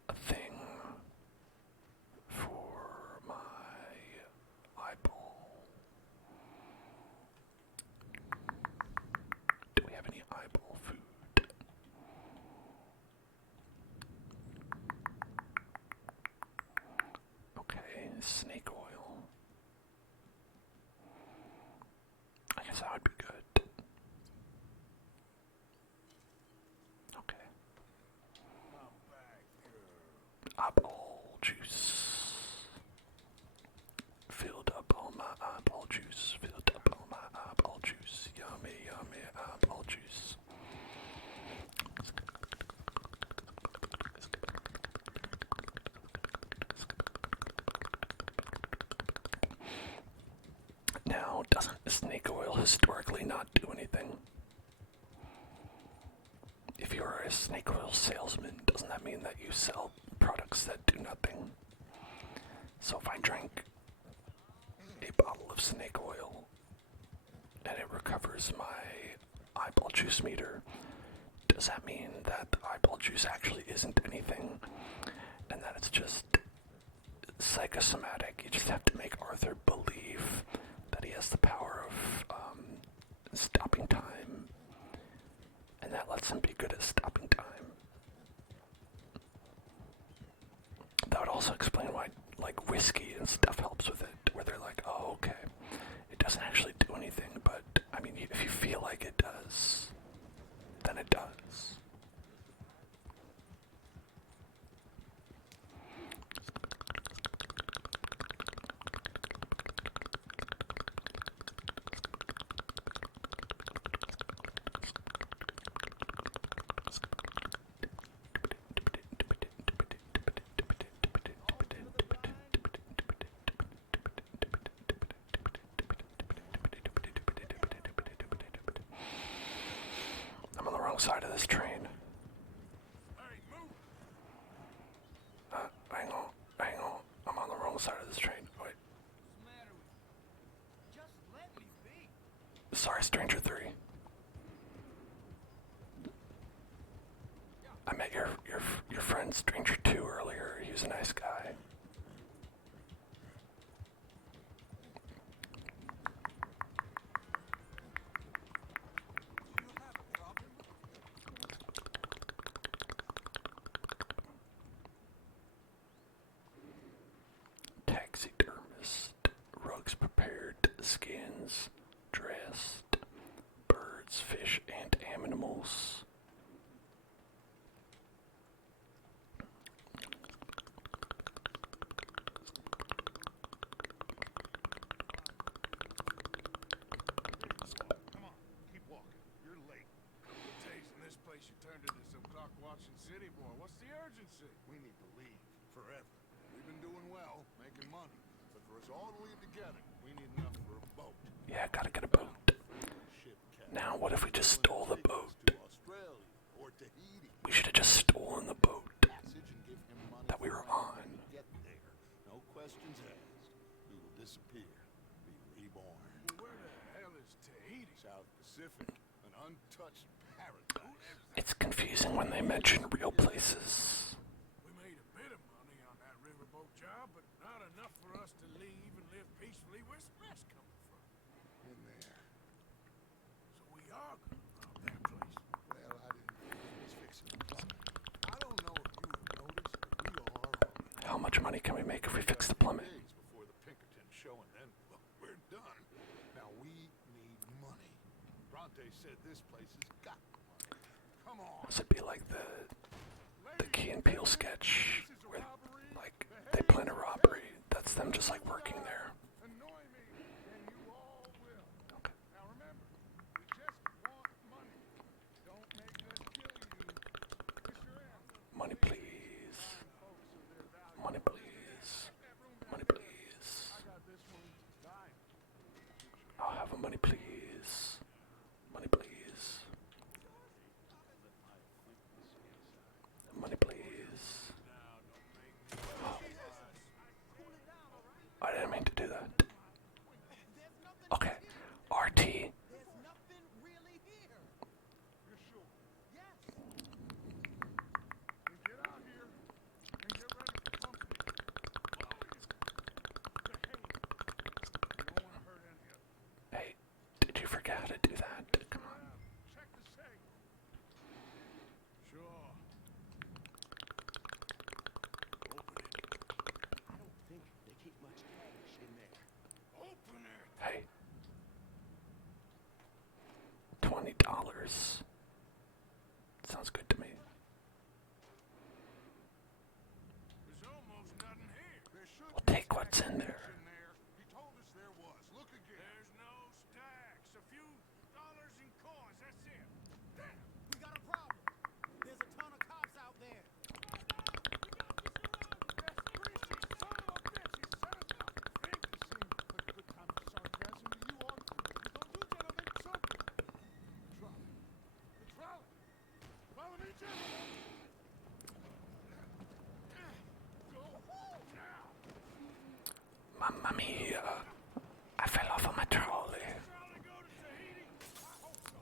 a thing for my eyeball. Do we have any eyeball food? Okay, snake oil. I guess that would be good. Okay. I'm back, girl. Eyeball juice. Filled up all my eyeball juice. Filled up all my eyeball juice. Yummy, yummy eyeball juice. Now, doesn't snake oil historically not do anything? If you're a snake oil salesman, doesn't that mean that you sell products that do nothing? So if I drank a bottle of snake oil and it recovers my eyeball juice meter, does that mean that the eyeball juice actually isn't anything and that it's just psychosomatic? You just have to make Arthur believe that he has the power of stopping time, and that lets him be good at stopping time. That would also explain why, like, whiskey and stuff helps with it, where they're like, oh, okay, it doesn't actually do anything, but, I mean, if you feel like it does, Sorry, Stranger 3. I met your friend Stranger 2 earlier. He was a nice guy. Taxidermist, rugs prepared, skins, dressed, birds, fish, and animals. Come on, keep walking. You're late. Taste in this place you turned into some clock-watching city boy. What's the urgency? We need to leave forever. We've been doing well, making money. But for us all to leave together, we need enough for a boat. Yeah, gotta get a boat. Now, what if we just stole the boat? To Australia or Tahiti. We should have just stolen the boat Passage and give him money that we were for on. Get there. No questions asked. We will disappear. Be reborn. Where the hell is Tahiti? South Pacific. An untouched paradise. It's confusing when they mention real places. We made a bit of money on that riverboat job, but not enough for us to leave and live peacefully. Where's the rest coming from? In there. So we are gonna rob that place. Well, I didn't think he was fixing the plumbing. I don't know if you have noticed, but we are on How much money can we make if we fix the plumbing? days before the Pinkerton show, and then well, we're done. Now we need money. Bronte said this place has got money. Come on. This would be like the Key and Peele sketch where, like, they plan a robbery. That's them just, like, working there. Annoy me, and you all will. Okay. Now remember, we just want money. Don't make us kill you. Kiss your ass. Money, please. Money, please. Money, please. I got this one dying. I'll have a money, please. Money, please. Money, please. I didn't mean to do that. Okay. RT. There's nothing really here. You're sure? Yes. Then get out here and get ready for company. Behave. You don't want to hurt any of them. Hey, did you forget how to do that? Come on. Check the safe. Sure. I don't think they keep much cash in there. Open it. Hey. $20. Sounds good to me. There's almost nothing here. There should We'll be take what's in there. in there. He told us there was. Look again. There's no stacks. A few dollars in coins. That's it. Damn. We got a problem. There's a ton of cops out there. Son of a bitch. He set us up. Think this seemed like a good time for sarcasm to you or to me. Don't you gentlemen something? Trolley. The trolley. Follow me, gentlemen. Go now. Mamma mia. I fell off of my trolley. Trolley go to Tahiti? I hope so.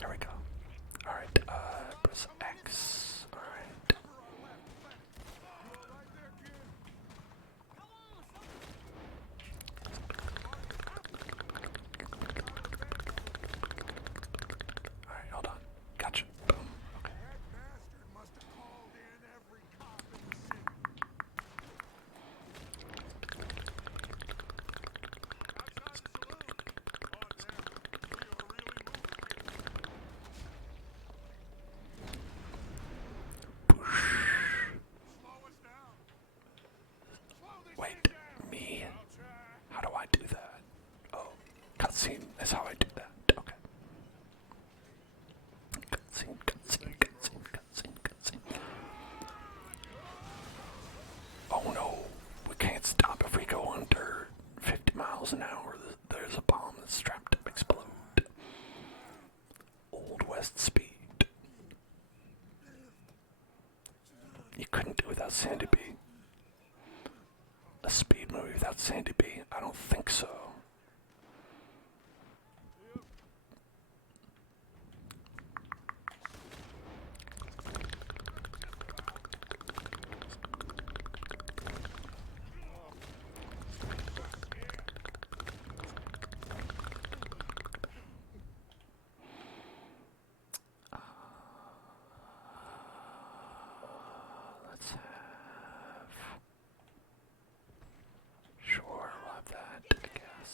There we go. Alright, press X. Alright. Alright, hold on. Gotcha. Boom. Okay. That bastard must have called in every cop in the city. Outside the saloon. Oh, damn. We are really moving here. Slow us down. Slow this Wait, shit down. me? I'll try. How do I do that? Oh, cutscene is how I do that. Okay. Cutscene, cutscene, cutscene, cutscene, cutscene. without Sandy B? A speed movie without Sandy B? I don't think so. Let's have... Sure, we'll have that, I guess.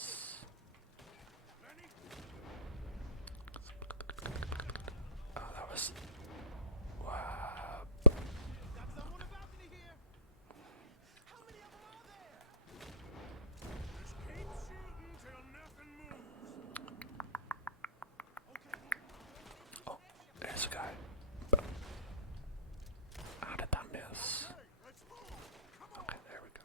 Oh, that was... Wow. Got some on the balcony here. How many of them are there? Just keep shooting till nothing moves. Oh, there's a guy. How did that miss? Okay, there we go.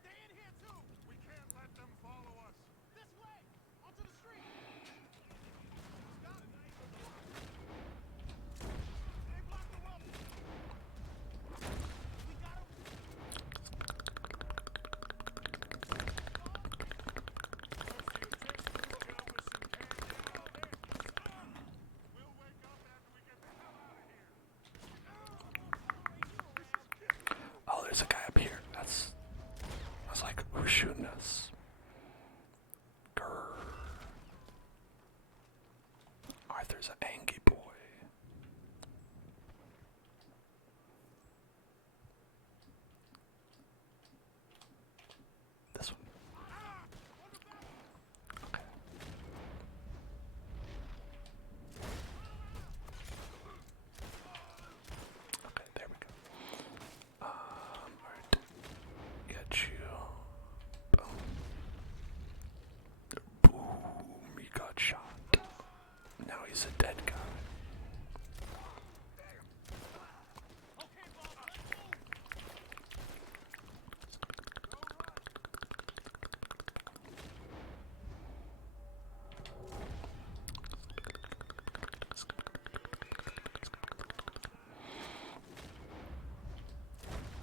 Stay in here too. We can't let them follow us. This way, onto the street. Stop. They blocked the road. We got him. We'll wake up after we get the hell out of here. Oh, there's a guy up here. That's... I was like, who's shooting us? Grrr. Arthur's an angry boy. This one. Okay. Okay, there we go. Alright. Get you. Boom. Boom, he got shot. Now he's a dead guy.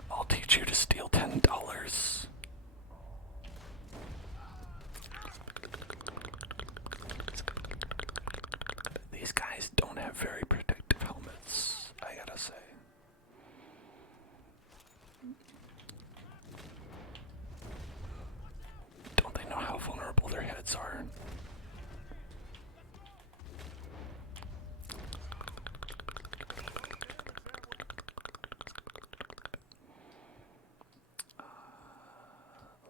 I'll teach you to steal $10. These guys don't have very protective helmets, I gotta say. Don't they know how vulnerable their heads are?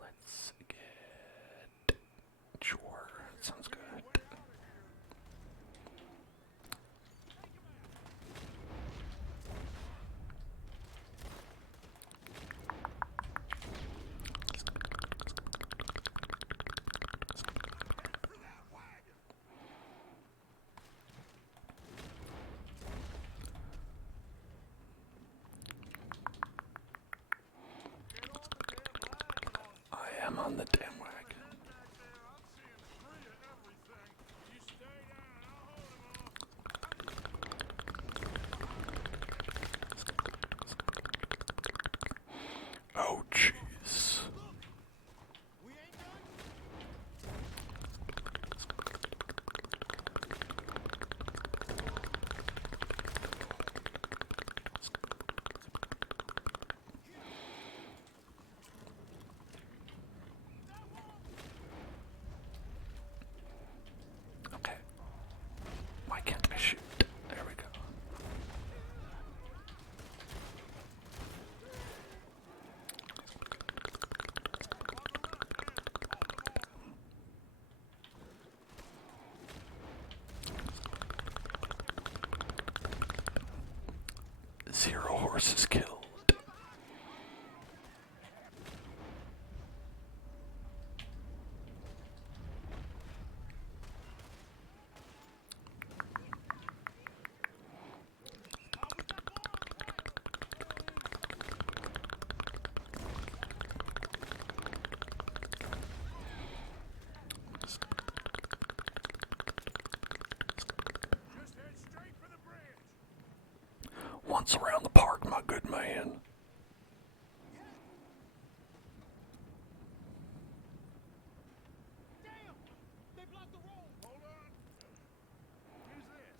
Let's get... Sure, that sounds good. I am on the damn wagon. You stay down. I'll hold him off. Oh, jeez. We ain't done. Okay. Why can't I shoot? There we go. Zero horses killed. bounce around the park, my good man. Damn! They blocked the road! Hold on! Who's this?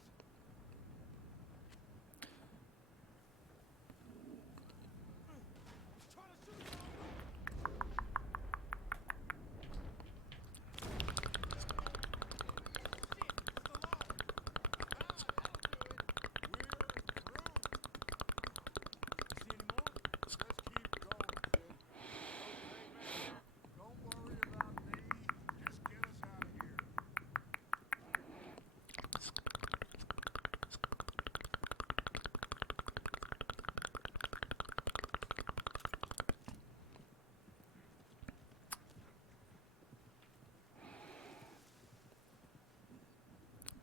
Trying to shoot you!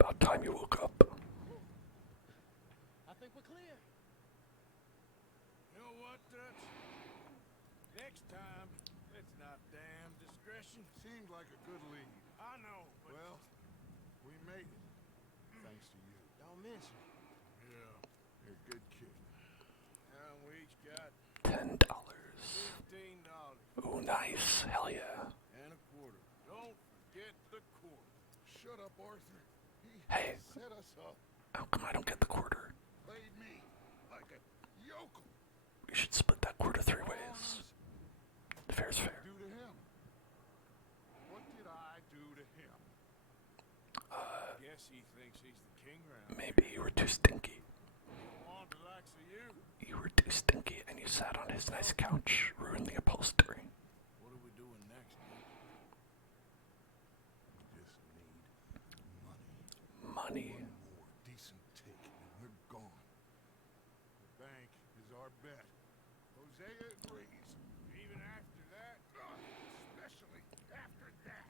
About time you woke up. I think we're clear. You know what, Dutch? Next time, it's not damn discretion. Seemed like a good lead. I know, but... Well, we made it. Thanks to you. Don't mention it. Yeah. You're a good kid. And we each got $10. $15. Ooh, nice. Hell yeah. And a quarter. Don't forget the quarter. Shut up, Arthur. He Hey. set us up. How come I don't get the quarter? Played me like a yokel. We should split that quarter 3 ways. Fair's fair. Do to him. What did I do to him? Guess he thinks he's the king round. Maybe you were too stinky. Don't want the likes of you. You were too stinky and you sat on his nice couch, ruined the upholstery. What are we doing next, Nick? Just need money. Money. One more decent take and we're gone. The bank is our bet. Hosea agrees. Even after that? Especially after that.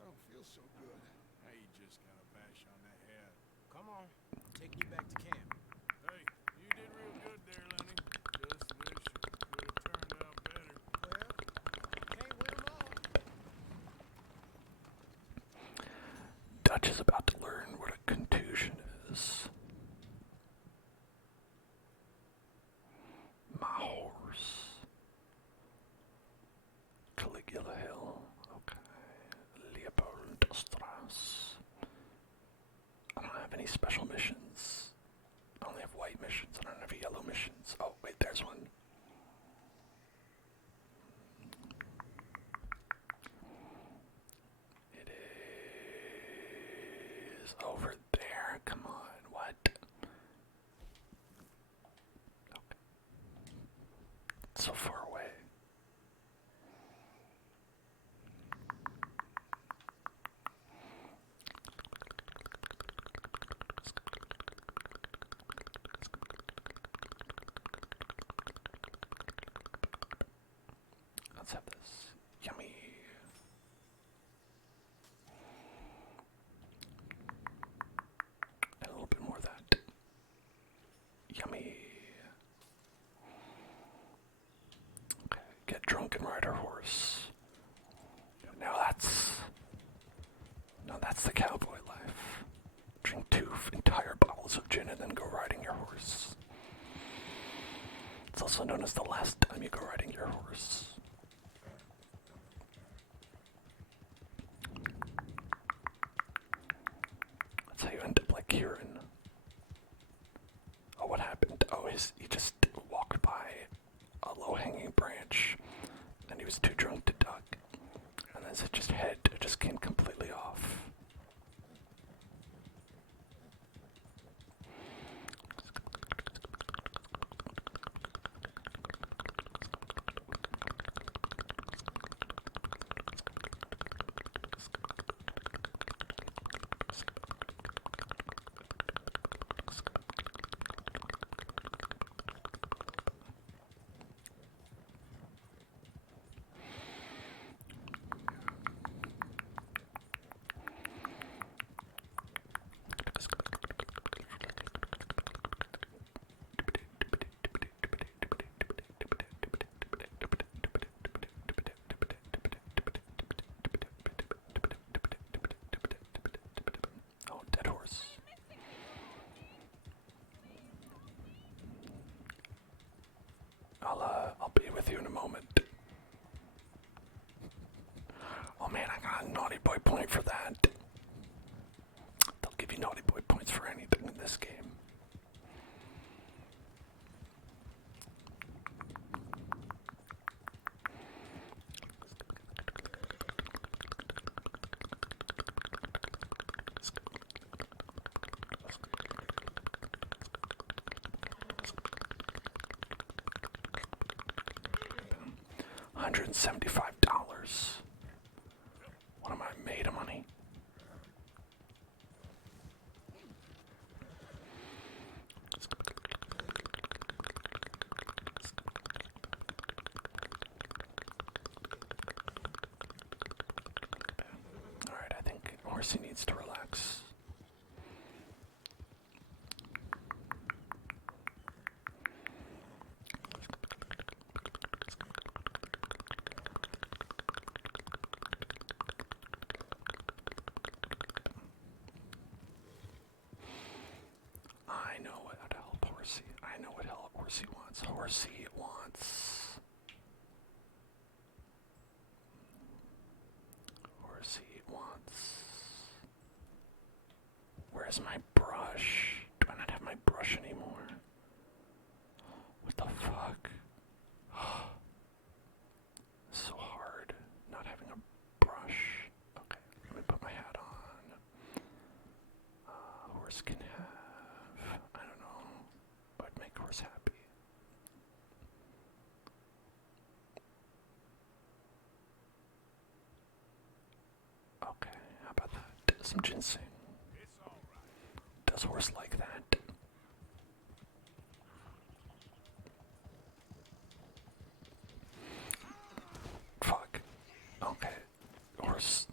I don't feel so good. Hey, you just got a bash on that head. Come on. Take me back to camp. Hey, you did real good there, Lenny. Just wish it could have turned out better. Well, can't win them all. Dutch is about to learn what a contusion is. My horse. Caligula Hill. Okay. Leopoldstrasse. I don't have any special missions. I only have white missions. I don't have yellow missions. Oh, wait, there's one. It is over there. Come on, what? Okay. It's so far away. Let's have this. Yummy. And a little bit more of that. Yummy. Okay, get drunk and ride our horse. Now that's the cowboy life. Drink 2 entire bottles of gin and then go riding your horse. It's also known as the last time you go riding your horse. That's how you end up like Kieran. Oh, what happened? Oh, he just walked by a low-hanging branch, and he was too drunk to duck. And then his head just came completely off. naughty boy point for that. They'll give you naughty boy points for anything in this game. $175. What am I made of money? Alright, I think Horsey needs to relax. I know what help Horsey. I know what help Horsey wants. Horsey wants. Horsey wants. Where's my brush? Do I not have my brush anymore? What the fuck? So hard not having a brush. Okay, let me put my hat on. Horse can have, I don't know, but make horse happy. Okay, how about that? Some ginseng. Does horse like that? Fuck. Okay. Horse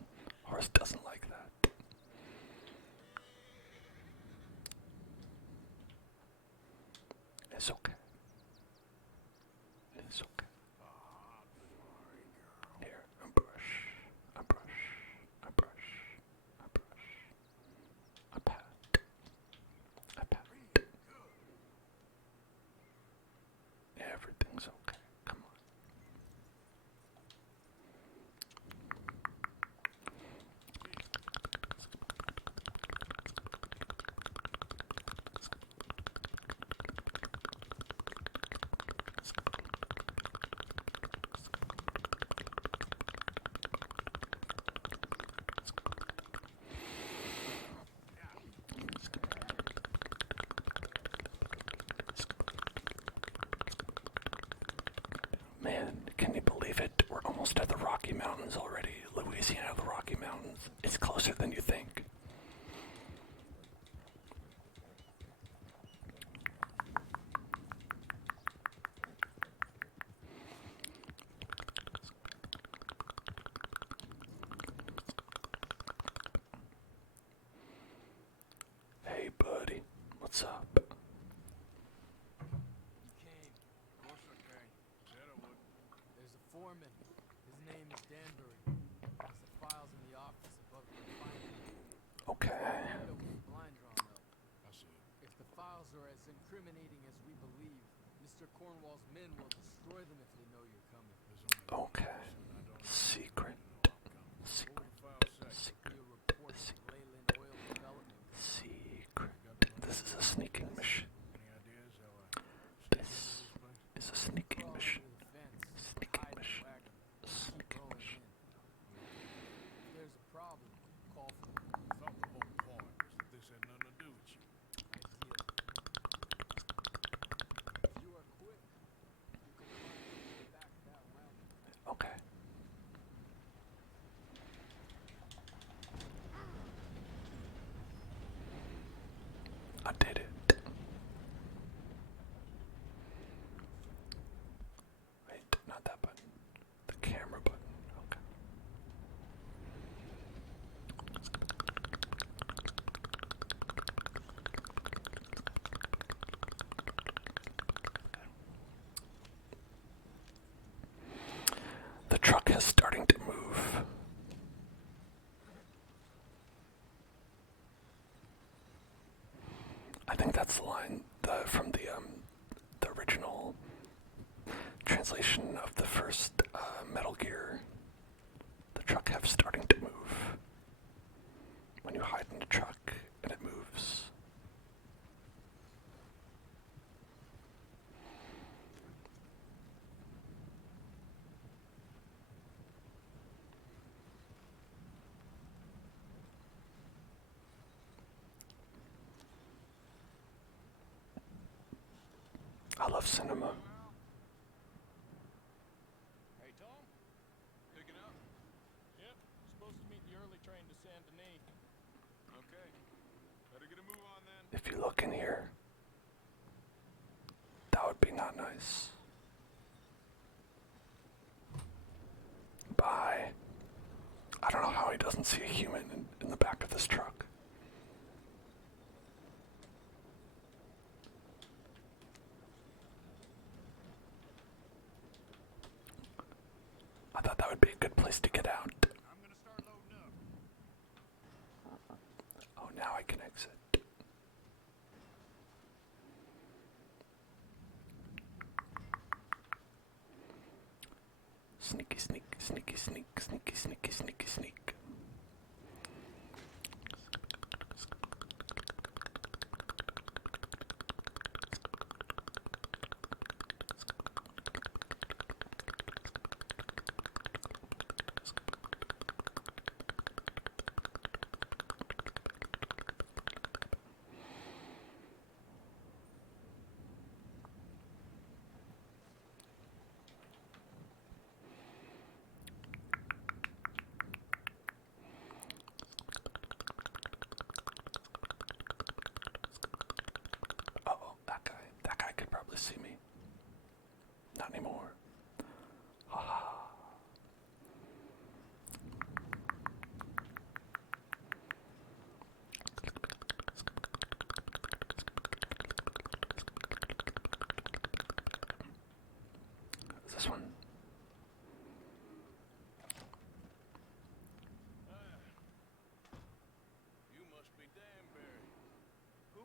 doesn't like that. It's okay. It's okay. Here, a brush, a brush, a brush, a brush, a pat, a pat. Everything's okay. Come on. Man, can you believe it? We're almost at the Rocky Mountains already. Louisiana, the Rocky Mountains. It's closer than you think. Hey, buddy. What's up? There's a foreman. His name is Danbury. Has the files in the office above the refinery. Okay. Window with the blind drawn up. If the files are as incriminating as we believe, Mr. Cornwall's men will destroy them if they know you're coming. Okay. Secret. Secret. Secret. Secret. This is a sneaking mission. This is a sneaking mission. Sneaking mission. Sneaking mission. If there's a problem, call for me. I thought the whole point was that this had nothing to do with you. If you are quick, you can find back that round. Okay. I did it. Wait, not that button. The camera button. Okay. The truck is starting to move. I think that's the line from the original translation of the first Metal Gear. The truck have starting to move. love cinema. Hey, Tom? Picking up? Yep. Supposed to meet the early train to Saint Denis. Okay. Better get a move on then. If you look in here, that would be not nice. Bye. I don't know how he doesn't see a human in the back of this truck. I thought that would be a good place to get out. I'm gonna start loading up. Oh, now I can exit. Sneaky, sneak, sneaky, sneak, sneaky, sneaky, sneaky, sneak. Uh-oh, that guy could probably see me. Not anymore. Haha. Is this one? You must be Danbury. Who?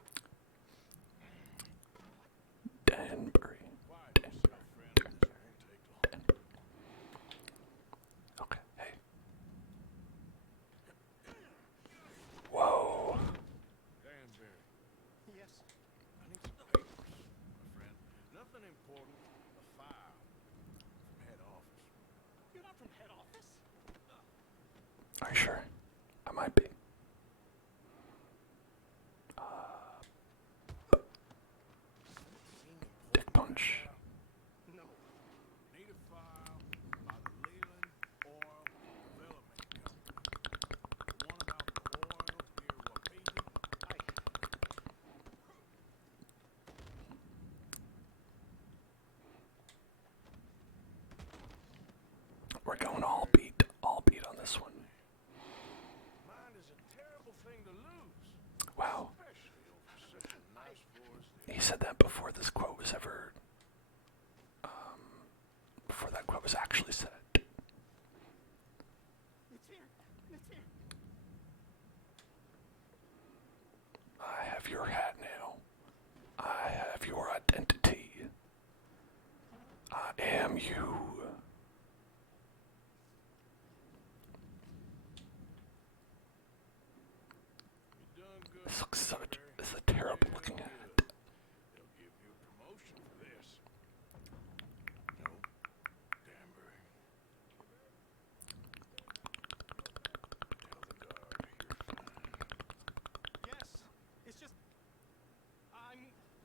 Danbury. Quiet yourself, friend. This won't take long. Okay, hey. Whoa. Danbury. Yes. I need some papers, my friend. Nothing important. A file from head office. You're not from head office? Are you sure? I might be. Dick punch. No. Need a file by the Leland Oil Development Company. The one about the oil near Wapiti. We're going all beat on this one. Mine is a terrible thing to lose. Wow. Especially over such a nice forest. He said that before this quote was ever, before that quote was actually said. It's here. It's here. I have your hat now. I have your identity. I am you. You done good. This looks so, Danbury. this is a terrible looking hat. They'll give you a promotion for this. No, Danbury. Tell the guard you're fine. Yes. It's just... I'm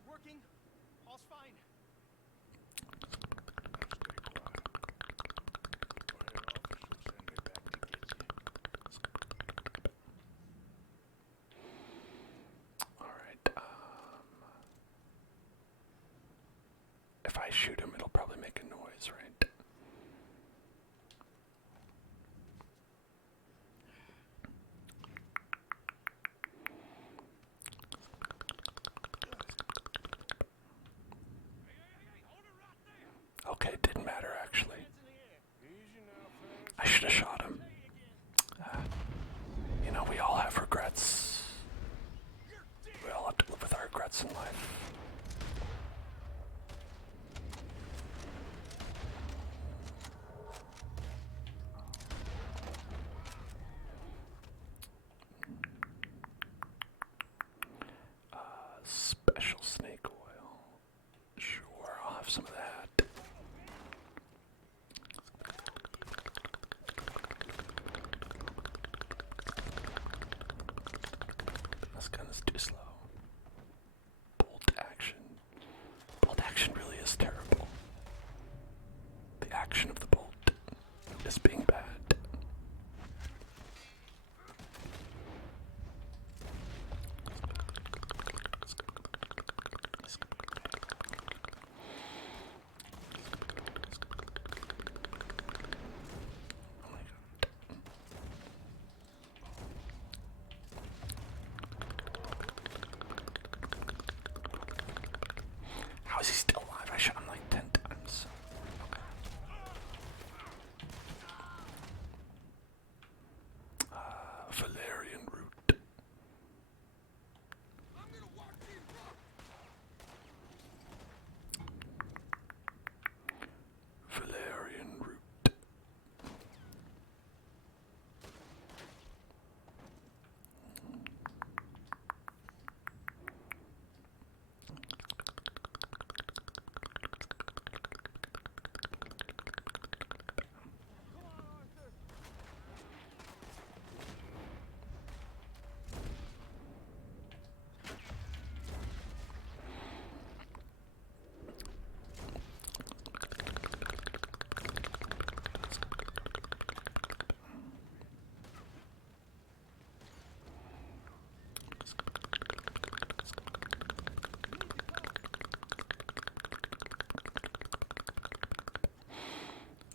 working. All's fine. Now stay quiet. Or head office will send me back to get you. Alright, if I shoot him, it'll probably make a noise, right? Okay, didn't matter actually. Easy now, fellas. I should have shot him. You know, we all have regrets. We all have to live with our regrets in life. Special snake oil. Sure, I'll have some of that. This gun is too slow. Bolt action. Bolt action really is just being bad. How is he still alive? I shot him like 10 times. Valerian root. Valerian root.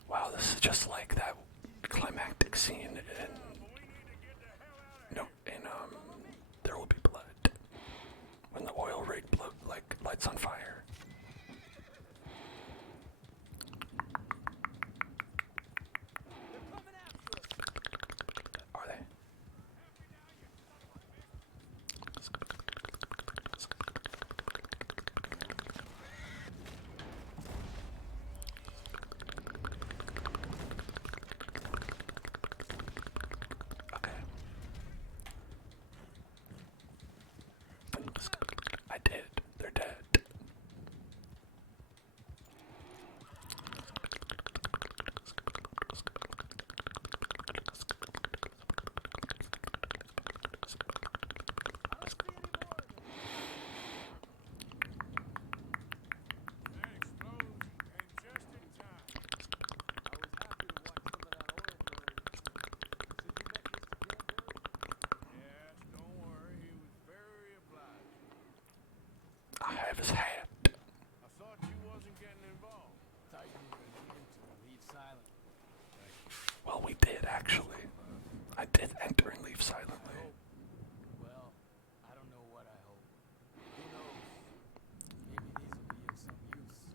Wow, this is just like that climactic scene in There Will Be Blood, when the oil rig lights on fire. Are they? Okay. I did. They're dead. I have his hat. I thought you wasn't getting involved. Thought you were needing to leave silent. Well, we did actually. I did enter and leave silently. Well, I don't know what I hope. Who knows? Maybe these will be of some use.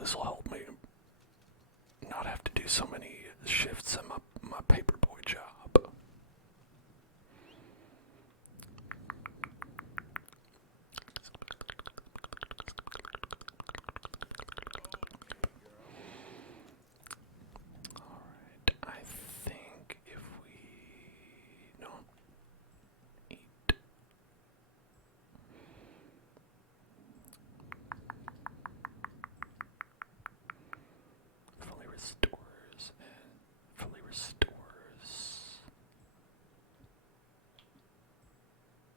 This will help me not have to do so many shifts in my paperboy job. Alright, I think if we eat. Fully restores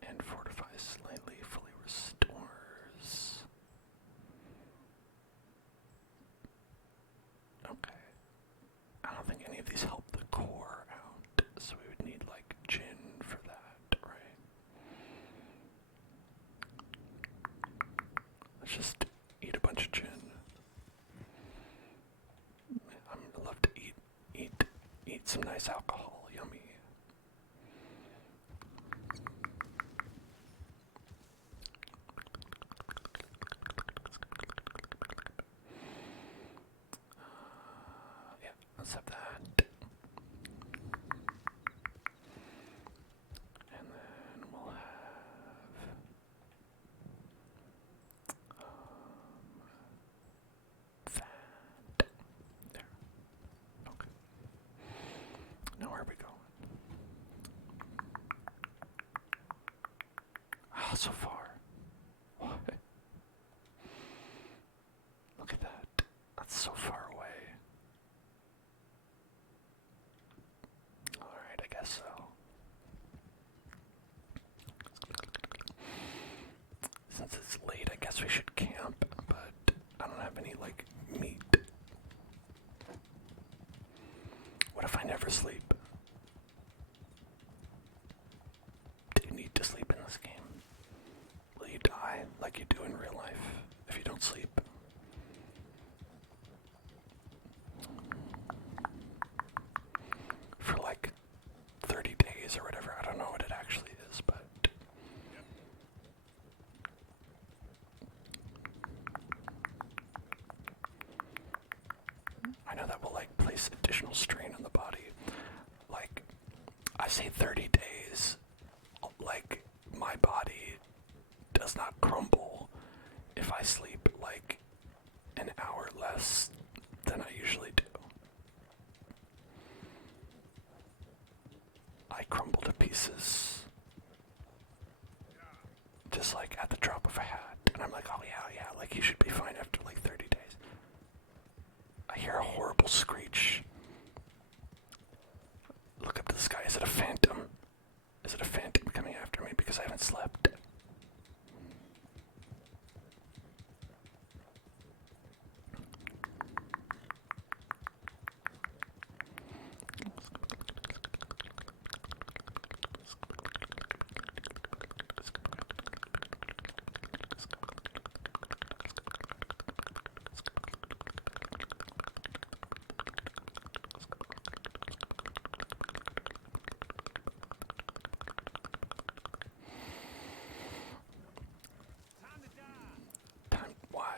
and fortifies slightly. Fully restores. Okay. I don't think any of these help the core out, so we would need like gin for that, right? Let's just eat a bunch of gin. I love to eat some nice alcohol. Yummy. Yeah, let's have that. And then we'll have that. There. Okay. Now where are we going? Ah, so far. What? Look at that. That's so far away. Alright, I guess so. any, like, meat. What if I never sleep? Do you need to sleep in this game? Will you die like you do in real life if you don't sleep? For like 30 days or whatever, I don't know what it actually is, but I know that will like place additional strain on the body. Like, I say 30 days, like my body does not crumble if I sleep like an hour less than I usually do. I crumble to pieces just like at the drop of a hat, and I'm like, oh yeah, like you should be fine after like 30 days. I hear a horrible screech. Look up to the sky. Is it a phantom? Is it a phantom coming after me because I haven't slept? Why?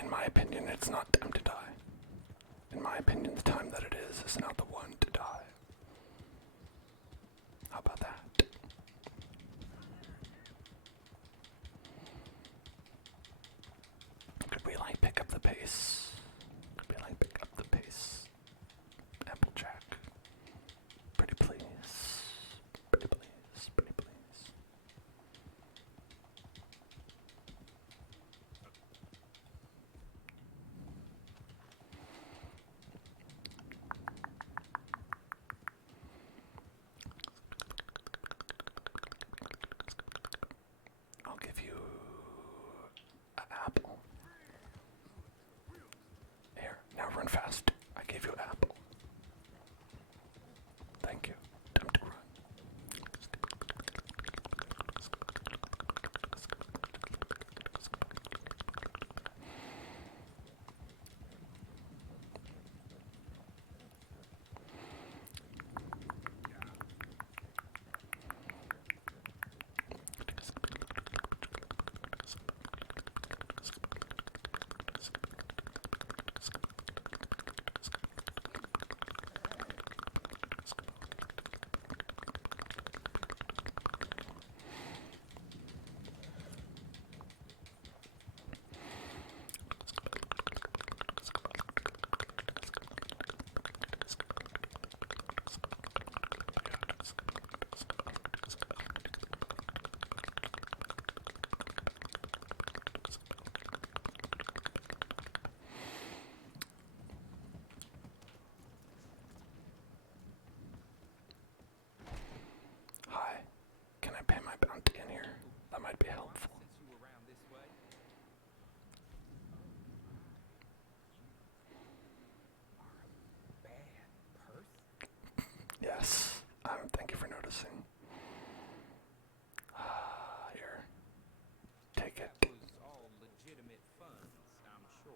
In my opinion, it's not time to die. In my opinion, the time that it is not the one to die. How about that? Could we like pick up the pace? Could we like pick up the pace? Applejack. Pretty please. Pretty please. Pretty please. I'll give you an apple. Here, now run fast. I gave you an apple. Thank you. Time to run. Hi, can I pay my bounty in here? That might be helpful. Yes, thank you for noticing. Here, take it. That was all legitimate funds, I'm sure.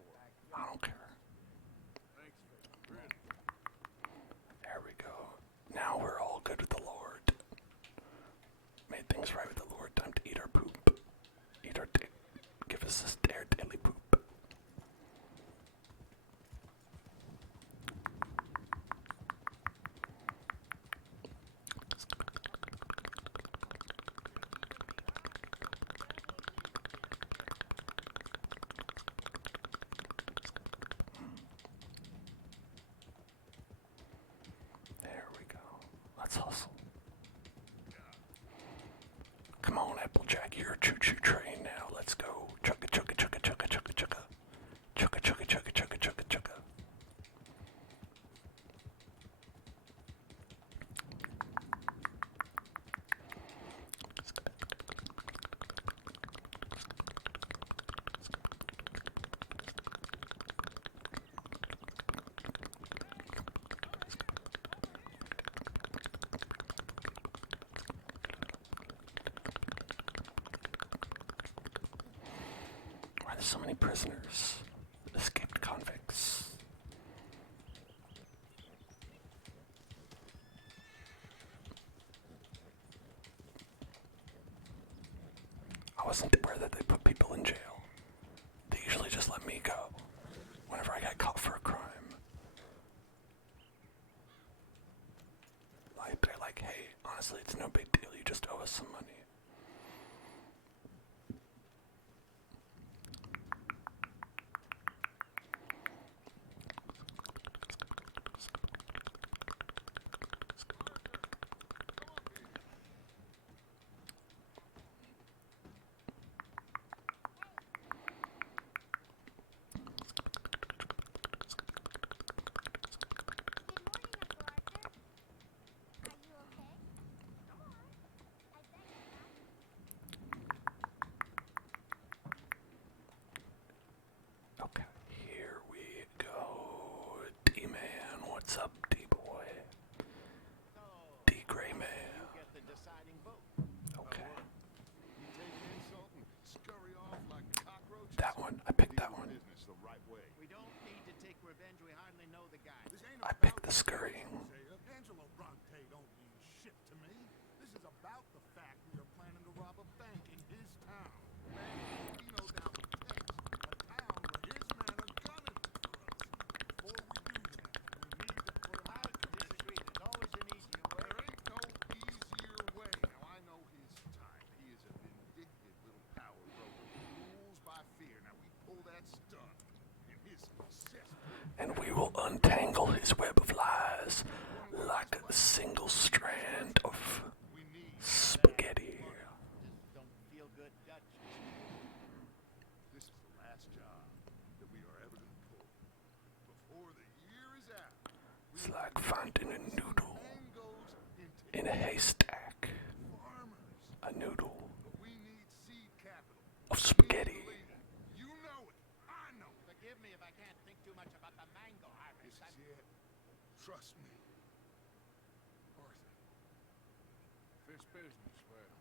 I don't care. There we go. Now we're all good with the Lord. Made things right with the Lord. Time to eat our poop. Eat our give us this daily poop. There we go. Let's hustle. Come on, Applejack, you're a choo-choo train now. Let's go. Chugga chugga chugga chugga chugga chugga. Chugga chugga chugga chugga chugga chugga. there's so many prisoners? Escaped convicts. I wasn't aware that they put people in jail. They usually just let me go whenever I got caught for a crime. Like, they're like, hey, honestly, it's no big deal. You just owe us some money. Okay, here we go. D-Man, what's up, D-Boy? D-Gray Man. Okay. That one, I picked that one. I picked the scurrying. Angelo Bronte don't mean shit to me. This is about the fact we are planning to rob a bank in his town. Bambino down the Texas, a town where his men are gunning for us. Before we do that, we need to put him out of commission. There's always an easier way. There ain't no easier way. Now I know his type. He is a vindictive little power broker who rules by fear. Now we pull that stunt, and his success. And we will untangle his web of lies like a single strand of spaghetti. Don't feel good, Dutch. This is the last job that we are ever going to pull. Before the year is out, It's like finding a noodle in a haystack. A noodle we need seed capital. of spaghetti. You know it. I know it. Forgive me if I can't think too much about the mango harvest. This is it. Trust me. Arthur. Fish business, well,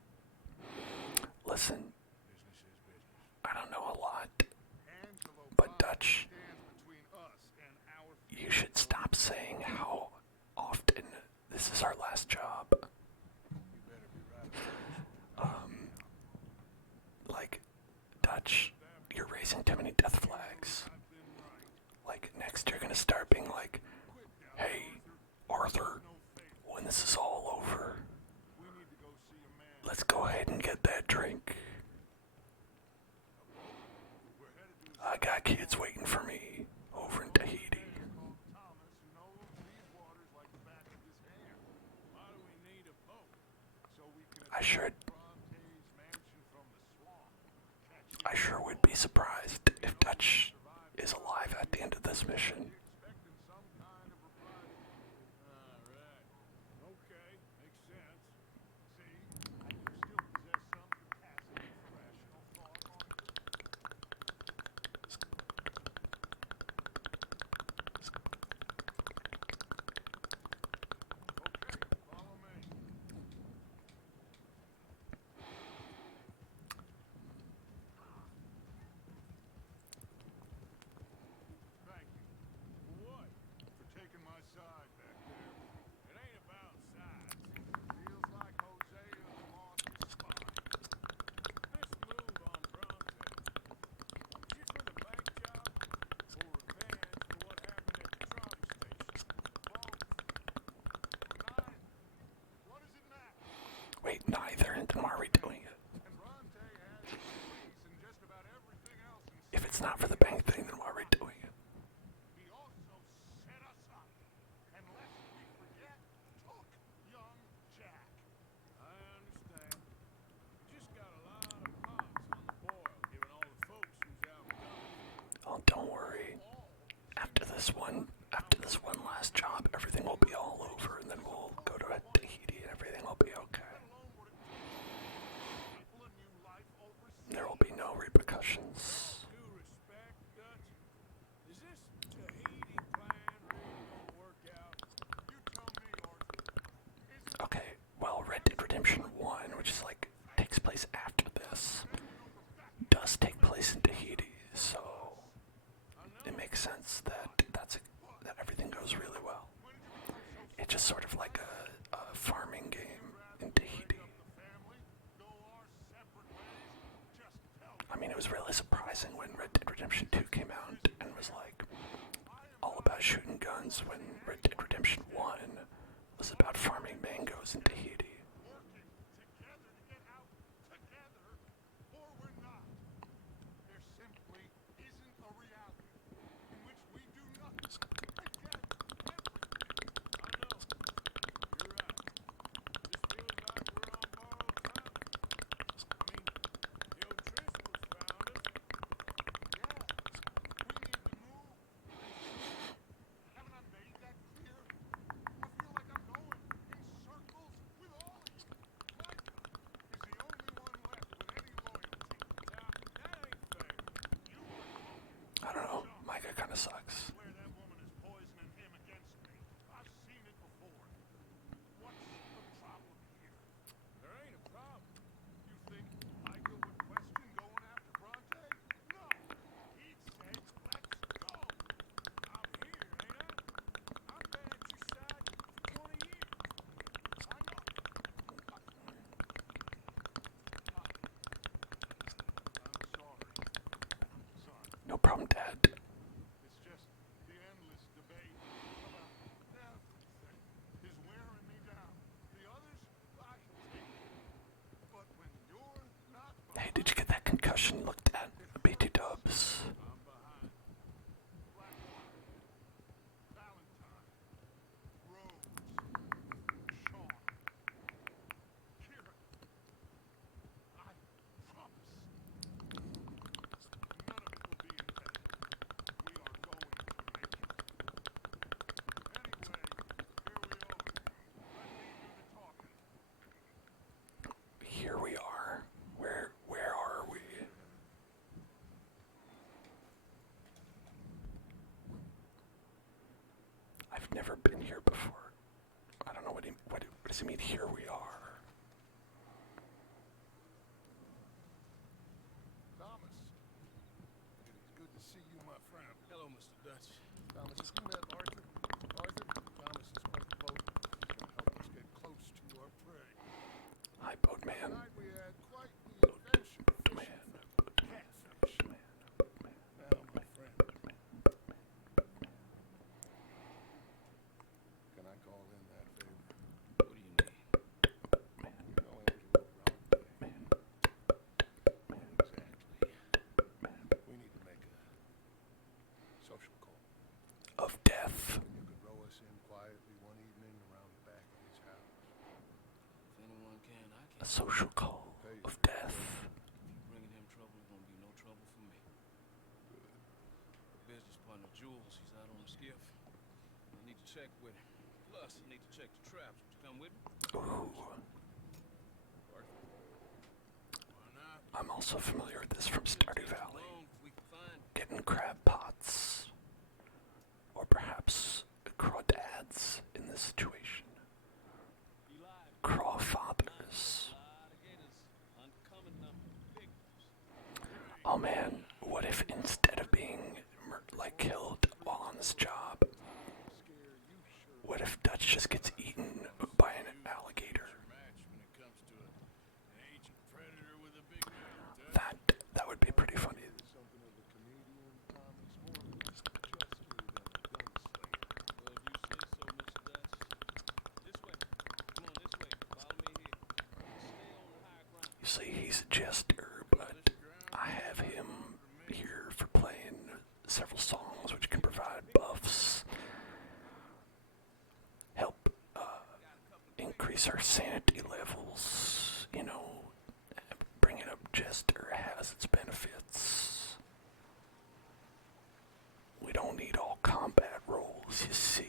Listen, business is business. I don't know a lot, Angelo but Dutch, stands between us and our you should stop saying how often this is our last job. You better be right. Like, Dutch, you're raising too many death flags. Like, next you're gonna start being like, hey, Arthur, when this is all over, let's go ahead and get that drink. I got kids waiting for me over in Tahiti. Thomas, who knows these waters like the back of his hand. Why do we need a boat? So we can I should. Bronte's mansion from the swamp. I sure would be surprised if Dutch is alive at the end of this mission. Expecting some kind of reprisal. Alright. Okay, makes sense. See, I do still possess some capacity for rational thought, Arthur. Okay, follow me. Thank you. For what? For taking my side back there. It ain't about sides. Feels like Hosea's lost his spine. This move on Bronte. Was it for the bank job? Or revenge for what happened at the trolley station? Both. Or neither? What does it matter? Wait, neither, and then why are we doing it? And Bronte has the police and just about everything else in If it's not for the bank thing, then why are we doing it? He also set us up. And lest we forget, took young Jack. I understand. You just got a lot of pots on the boil, given all the folks who's out gunning. Oh, don't worry. After this one last job, everything will be all over, and then we'll go to Tahiti, and everything will be okay. People a new life overseas. There will be no repercussions. Due respect, Dutch. Is this Tahiti plan really gonna work out? You tell me, Arthur. Is it Okay, well, Red Dead Redemption 1, which is like, takes place after this, does take place in Tahiti, was really surprising when Red Dead Redemption 2 came out and was like all about shooting guns when Red Dead Redemption 1 was about farming mangoes in Tahiti. Working together to get out together, or we're not. There simply isn't a reality in which we do nothing and get everything. I know. You're right. This feels like we're on borrowed time. I mean, the old Driscoll's found us. Yeah, we need to move. Haven't I made that clear? I feel like I'm going in circles with all of you. Micah is the only one left with any loyalty. Now, that ain't fair. You were talking I don't know, Micah kind of sucks. where that woman is poisoning him against me. I've seen it before. What's the problem here? There ain't a problem. You think Micah would question going after Bronte? No. He'd say, let's go. I'm here, ain't I? I've been at your side for 20 years. I know. I'm sorry. Son, No problem, Dad. it's just the endless debate about everything is wearing me down. The others, I can take it. But when you're not Hey, did you get that concussion looked at? BT Dubs. I'm behind. Blackwater, Valentine, Rose, Sean, Kira. I promise. None of it will be in vain. We are going to make it. Anyway, here we are. Let me do the talking. Here we are. Where are we? I've never been here before. I don't know what does he mean here we are? Thomas, it is good to see you, my friend. Hello, Mr. Dutch. Thomas, have you met Arthur? Arthur, Thomas is my boat. He's going to help us get close to our prey. Hi, Boatman. Tonight we had quite the adventure. Man. Catfish. Now, my friend, can I call in that favor? What do you need? You know Angelo Bronte? Exactly. We need to make a social call. Of death. You could row us in quietly one evening around the back of his house. If anyone can, I A can. social call of death. Bringing him trouble won't be no trouble for me. Business partner Jules, he's out on the skiff. I need to check with him. Plus, I need to check the traps. Would you come with me? Ooh. Why not? I'm also familiar with this from Stardew Valley. Long as we can find Getting crab pots. Or perhaps crawdads in this situation. Crawfathers. Oh man, what if instead of being killed while on this job, what if Dutch just gets eaten by an alligator? That would be pretty funny. Something of a comedian, Thomas, more majesty than a gunslinger. You see, he's a jester, but I have him here for playing several songs which can provide buffs, help increase our sanity levels, you know, bringing up jester has its benefits. We don't need all combat roles, you see.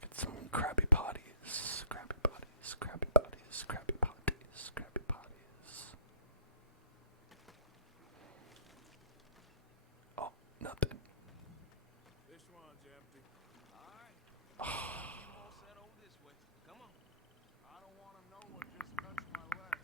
Get some Krabby Patties, Krabby Patties, Krabby Patties, Krabby Patties, Krabby Patties. Oh, nothing. This one's empty. All right. You all set over this way. Come on. I don't want to know what just touched my leg.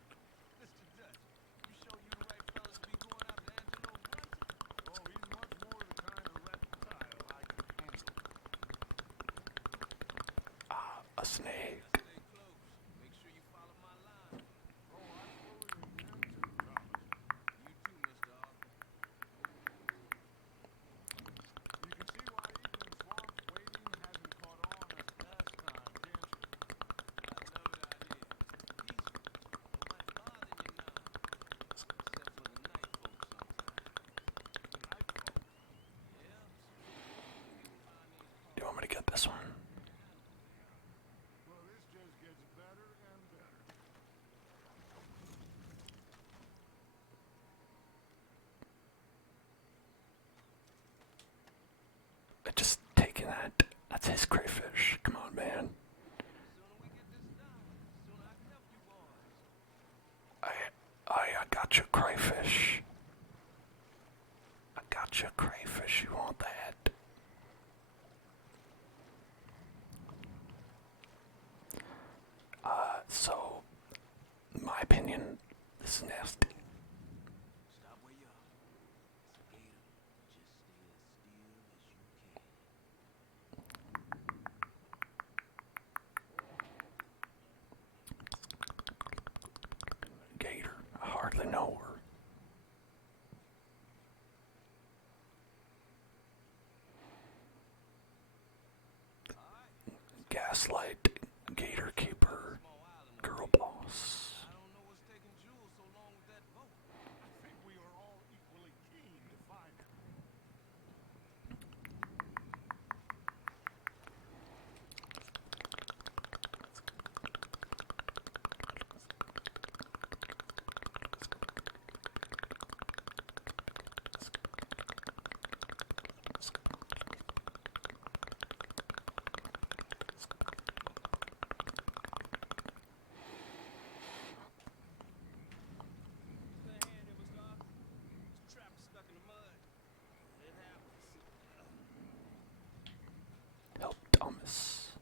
That's his crayfish. Come on, man. I got your crayfish. I got your crayfish. You want that? So, in my opinion, this is nasty. Stop where you are. Gator, just stay as still as you can. Gator, I hardly know her. Gaslight, Gator Keeper, Girl Boss. I don't know what's taking Jules so long with that boat. I think we are all equally keen to find her. Help Thomas.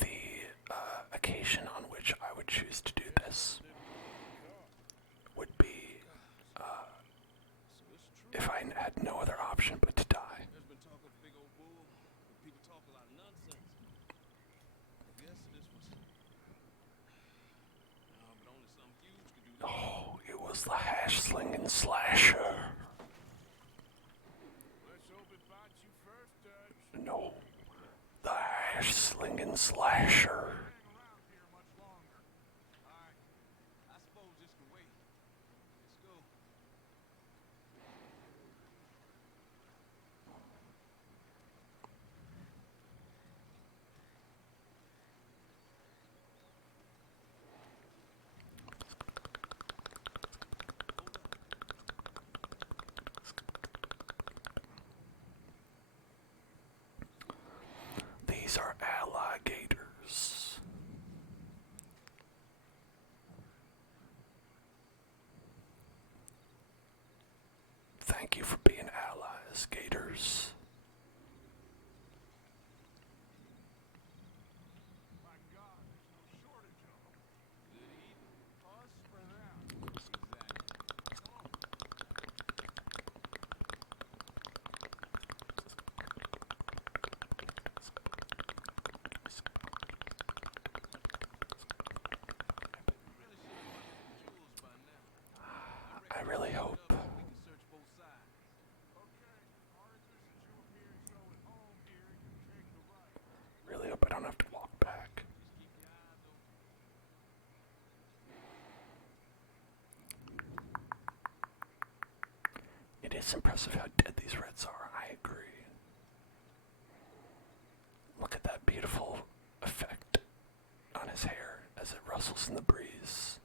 The occasion on which I would choose to do this would be if I had no other option but to die. There's been talk of big old bull, but people talk a lot of nonsense. I guess this was... No, but only some huge could do that. Oh, it was the hash-slinging slasher. Let's hope it bites you first, Dutch. No, the hash-slinging slasher. Hang around here much longer. Alright, I suppose this can wait. Let's go. These are alligators. Thank you for being allies, gators. My God, there's no shortage of them. Good eating. Us spread around. Exactly. Come on. Really should have looked at Jules by now. I really hope. We can search both sides. Okay, Arthur's since you appear so at home here, you take the right. Really hope I don't have to walk back. Just keep your eyes open. It is impressive how dead these reds are, I agree. Look at that beautiful effect on his hair as it rustles in the breeze,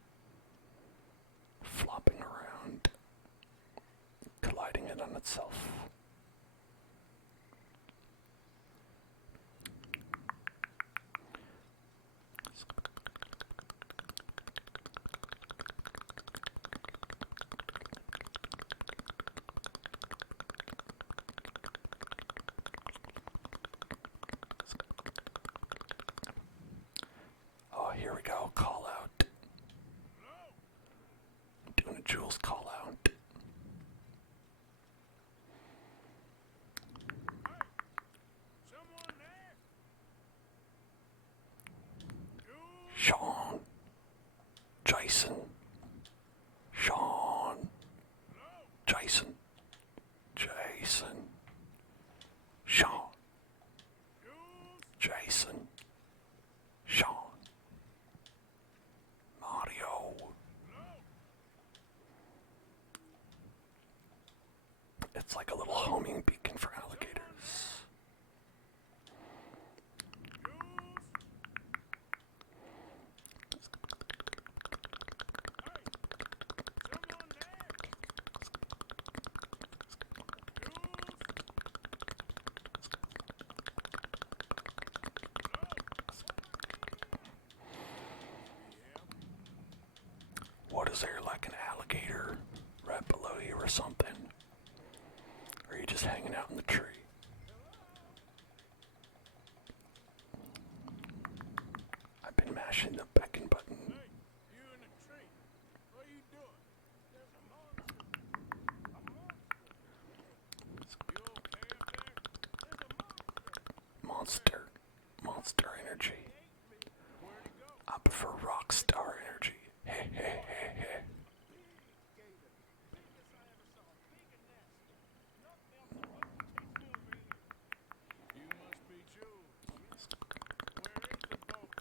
flopping around, colliding it on itself. Oh, here we go. Call out. Doing a Jules call out. Someone there? Sean. Jason. Sean. Jason. Jason. Sean. Jason. Sean. Mario. It's like a little homing beacon for alligators. like an alligator right below you or something? Or are you just hanging out in the tree? I've been mashing the beacon button. Hey, you in the tree. What are you doing? There's a monster. A monster. You okay up there? There's a monster. Monster energy. Where'd he go? I prefer Rockstar energy. Hey, hey, hey, hey. Gator. Biggest I ever saw. Big and nasty. Nothing else but takes over here. You must be Jules. Where is the boat?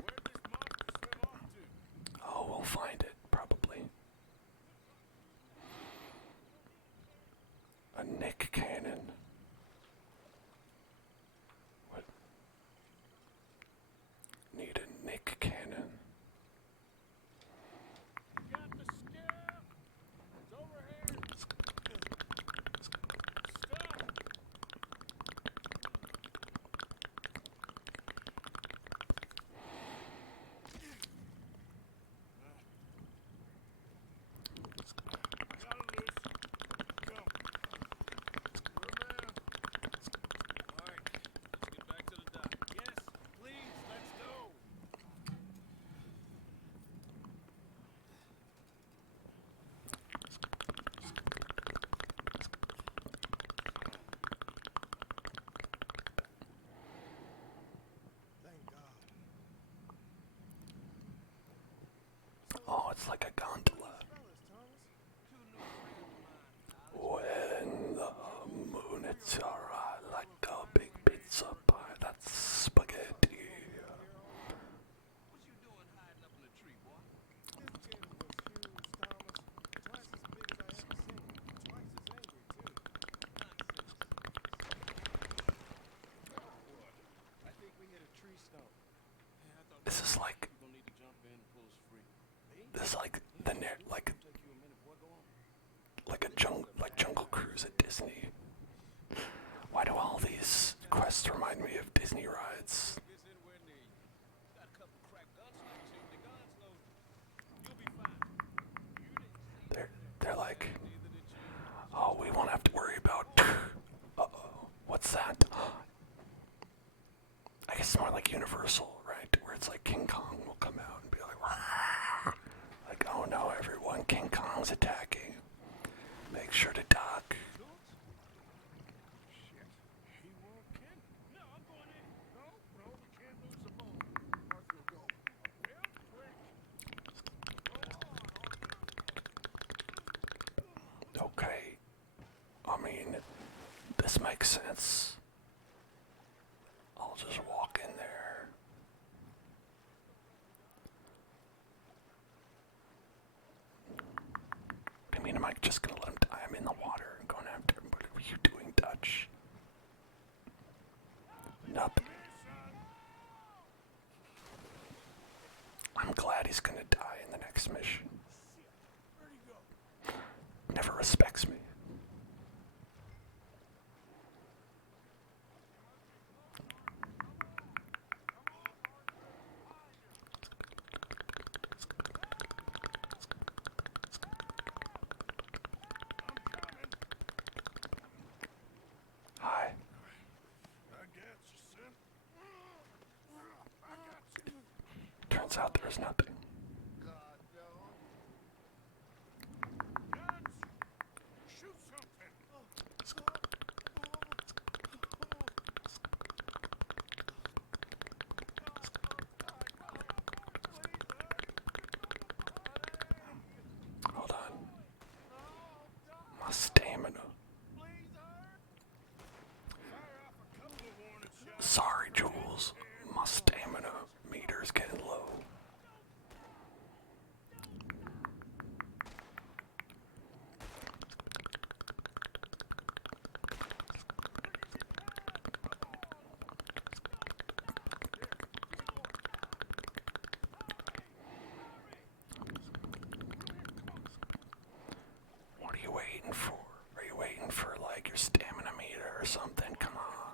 Where'd this monster swim off to? Oh, we'll find it, probably. A Nick cannon. What? Need a Nick cannon. You got the scare? It's over here. Stop. Got it loose. Come. All right, let's get back to the dock. Yes, please, let's go. Thank God. Oh, it's like a gondola. When the moon hits your eye like a big pizza pie, that's spaghetti. What you doing hiding up in the tree, boy? This gator was huge, Thomas. Twice as big as I ever seen. Twice as angry, too. What? I think we hit a tree stump. Yeah, I thought This is like, you gonna need to jump in and pull us free. this is like the like Take you a minute, boy. Go on. like Jungle Cruise at Disney. Why do all these quests remind me of Disney rides? Gets anywhere near you. Got a couple cracked gunslingers here. The gun's loaded. You'll be fine. You didn't see They're like, neither did you. oh, we won't have to worry about. Uh-oh, what's that? I guess it's more like Universal, right? Where it's like King Kong will come out and be like, "Rah!" Like, oh no, everyone, King Kong's attacking. Make sure to duck. Shit. He won't kill. No, I'm going in. No, we can't lose the boat. Arthur will go. Real quick. Go on. Okay. I mean, this makes sense. I'll just walk in there. I mean, am I just gonna let him die? I'm in the water and going after him. What are you doing, Dutch? Nothing. I'm glad he's gonna die in the next mission. Where'd he go? Never respects me. I'm coming. Hi. I got you, son. I got you. Turns out there's nothing. God, no. Guns. Shoot something. Hold on. My stamina. Sorry, Jules. My stamina meter's getting low. What are you waiting for? Are you waiting for, like, your stamina meter or something? Come on.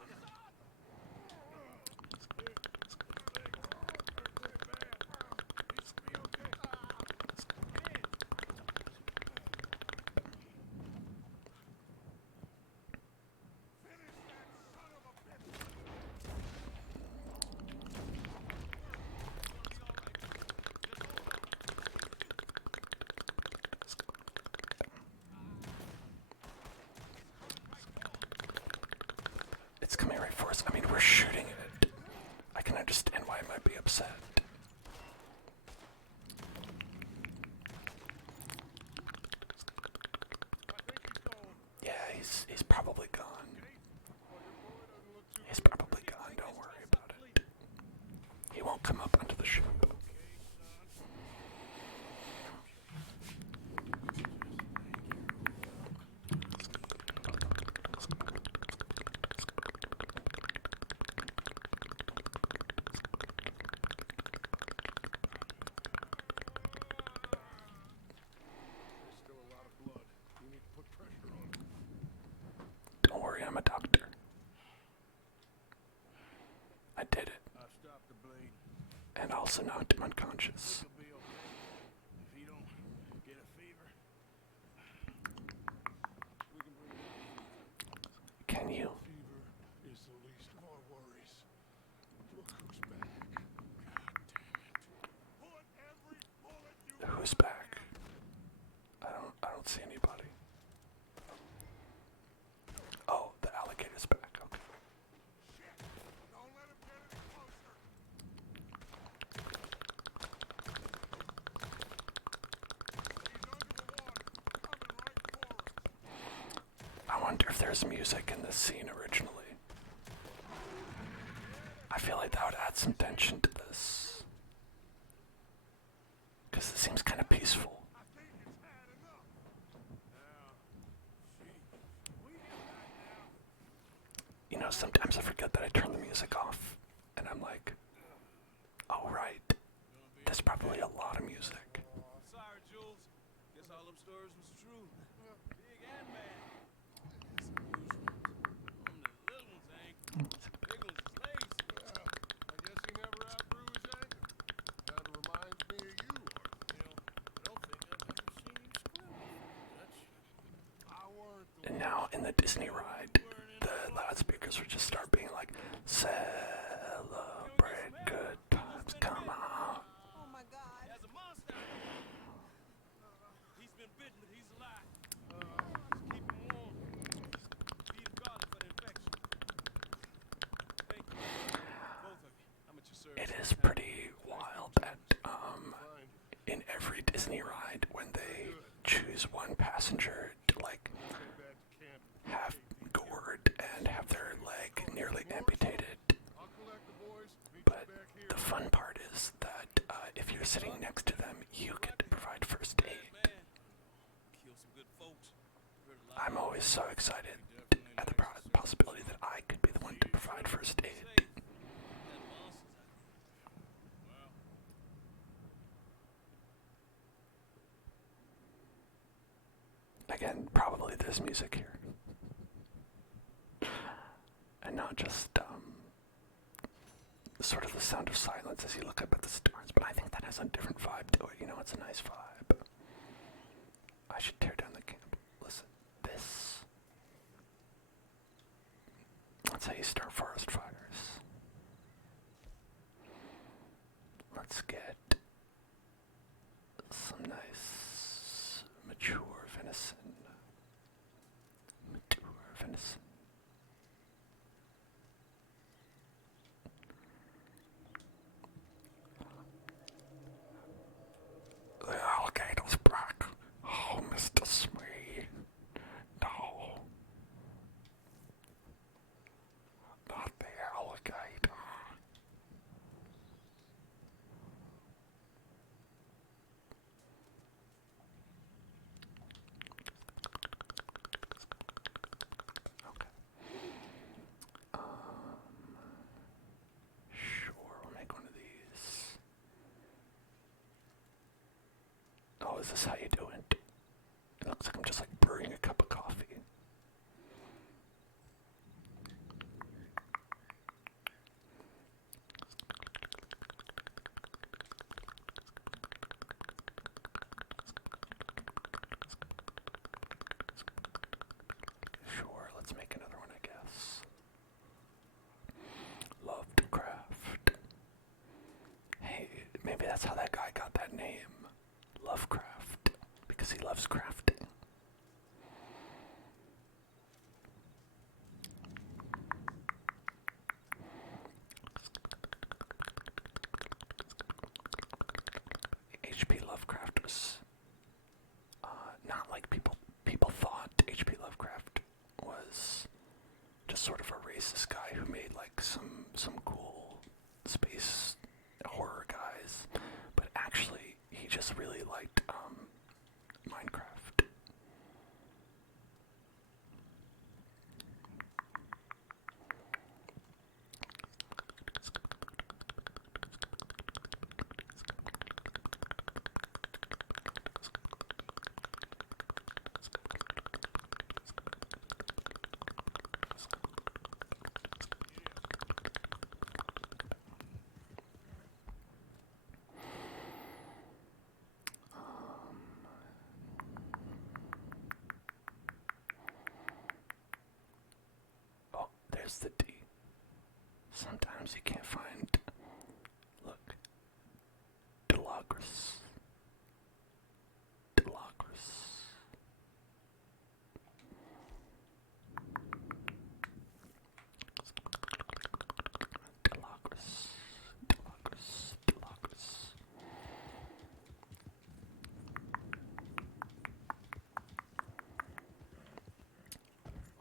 us. I mean, we're shooting it. I can understand why it might be upset. Yeah, he's probably gone. He's probably gone, don't worry about it. He won't come up onto the ship. Don't worry, I'm a doctor. I did it. I've stopped the bleeding. And also knocked him unconscious. You'll be okay if you don't get a fever. We can bring it. Can you? Fever is the least of our worries. Look who's back. God damn it. Put every bullet you Who's back? I don't see anybody. Oh, the alligator's back. Okay. shit. Don't let him get any closer. He's under the water. Coming right for us. I wonder if there's music in this scene originally. I feel like that would add some tension to this. Because it seems kind of peaceful. I think it's had enough. Now, gee, we get back now. You know, sometimes I forget that I turn the music off. And I'm like, oh right, there's probably a lot of music. Sorry, Jules. Guess all them stories was true. Big and bad. Them little ones ain't. Big ones is lazy. Well, I guess he never outgrew his anger. Kinda reminds me of you, Arthur. I don't think I've ever seen you squirm much. I weren't the And now in the Disney ride, the loudspeakers would just start being like, celebrate good times, come on. Oh my god. There's a monster out there. He's been bitten, but he's alive. Just keep him warm. Feed him garlic for the infection. Thank you. Both of you. I'm at your service. It is pretty wild that in every Disney ride, when they choose one passenger to like have gored and have their leg nearly amputated. But the fun part is that if you're sitting next to them, you get to provide first aid. Kill some good folks. Heard a lot I'm always so excited at the possibility that I could be the one to provide first aid. that monsters out there. Well, Again, probably there's music here. And not just sort of the sound of silence as you look up at the stars, but I think that has a different vibe to it. You know, it's a nice vibe. I should tear down the camp. Listen, this... That's how you start forest fires. Let's get some nice mature venison. Mature venison. The alligator's back. Oh, Mr. Smee. No. Not the alligator. Okay. Sure, we'll make one of these. Oh, is this how you do it? It looks like I'm just like brewing a cup of coffee. Sure, let's make another one, I guess. Loved craft. Hey, maybe that's how that guy got that name. Lovecraft. Because he loves crafting. sort of a racist guy who made like some cool space horror guys, but actually he just really liked Minecraft. Oh, there's the D. Sometimes you can't find. Look. Delagris. Delagris. Delagris. Delagris. Delagris.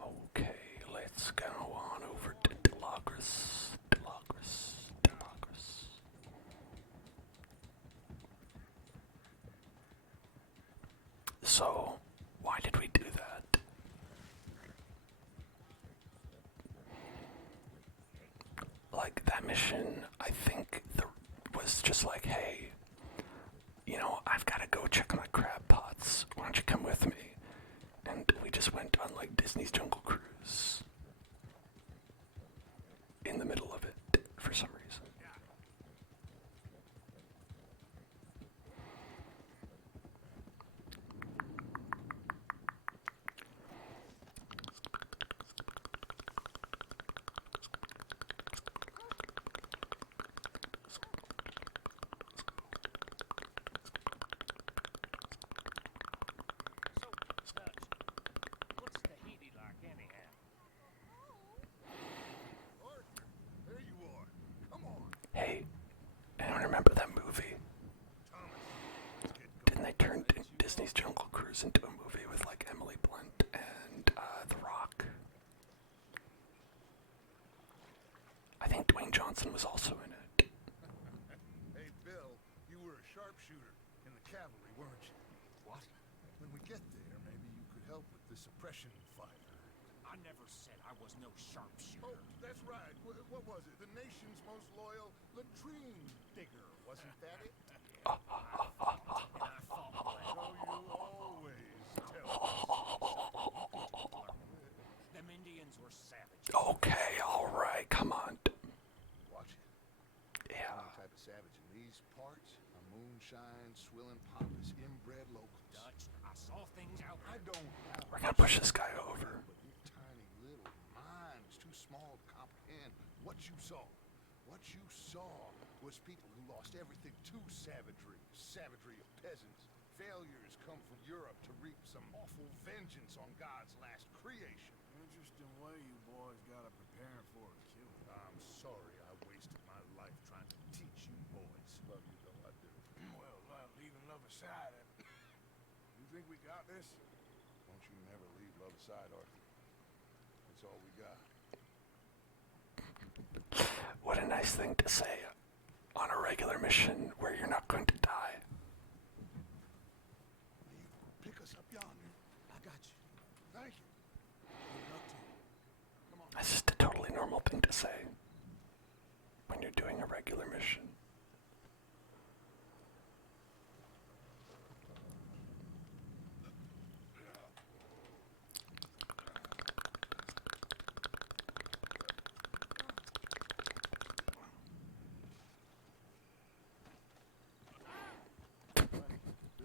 Okay, let's go on over to Delagris. Delagris. Delagris. So, why did we do that? Like, that mission, I think, was just like, hey, you know, I've got to go check my crab pots. Why don't you come with me? And we just went on, like, Disney's Jungle Cruise. In the middle of it, for some reason. So, what's Tahiti like anyhow? Arthur, there you are. Come on. Hey, anyone remember that movie? Thomas, let's get going. Didn't they turn Disney's Jungle Cruise into a movie with like Emily Blunt and The Rock? I think Dwayne Johnson was also in it. Hey, Bill, you were a sharpshooter in the cavalry, weren't you? What? When we get there, maybe you could help with the suppression fire. I never said I was no sharpshooter. Oh, that's right. What was it? The nation's most loyal latrine digger. Wasn't that it? And I fought well. So you always tell Them Indians were savage. Okay, alright, come on. Watch it. Yeah. The only type of savage in these parts are moonshine, swilling pompous, inbred locals. Dutch, I saw things out I there. don't have We're gonna push this guy over. but your tiny little mind is too small to comprehend what you saw. What you saw was people who lost everything to savagery. Savagery of peasants. Failures come from Europe to reap some awful vengeance on God's last creation. Interesting way you boys gotta prepare for a kill. I'm sorry I wasted my life trying to teach you boys. Love you though, I do. Well, leaving love aside, you think we got this? Don't you never leave love aside, Arthur. That's all we got. What a nice thing to say on a regular mission where you're not going to die. You pick us up yonder. I got you. Thank you. Good luck to you. Come on. That's just a totally normal thing to say when you're doing a regular mission.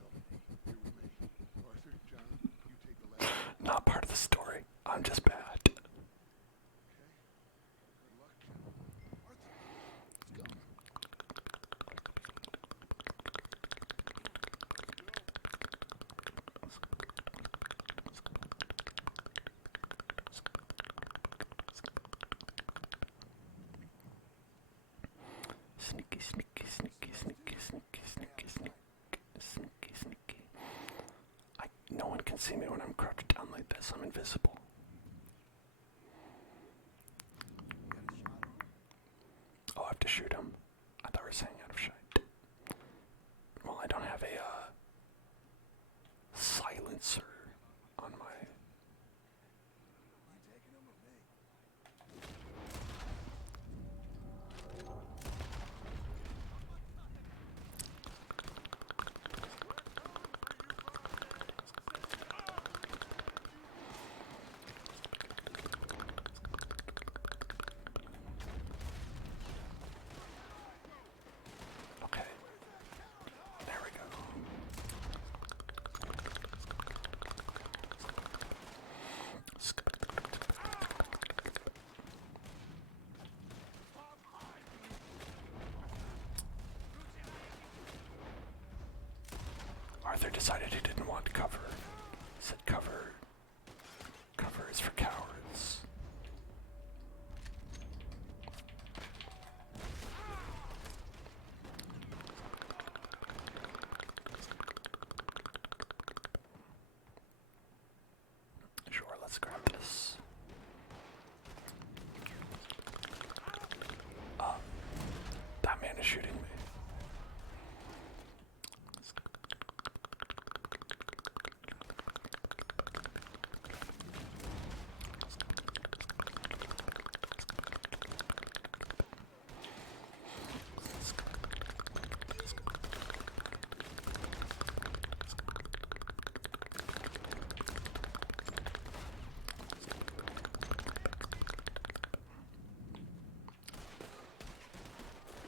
Bill, here with me. Arthur, John, you take the left. Not part of the story. I'm just bad. Okay. Good luck, John. Arthur, let's go. Sneaky, sneaky, sneaky, sneaky, sneaky, sneaky, sneaky, sneaky, sneaky. No one can see me when I'm crouched down like this. I'm invisible. Arthur decided he didn't want cover. He said cover is for cowards. Sure, let's grab this. That man is shooting me.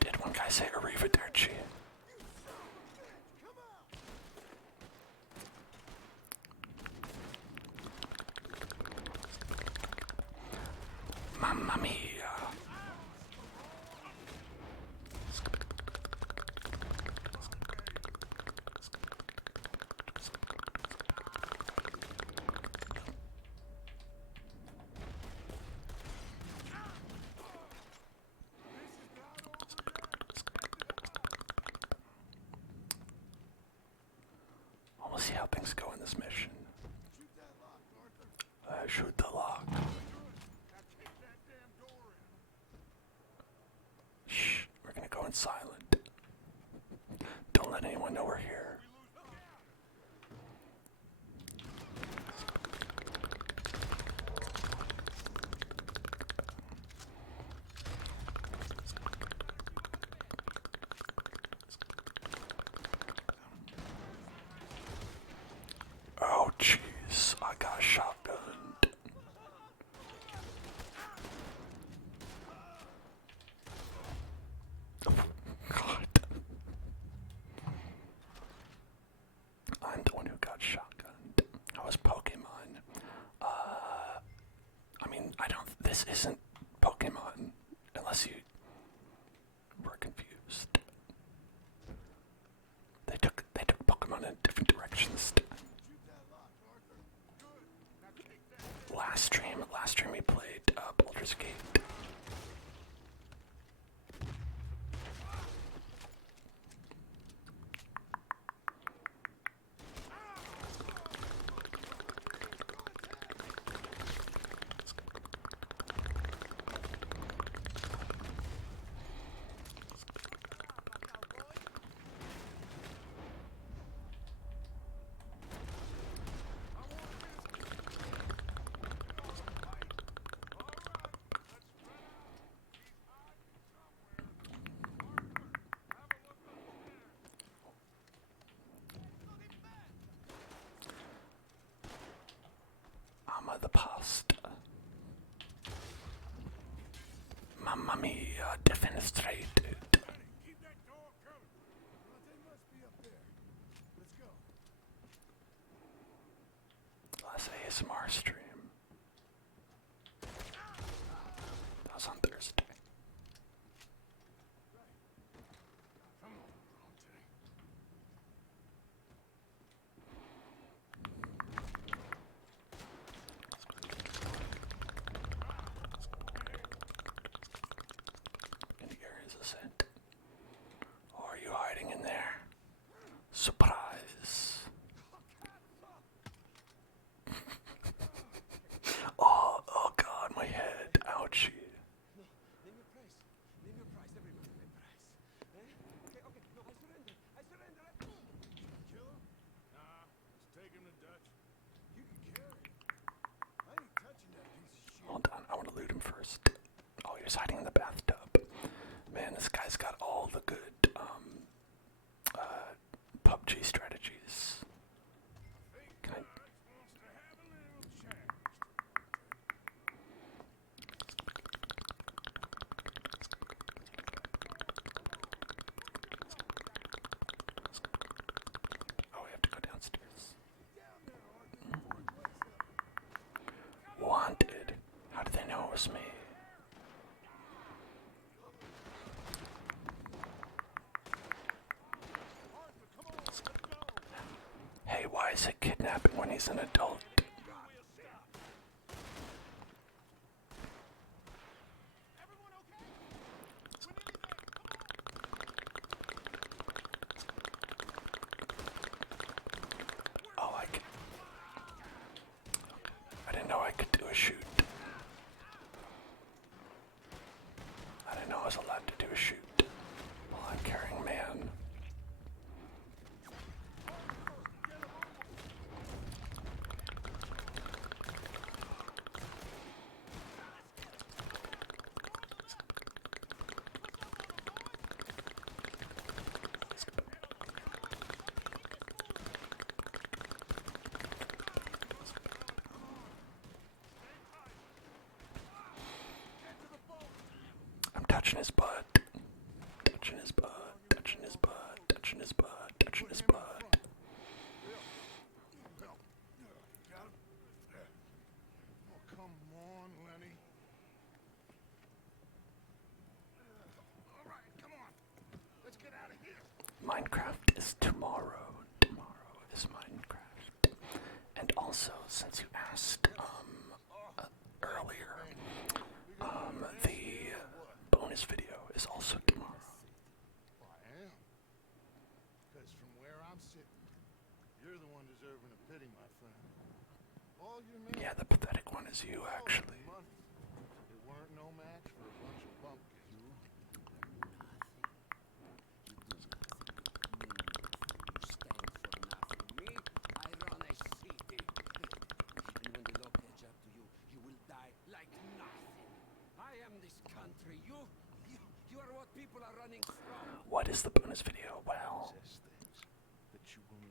Did one guy say arrivederci? Mamma mia. We'll see how things go in this mission. Shoot the lock. Shh, we're gonna go in silent. Don't let anyone know we're here. Oh jeez, I got shotgunned. Oh, God. I'm the one who got shotgunned. I was Pokemon. I mean, this isn't Pokemon, unless you were confused. They took Pokemon in different directions. Last stream we played Baldur's Gate. I'm the pasta. Mamma mia, defenestrated. Keep that door covered. Well, they must be up there. Let's go. Last ASMR stream. That was on Thursday. Come on, Bronte. Any areas of scent? Or are you hiding in there? Surprise! Oh God, my head. Ouchie. No, name your price. Name your price. Everybody name price. Eh? Okay, no, I surrender. I surrender. Kill him? Nah, let's take him to Dutch. You can carry him. I ain't touching that piece of shit. Hold on, I want to loot him first. Oh, he was hiding in the bathtub. Man, this guy's got all the good PUBG strategies. Can I... Wants to have a little chat. Oh, we have to go downstairs. Wanted. How did they know it was me? say kidnapping when he's an adult? Oh, I didn't know I could do a shoot. I didn't know I was allowed to do a shoot while I'm carrying man. I'm touching his butt. Touching his butt. Touching his butt. Touching his butt. Touching his butt. Oh, come on, Lenny. All right, come on. Let's get out of here. Minecraft is tomorrow. Tomorrow is Minecraft. And also, since you asked earlier, the bonus video is also tomorrow. I am. Because from where I'm sitting, you're the one deserving of pity, my friend. All your men. Yeah, the pathetic one is you, actually. Money. It weren't no match for a bunch of bumpkins. Me, I run a city. And when the law catch up to you, you will die like nothing. I am this country. You are what people are running from. What is the bonus video? Well,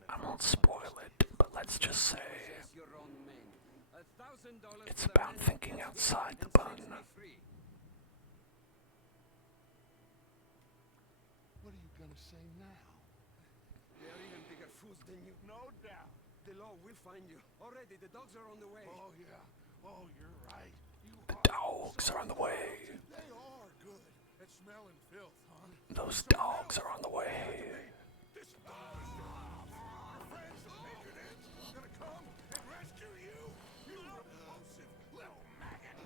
I won't spoil it, but let's just say Your own men. $1,000 it's for the about man thinking who outside the and sets bun. me free. What are you gonna say now? They are even bigger fools than you. No doubt. The law will find you. Already, the dogs are on the way. Oh, yeah. Oh, you're right. The dogs are on the way. They are good at smelling filth, huh? Those dogs are on the way. This our friends, the patriots, gonna come and rescue you. You repulsive little maggot.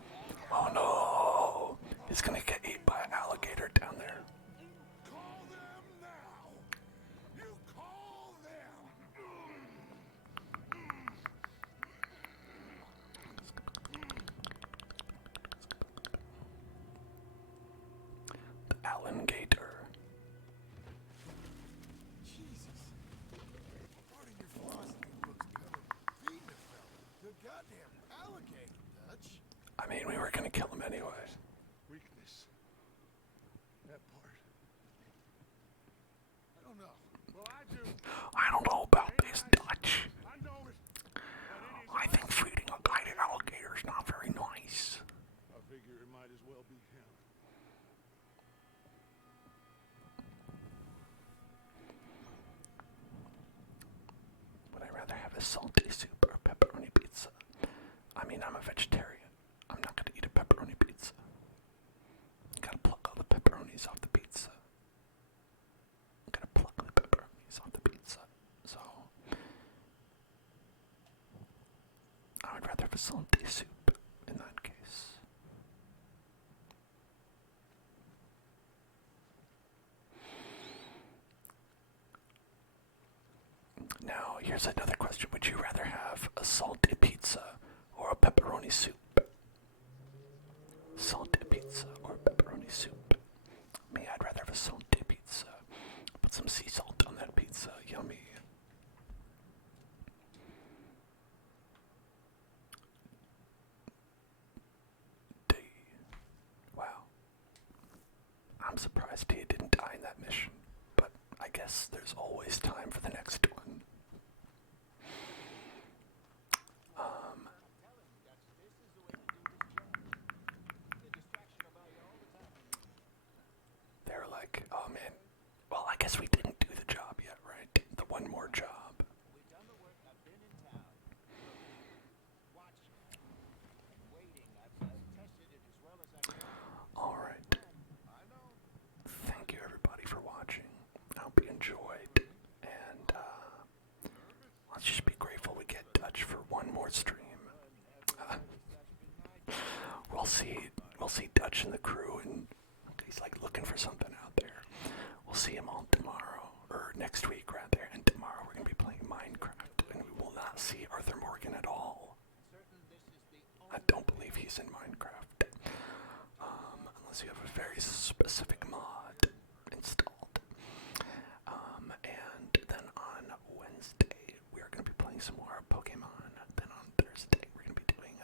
Oh no! He's gonna get eaten by an alligator down there. Call them now. You call them. The alligator. Jesus. Part of your philosophy books cover feeding a fella. The goddamn alligator, Dutch. I mean, we were gonna kill him anyway. Weakness. That part. I don't know. Well, I do. I don't know about this, Dutch. I know it. I think feeding a guy to alligator is not very nice. I figure it might as well be him. Would I rather have a salty soup or a pepperoni pizza? I mean, I'm a vegetarian. I'm not gonna eat a pepperoni pizza. Gotta pluck all the pepperonis off the pizza. Gotta pluck the pepperonis off the pizza. So, I would rather have a salty soup in that case. Now, here's another question. Would you rather have a salty pizza or a pepperoni soup? Salty pizza or pepperoni soup? Me, I'd rather have a salty pizza. Put some sea salt on that pizza. Yummy. Wow. I'm surprised he didn't die in that mission. But I guess there's always time for the next one. They're like, oh man, well, I guess we didn't do the job yet, right? The one more job. Alright. Thank you everybody for watching. I hope you enjoyed. And let's just be grateful more stream. We'll see Dutch and the crew, and he's like looking for something out there. We'll see him all tomorrow, or next week rather, and tomorrow we're going to be playing Minecraft, and we will not see Arthur Morgan at all. I don't believe he's in Minecraft, unless you have a very specific mod installed. And then on Wednesday, we are going to be playing some more Pokemon. Then on Thursday, we're going to be doing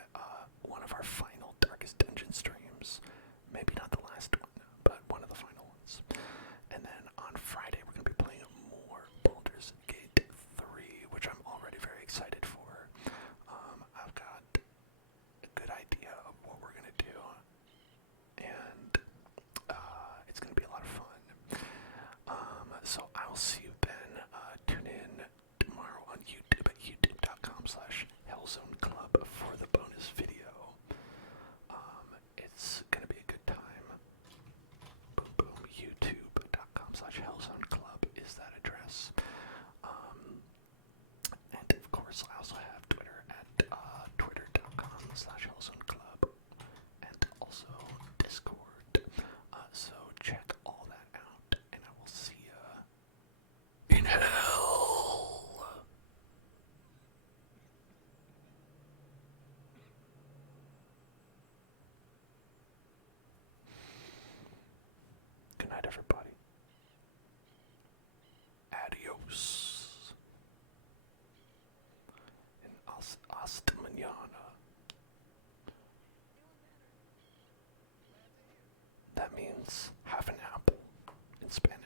one of our final Darkest Dungeon streams. Maybe not the last one, but one of the final ones. And then on Friday, we're going to be playing more Baldur's Gate 3, which I'm already very excited for. I've got a good idea of what we're going to do, and it's going to be a lot of fun. So I'll see you then. Tune in tomorrow on YouTube at youtube.com/HellzoneClub for the bonus video. It's gonna be a good time. Boom, boom. youtube.com/HellzoneClub is that address. And of course, I also have Twitter at twitter.com/HellzoneClub, and also Discord. So check all that out, and I will see ya in hell. Good night, everybody. Adios. And hasta mañana. That means half an apple in Spanish.